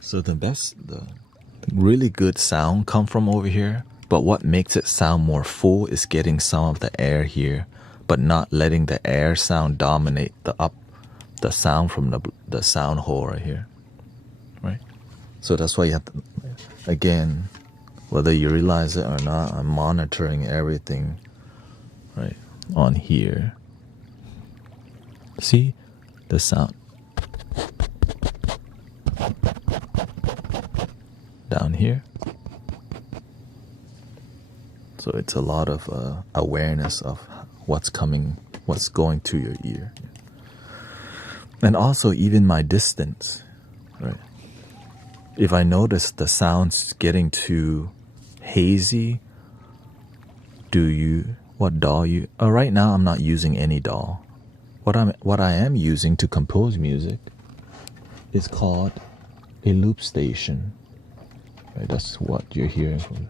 So the really good sound come from over here, but what makes it sound more full is getting some of the air here, but not letting the air sound dominate the sound from the sound hole right here, right? So that's why you have to, again, whether you realize it or not, I'm monitoring everything, right, on here. See the sound down here. So it's a lot of awareness of what's going to your ear. And also even my distance, right? If I notice the sound's getting too hazy, what DAW right now I'm not using any DAW. What I am using to compose music is called a loop station. Right, that's what you're hearing from.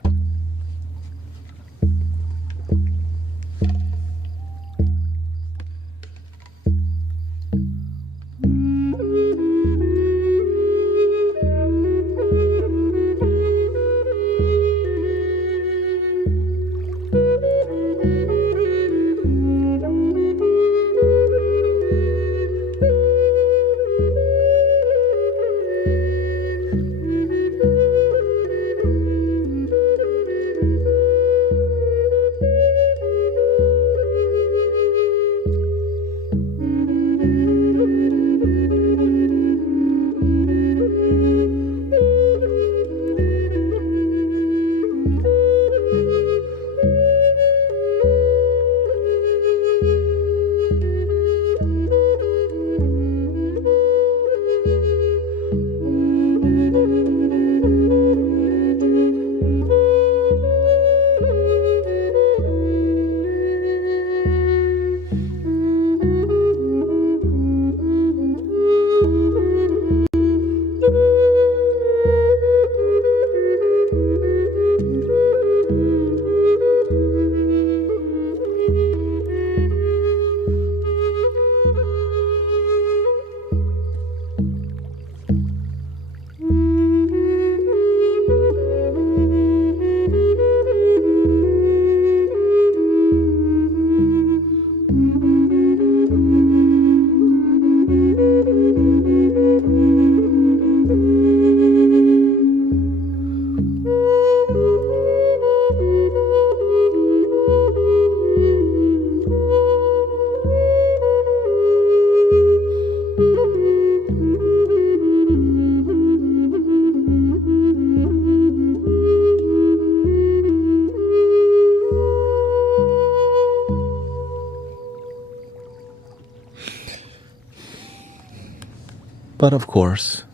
But of course,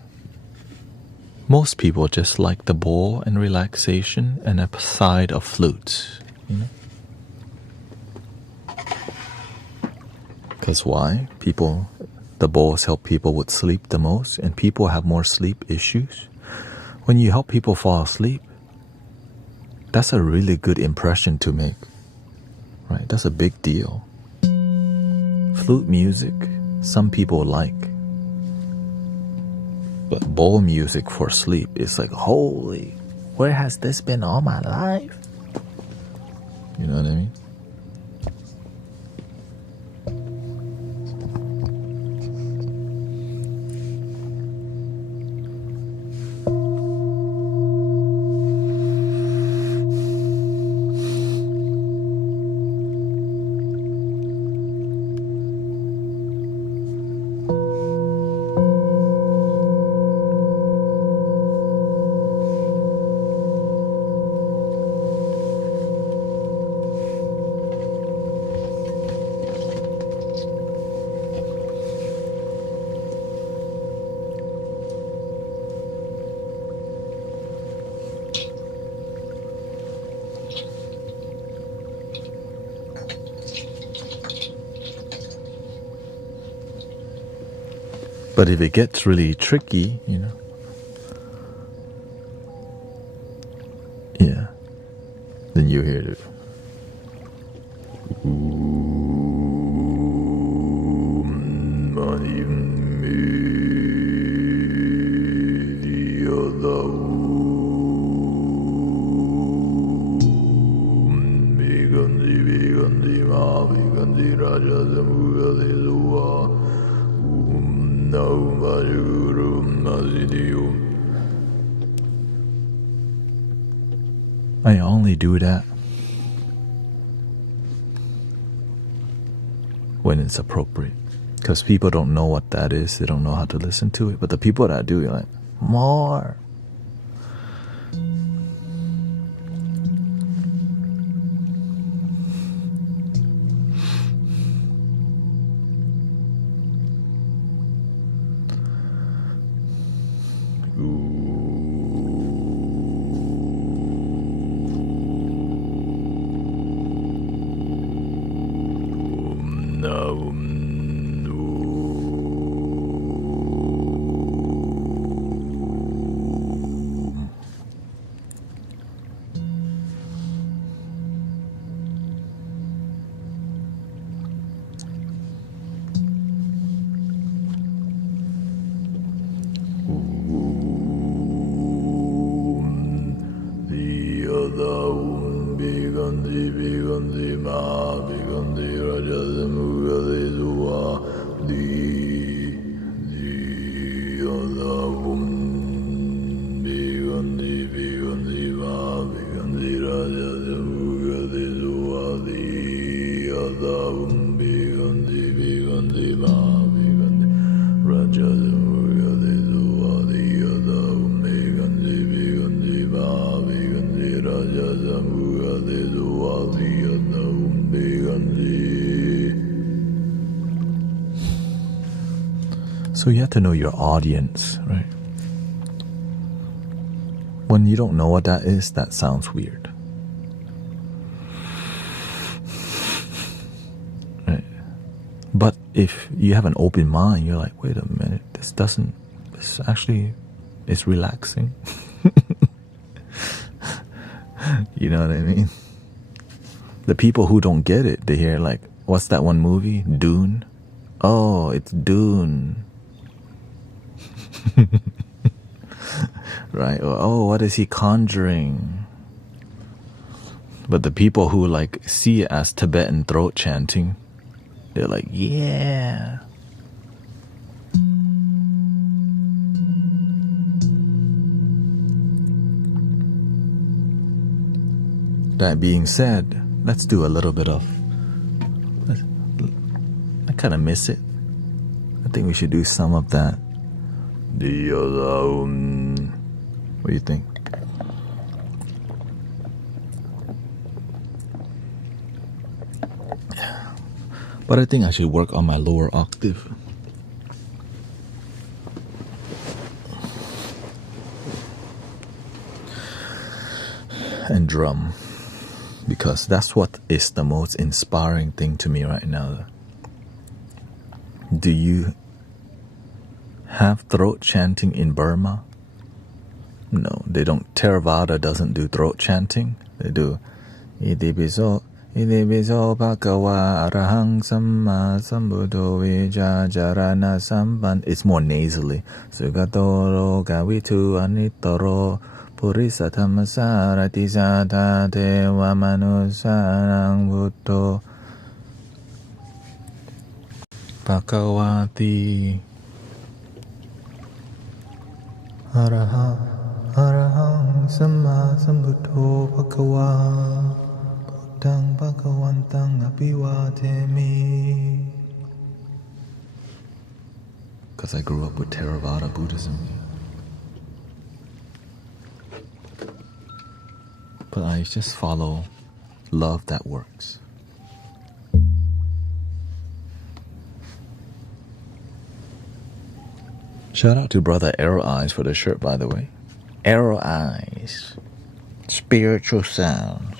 most people just like the bowl and relaxation and a side of flutes. You know? Because why? The bowls help people with sleep the most, and people have more sleep issues. When you help people fall asleep, that's a really good impression to make, right? That's a big deal. Flute music, some people like. But bowl music for sleep is like, holy, where has this been all my life? You know what I mean? But if it gets really tricky, you know, yeah, then you hear it. I only do that when it's appropriate, because people don't know what that is. They don't know how to listen to it. But the people that do, you're like, more. So you have to know your audience, right? When you don't know what that is, that sounds weird. Right? But if you have an open mind, you're like, wait a minute, this actually is relaxing. You know what I mean? The people who don't get it, they hear like, what's that one movie? Dune? Oh, it's Dune. Right? Or, oh, what is he conjuring? But the people who like see it as Tibetan throat chanting, they're like, yeah. That being said, let's do a little bit of, I kind of miss it. I think we should do some of that. What do you think? But I think I should work on my lower octave. and drum, because that's what is the most inspiring thing to me right now. Do you have throat chanting in Burma? No, they don't. Theravada doesn't do throat chanting. They do Idibiso Bhagava Arahang Samma Sambuddho Vijajarana Sampan. It's more nasally. Sugatoro Gavitu Anitoro Purisa Thammasarati Sata Deva Manusarang Buddho Bhagavati Arahang Samma Sambuddho Bhagava Buddhang Bhagavantang Abhivatemi. Because I grew up with Theravada Buddhism. But I just follow love that works. Shout out to brother Arrow Eyes for the shirt, by the way. Arrow Eyes. Spiritual sounds.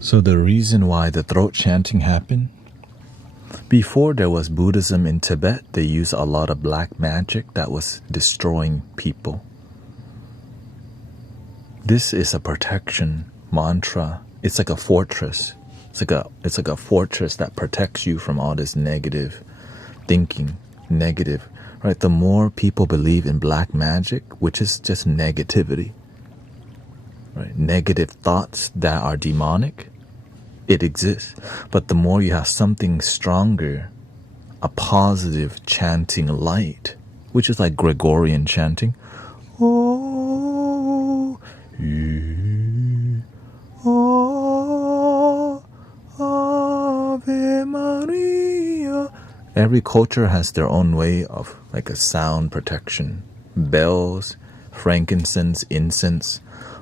So the reason why the throat chanting happened, before there was Buddhism in Tibet, they used a lot of black magic that was destroying people. This is a protection mantra. It's like a fortress. It's like a fortress that protects you from all this negative thinking, negative, right? The more people believe in black magic, which is just negativity, right? Negative thoughts that are demonic, it exists. But the more you have something stronger, a positive chanting light, which is like Gregorian chanting. Oh, Ave Maria. Every culture has their own way of like a sound protection. Bells, frankincense, incense,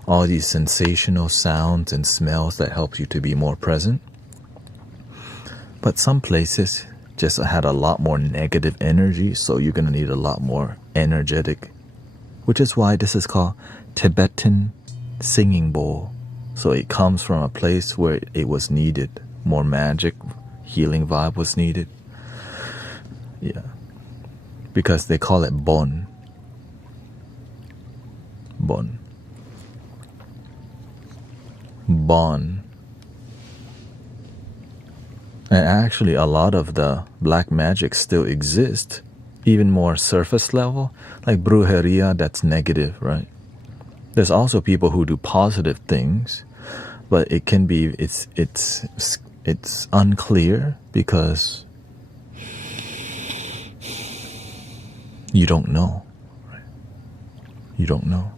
all these sensational sounds and smells that help you to be more present. But some places just had a lot more negative energy, so you're going to need a lot more energetic, which is why this is called Tibetan singing bowl. So it comes from a place where it was needed. More magic, healing vibe was needed. Yeah. Because they call it bon. Bon. Bon. And actually a lot of the black magic still exists, even more surface level, like brujeria, that's negative, right? There's also people who do positive things, but it can be, it's unclear because you don't know, right? You don't know.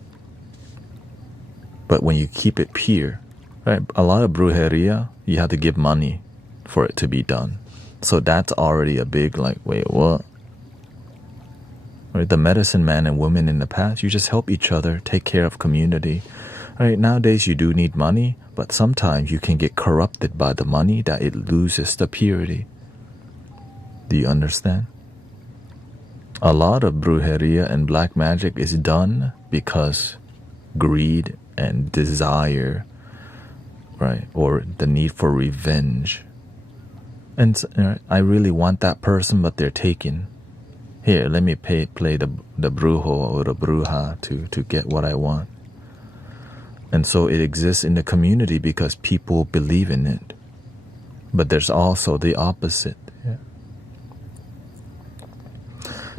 But when you keep it pure, right? A lot of brujeria, you have to give money for it to be done. So that's already a big like, wait, what? Right? The medicine man and women in the past, you just help each other, take care of community. Right? Nowadays you do need money, but sometimes you can get corrupted by the money that it loses the purity. Do you understand? A lot of brujeria and black magic is done because greed and desire, right? Or the need for revenge. And I really want that person, but they're taken. here, let me play the brujo or the bruja to get what I want. And so it exists in the community because people believe in it. But there's also the opposite. Yeah.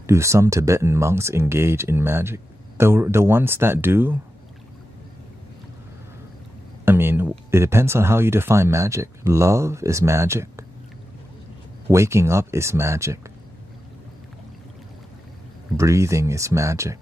Do some Tibetan monks engage in magic? The ones that do, I mean, it depends on how you define magic. Love is magic. Waking up is magic. Breathing is magic.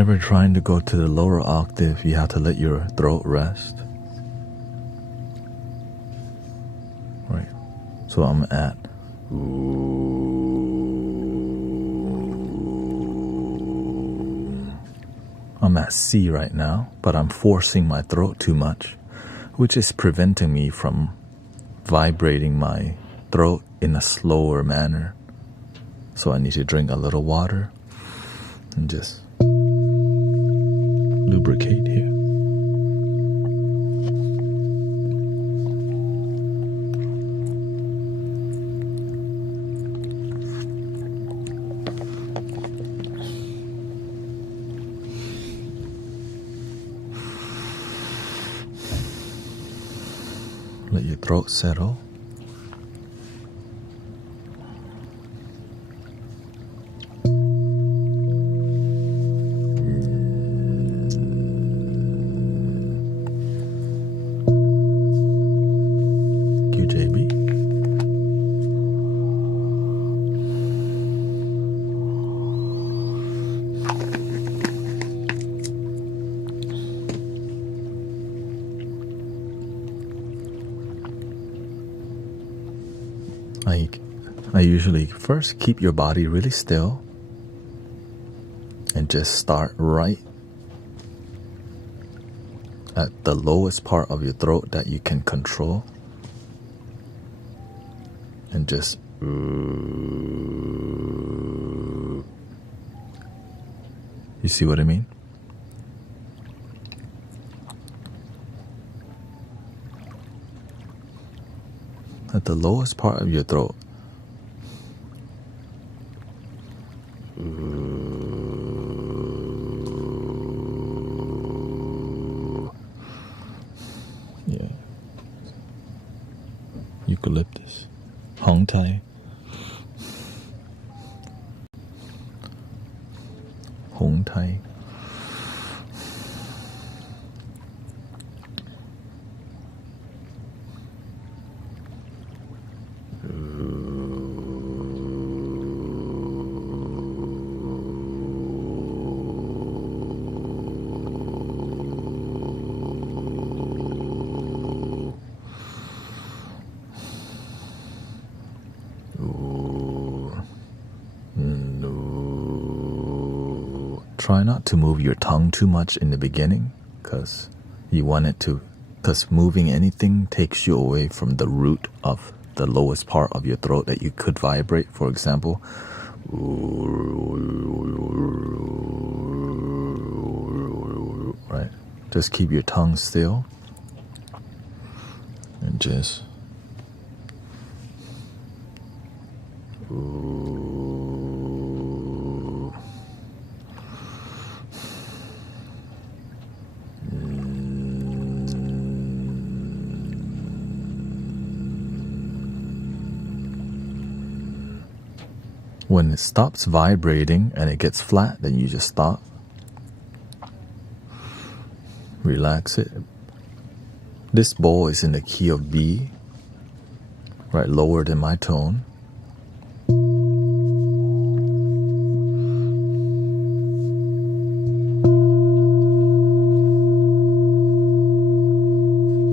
Whenever trying to go to the lower octave, you have to let your throat rest. Right. So I'm at C right now, but I'm forcing my throat too much, which is preventing me from vibrating my throat in a slower manner. So I need to drink a little water and just lubricate here. Let your throat settle. I usually first keep your body really still and just start right at the lowest part of your throat that you can control, and just you see what I mean? At the lowest part of your throat. Yeah. Eucalyptus. Hong Tai. Hong Tai. Try not to move your tongue too much in the beginning, because you want it to, because moving anything takes you away from the root of the lowest part of your throat that you could vibrate. For example, right? Just keep your tongue still and just when it stops vibrating and it gets flat, then you just stop. Relax it. This bowl is in the key of B, right, lower than my tone.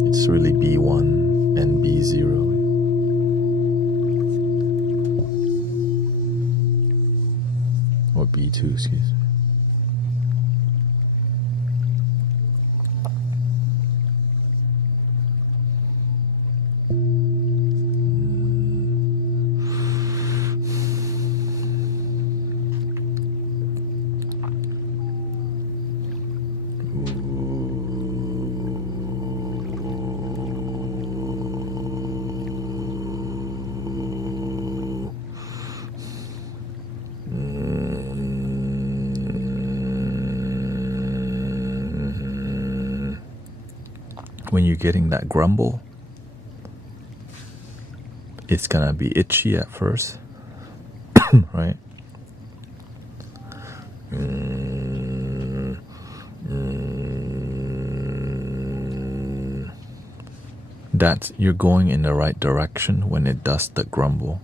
It's really B1 and B0. Or B2, excuse me. When you're getting that grumble, it's gonna be itchy at first, right? That you're going in the right direction when it does the grumble.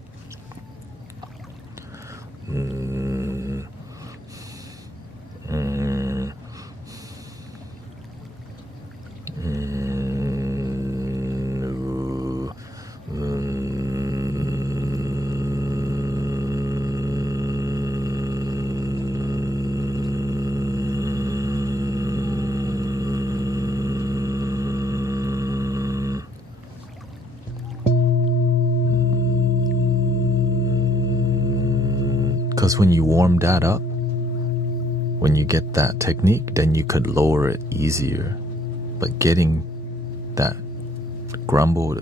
Because when you warm that up, when you get that technique, then you could lower it easier. But getting that grumble,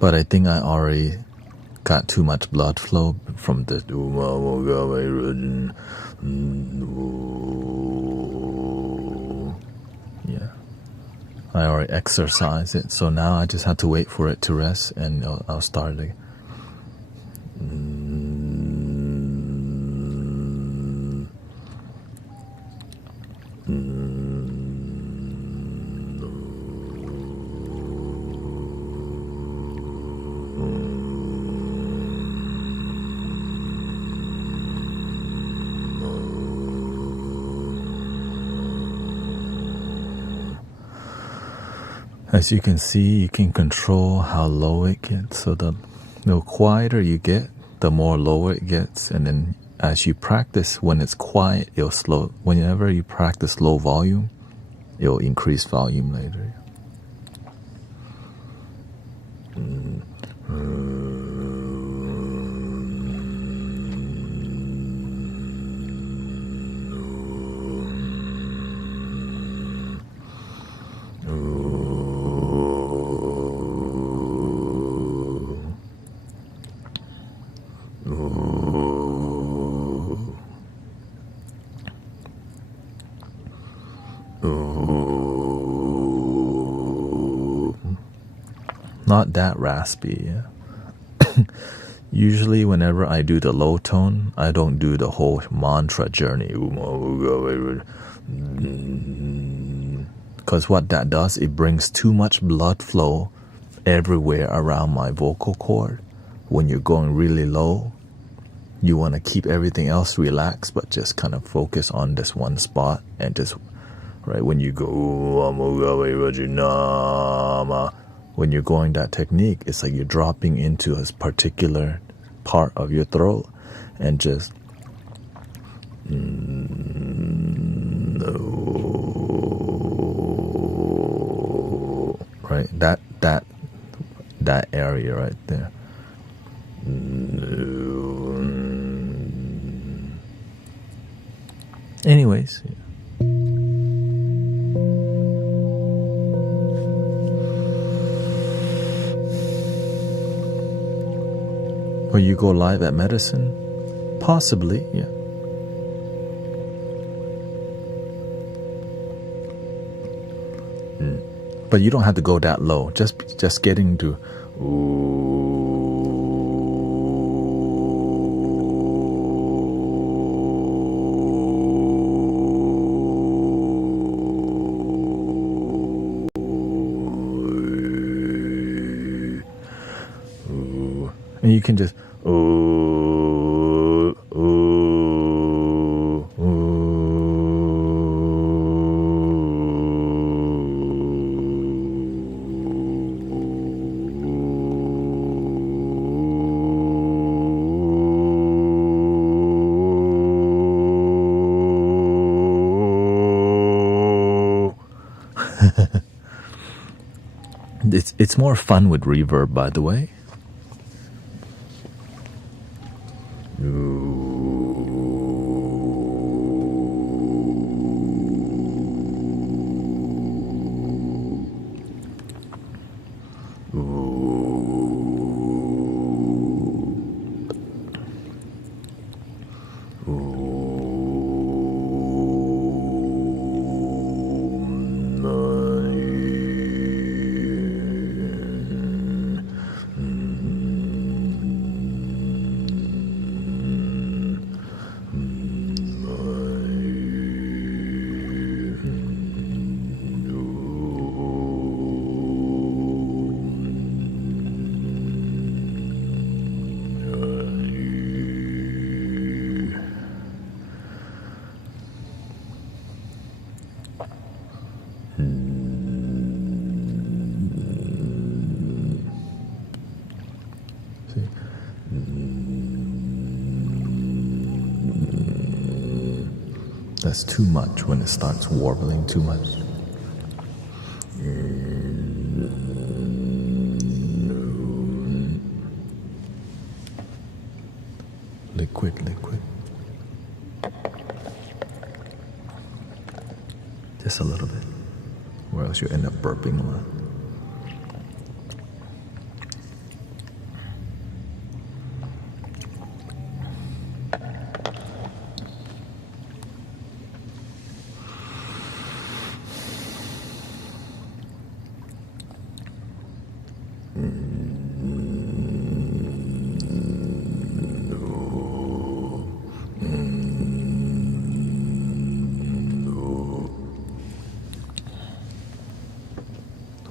but I think I already got too much blood flow from the yeah. I already exercised it, so now I just have to wait for it to rest, and I'll start again. As you can see, you can control how low it gets. So the quieter you get, the more lower it gets. And then as you practice, when it's quiet, it'll slow. Whenever you practice low volume, it'll increase volume later. Not that raspy, yeah. Usually whenever I do the low tone, I don't do the whole mantra journey. Because what that does, it brings too much blood flow everywhere around my vocal cord. When you're going really low, you want to keep everything else relaxed, but just kind of focus on this one spot. And just, right, when you go, when you're going that technique, it's like you're dropping into a particular part of your throat and just right, that area right there. Anyways, or you go live at medicine? Possibly, yeah. But you don't have to go that low. Just getting to and you can just it's more fun with reverb, by the way. That's too much when it starts warbling too much. Liquid, liquid. Just a little bit, or else you end up burping a lot.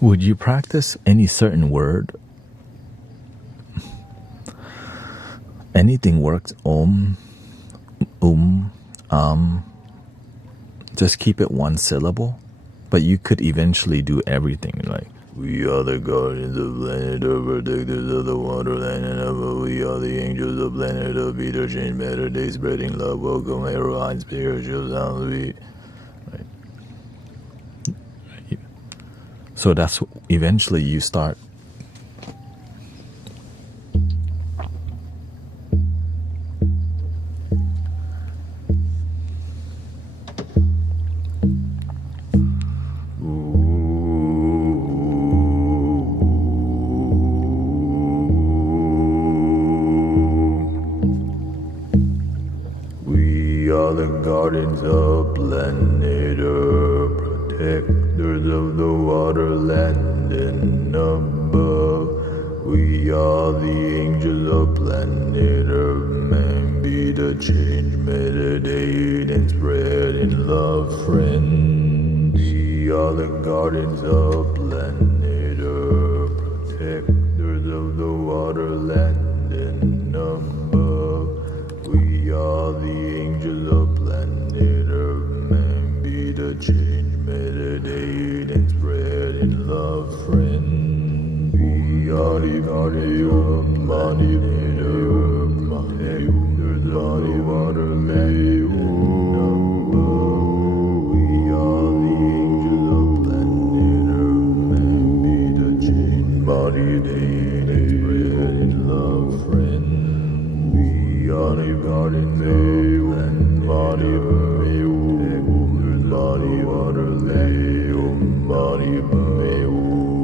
Would you practice any certain word? Anything works. Just keep it one syllable. But you could eventually do everything. Like, we are the guardians of planet, the protectors of the waterland, and we are the angels of planet of Peter, change matter, day spreading love, welcome, heroine, spiritual sounds. So that's eventually you start. We are the guardians of planet Earth, protectors of the waterland and above. We are the angels of planet Earth, man be the change, meditate and spread in love, friend. We are the guardians of planet Earth, protectors of the waterland and above. We are the angels of planet Earth, man be the change, meditate and spread in love, friend. We are the body of body, protectors of the waterland. We are the angels of planet Earth, man be the change, body, and spread in love, friend. We are the guardians of planet body, body, waterland, body,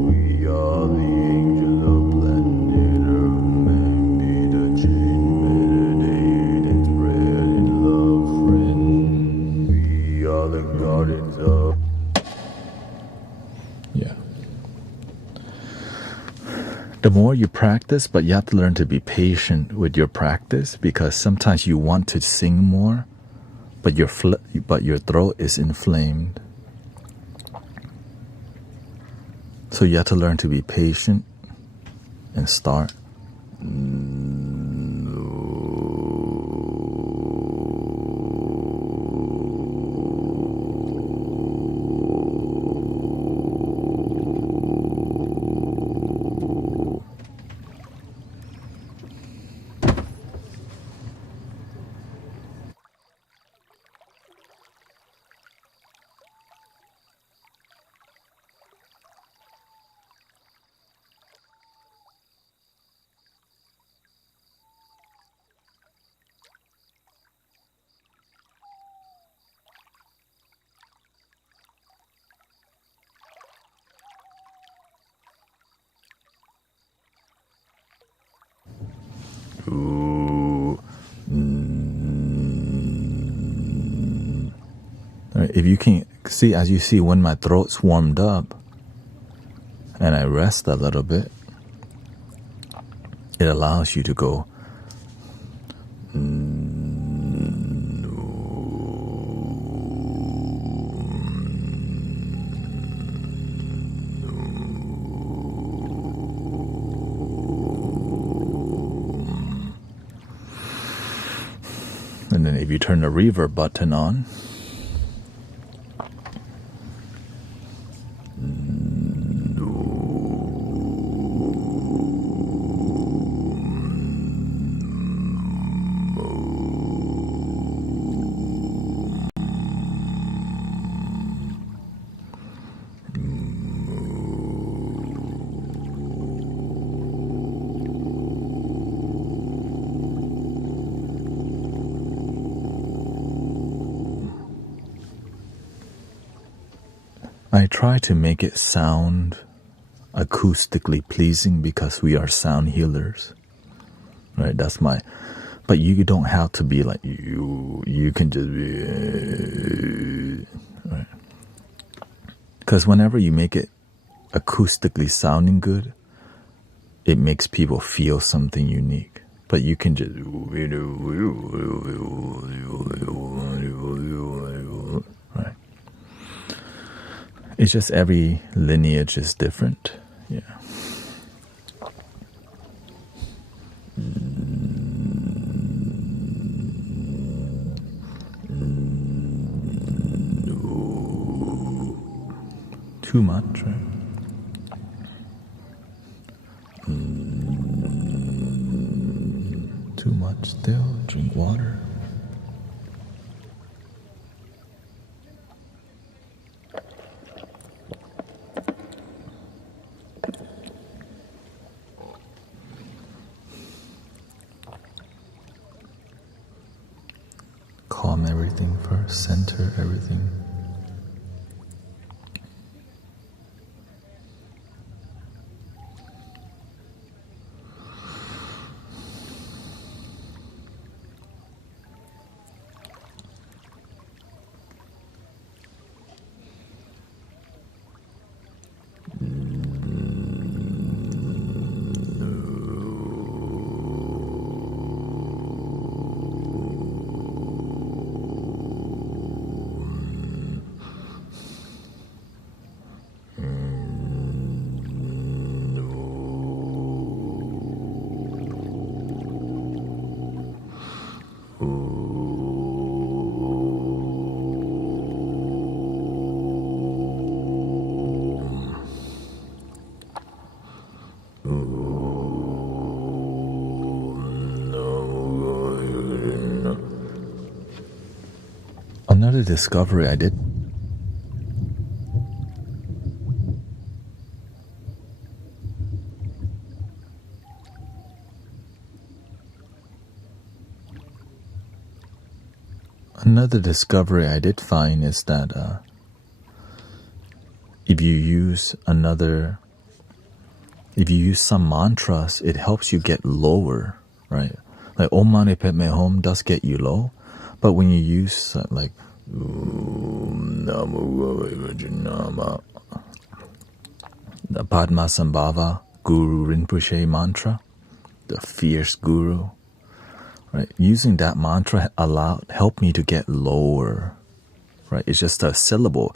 we are the angels of planet Earth, man be the change, meditate and spread in love, friend. We are the guardians of. Yeah. The more you practice, but you have to learn to be patient with your practice, because sometimes you want to sing more, but your throat is inflamed. So you have to learn to be patient and start. If you can see, as you see, when my throat's warmed up and I rest a little bit, it allows you to go. And then if you turn the reverb button on, I try to make it sound acoustically pleasing because we are sound healers, right? That's my, but you don't have to be like you can just be, right? Because whenever you make it acoustically sounding good, it makes people feel something unique. But you can just, right? It's just every lineage is different. Yeah. Too much, right? Too much still. Drink water. Calm everything first. Center everything. Another discovery I did. Another discovery I did find is that if you use some mantras, it helps you get lower, right? Like Om Mani Padme Hum does get you low, but when you use like the Padmasambhava Guru Rinpoche mantra, the fierce guru, right? Using that mantra helped me to get lower, right? It's just a syllable.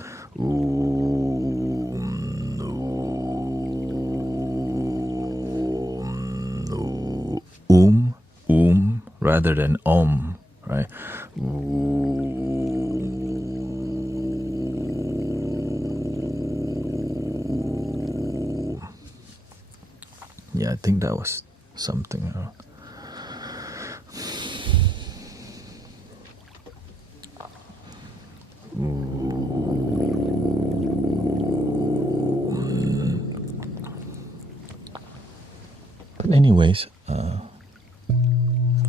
Rather than om, right? Yeah, I think that was something. But anyways,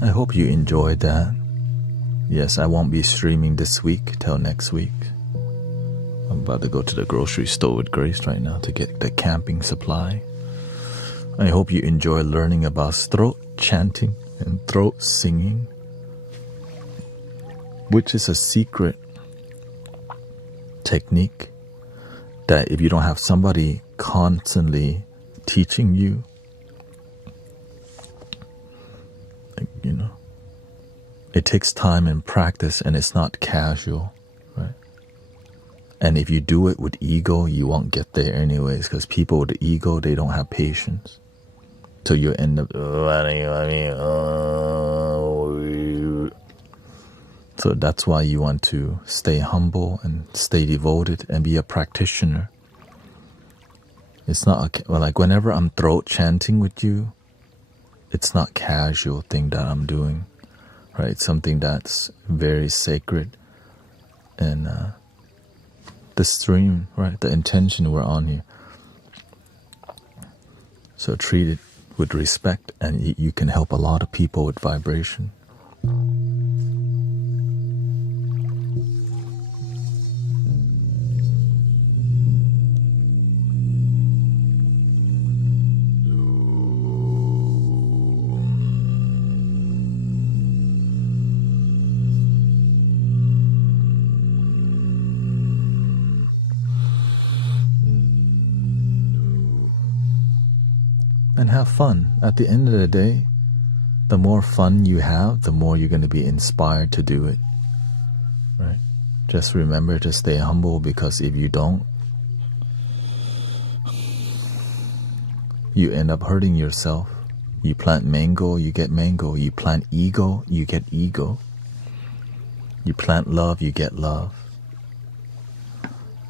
I hope you enjoyed that. Yes, I won't be streaming this week till next week. I'm about to go to the grocery store with Grace right now to get the camping supply. I hope you enjoy learning about throat chanting and throat singing, which is a secret technique that if you don't have somebody constantly teaching you, it takes time and practice, and it's not casual, right? And if you do it with ego, you won't get there anyways, because people with ego, they don't have patience. So you end up, so that's why you want to stay humble and stay devoted and be a practitioner. It's not like whenever I'm throat chanting with you, it's not casual thing that I'm doing. Right, something that's very sacred, and the stream, right, the intention we're on here. So treat it with respect, and you can help a lot of people with vibration. and have fun. At the end of the day, the more fun you have, the more you're going to be inspired to do it. Right? Just remember to stay humble, because if you don't, you end up hurting yourself. You plant mango, you get mango. You plant ego, you get ego. You plant love, you get love.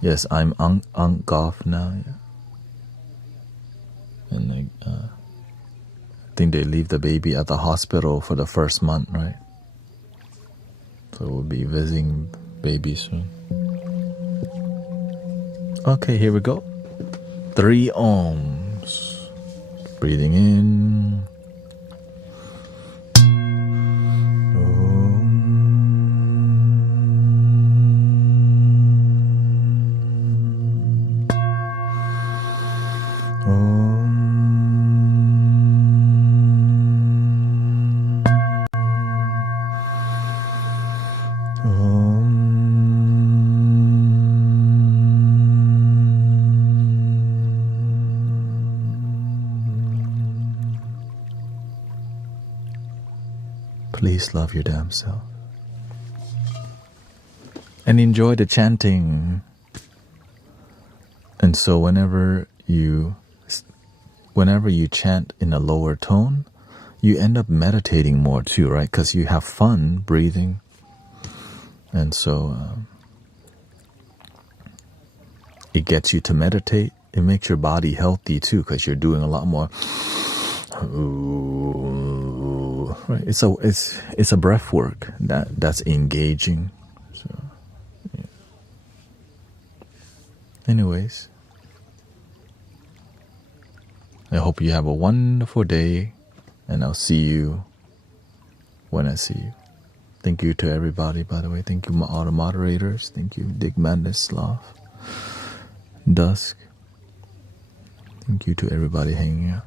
Yes, I'm on golf now. Yeah. And I think they leave the baby at the hospital for the first month, right? So we'll be visiting baby soon. Okay, here we go. 3 ohms. Breathing in. Please love your damn self. And enjoy the chanting. And so whenever you chant in a lower tone, you end up meditating more too, right? Because you have fun breathing. And so it gets you to meditate. It makes your body healthy too, because you're doing a lot more. Right? It's a breath work that's engaging. So, yeah. Anyways, I hope you have a wonderful day, and I'll see you when I see you. Thank you to everybody, by the way. Thank you, all the moderators. Thank you, Dick Mandislav, Dusk. Thank you to everybody hanging out.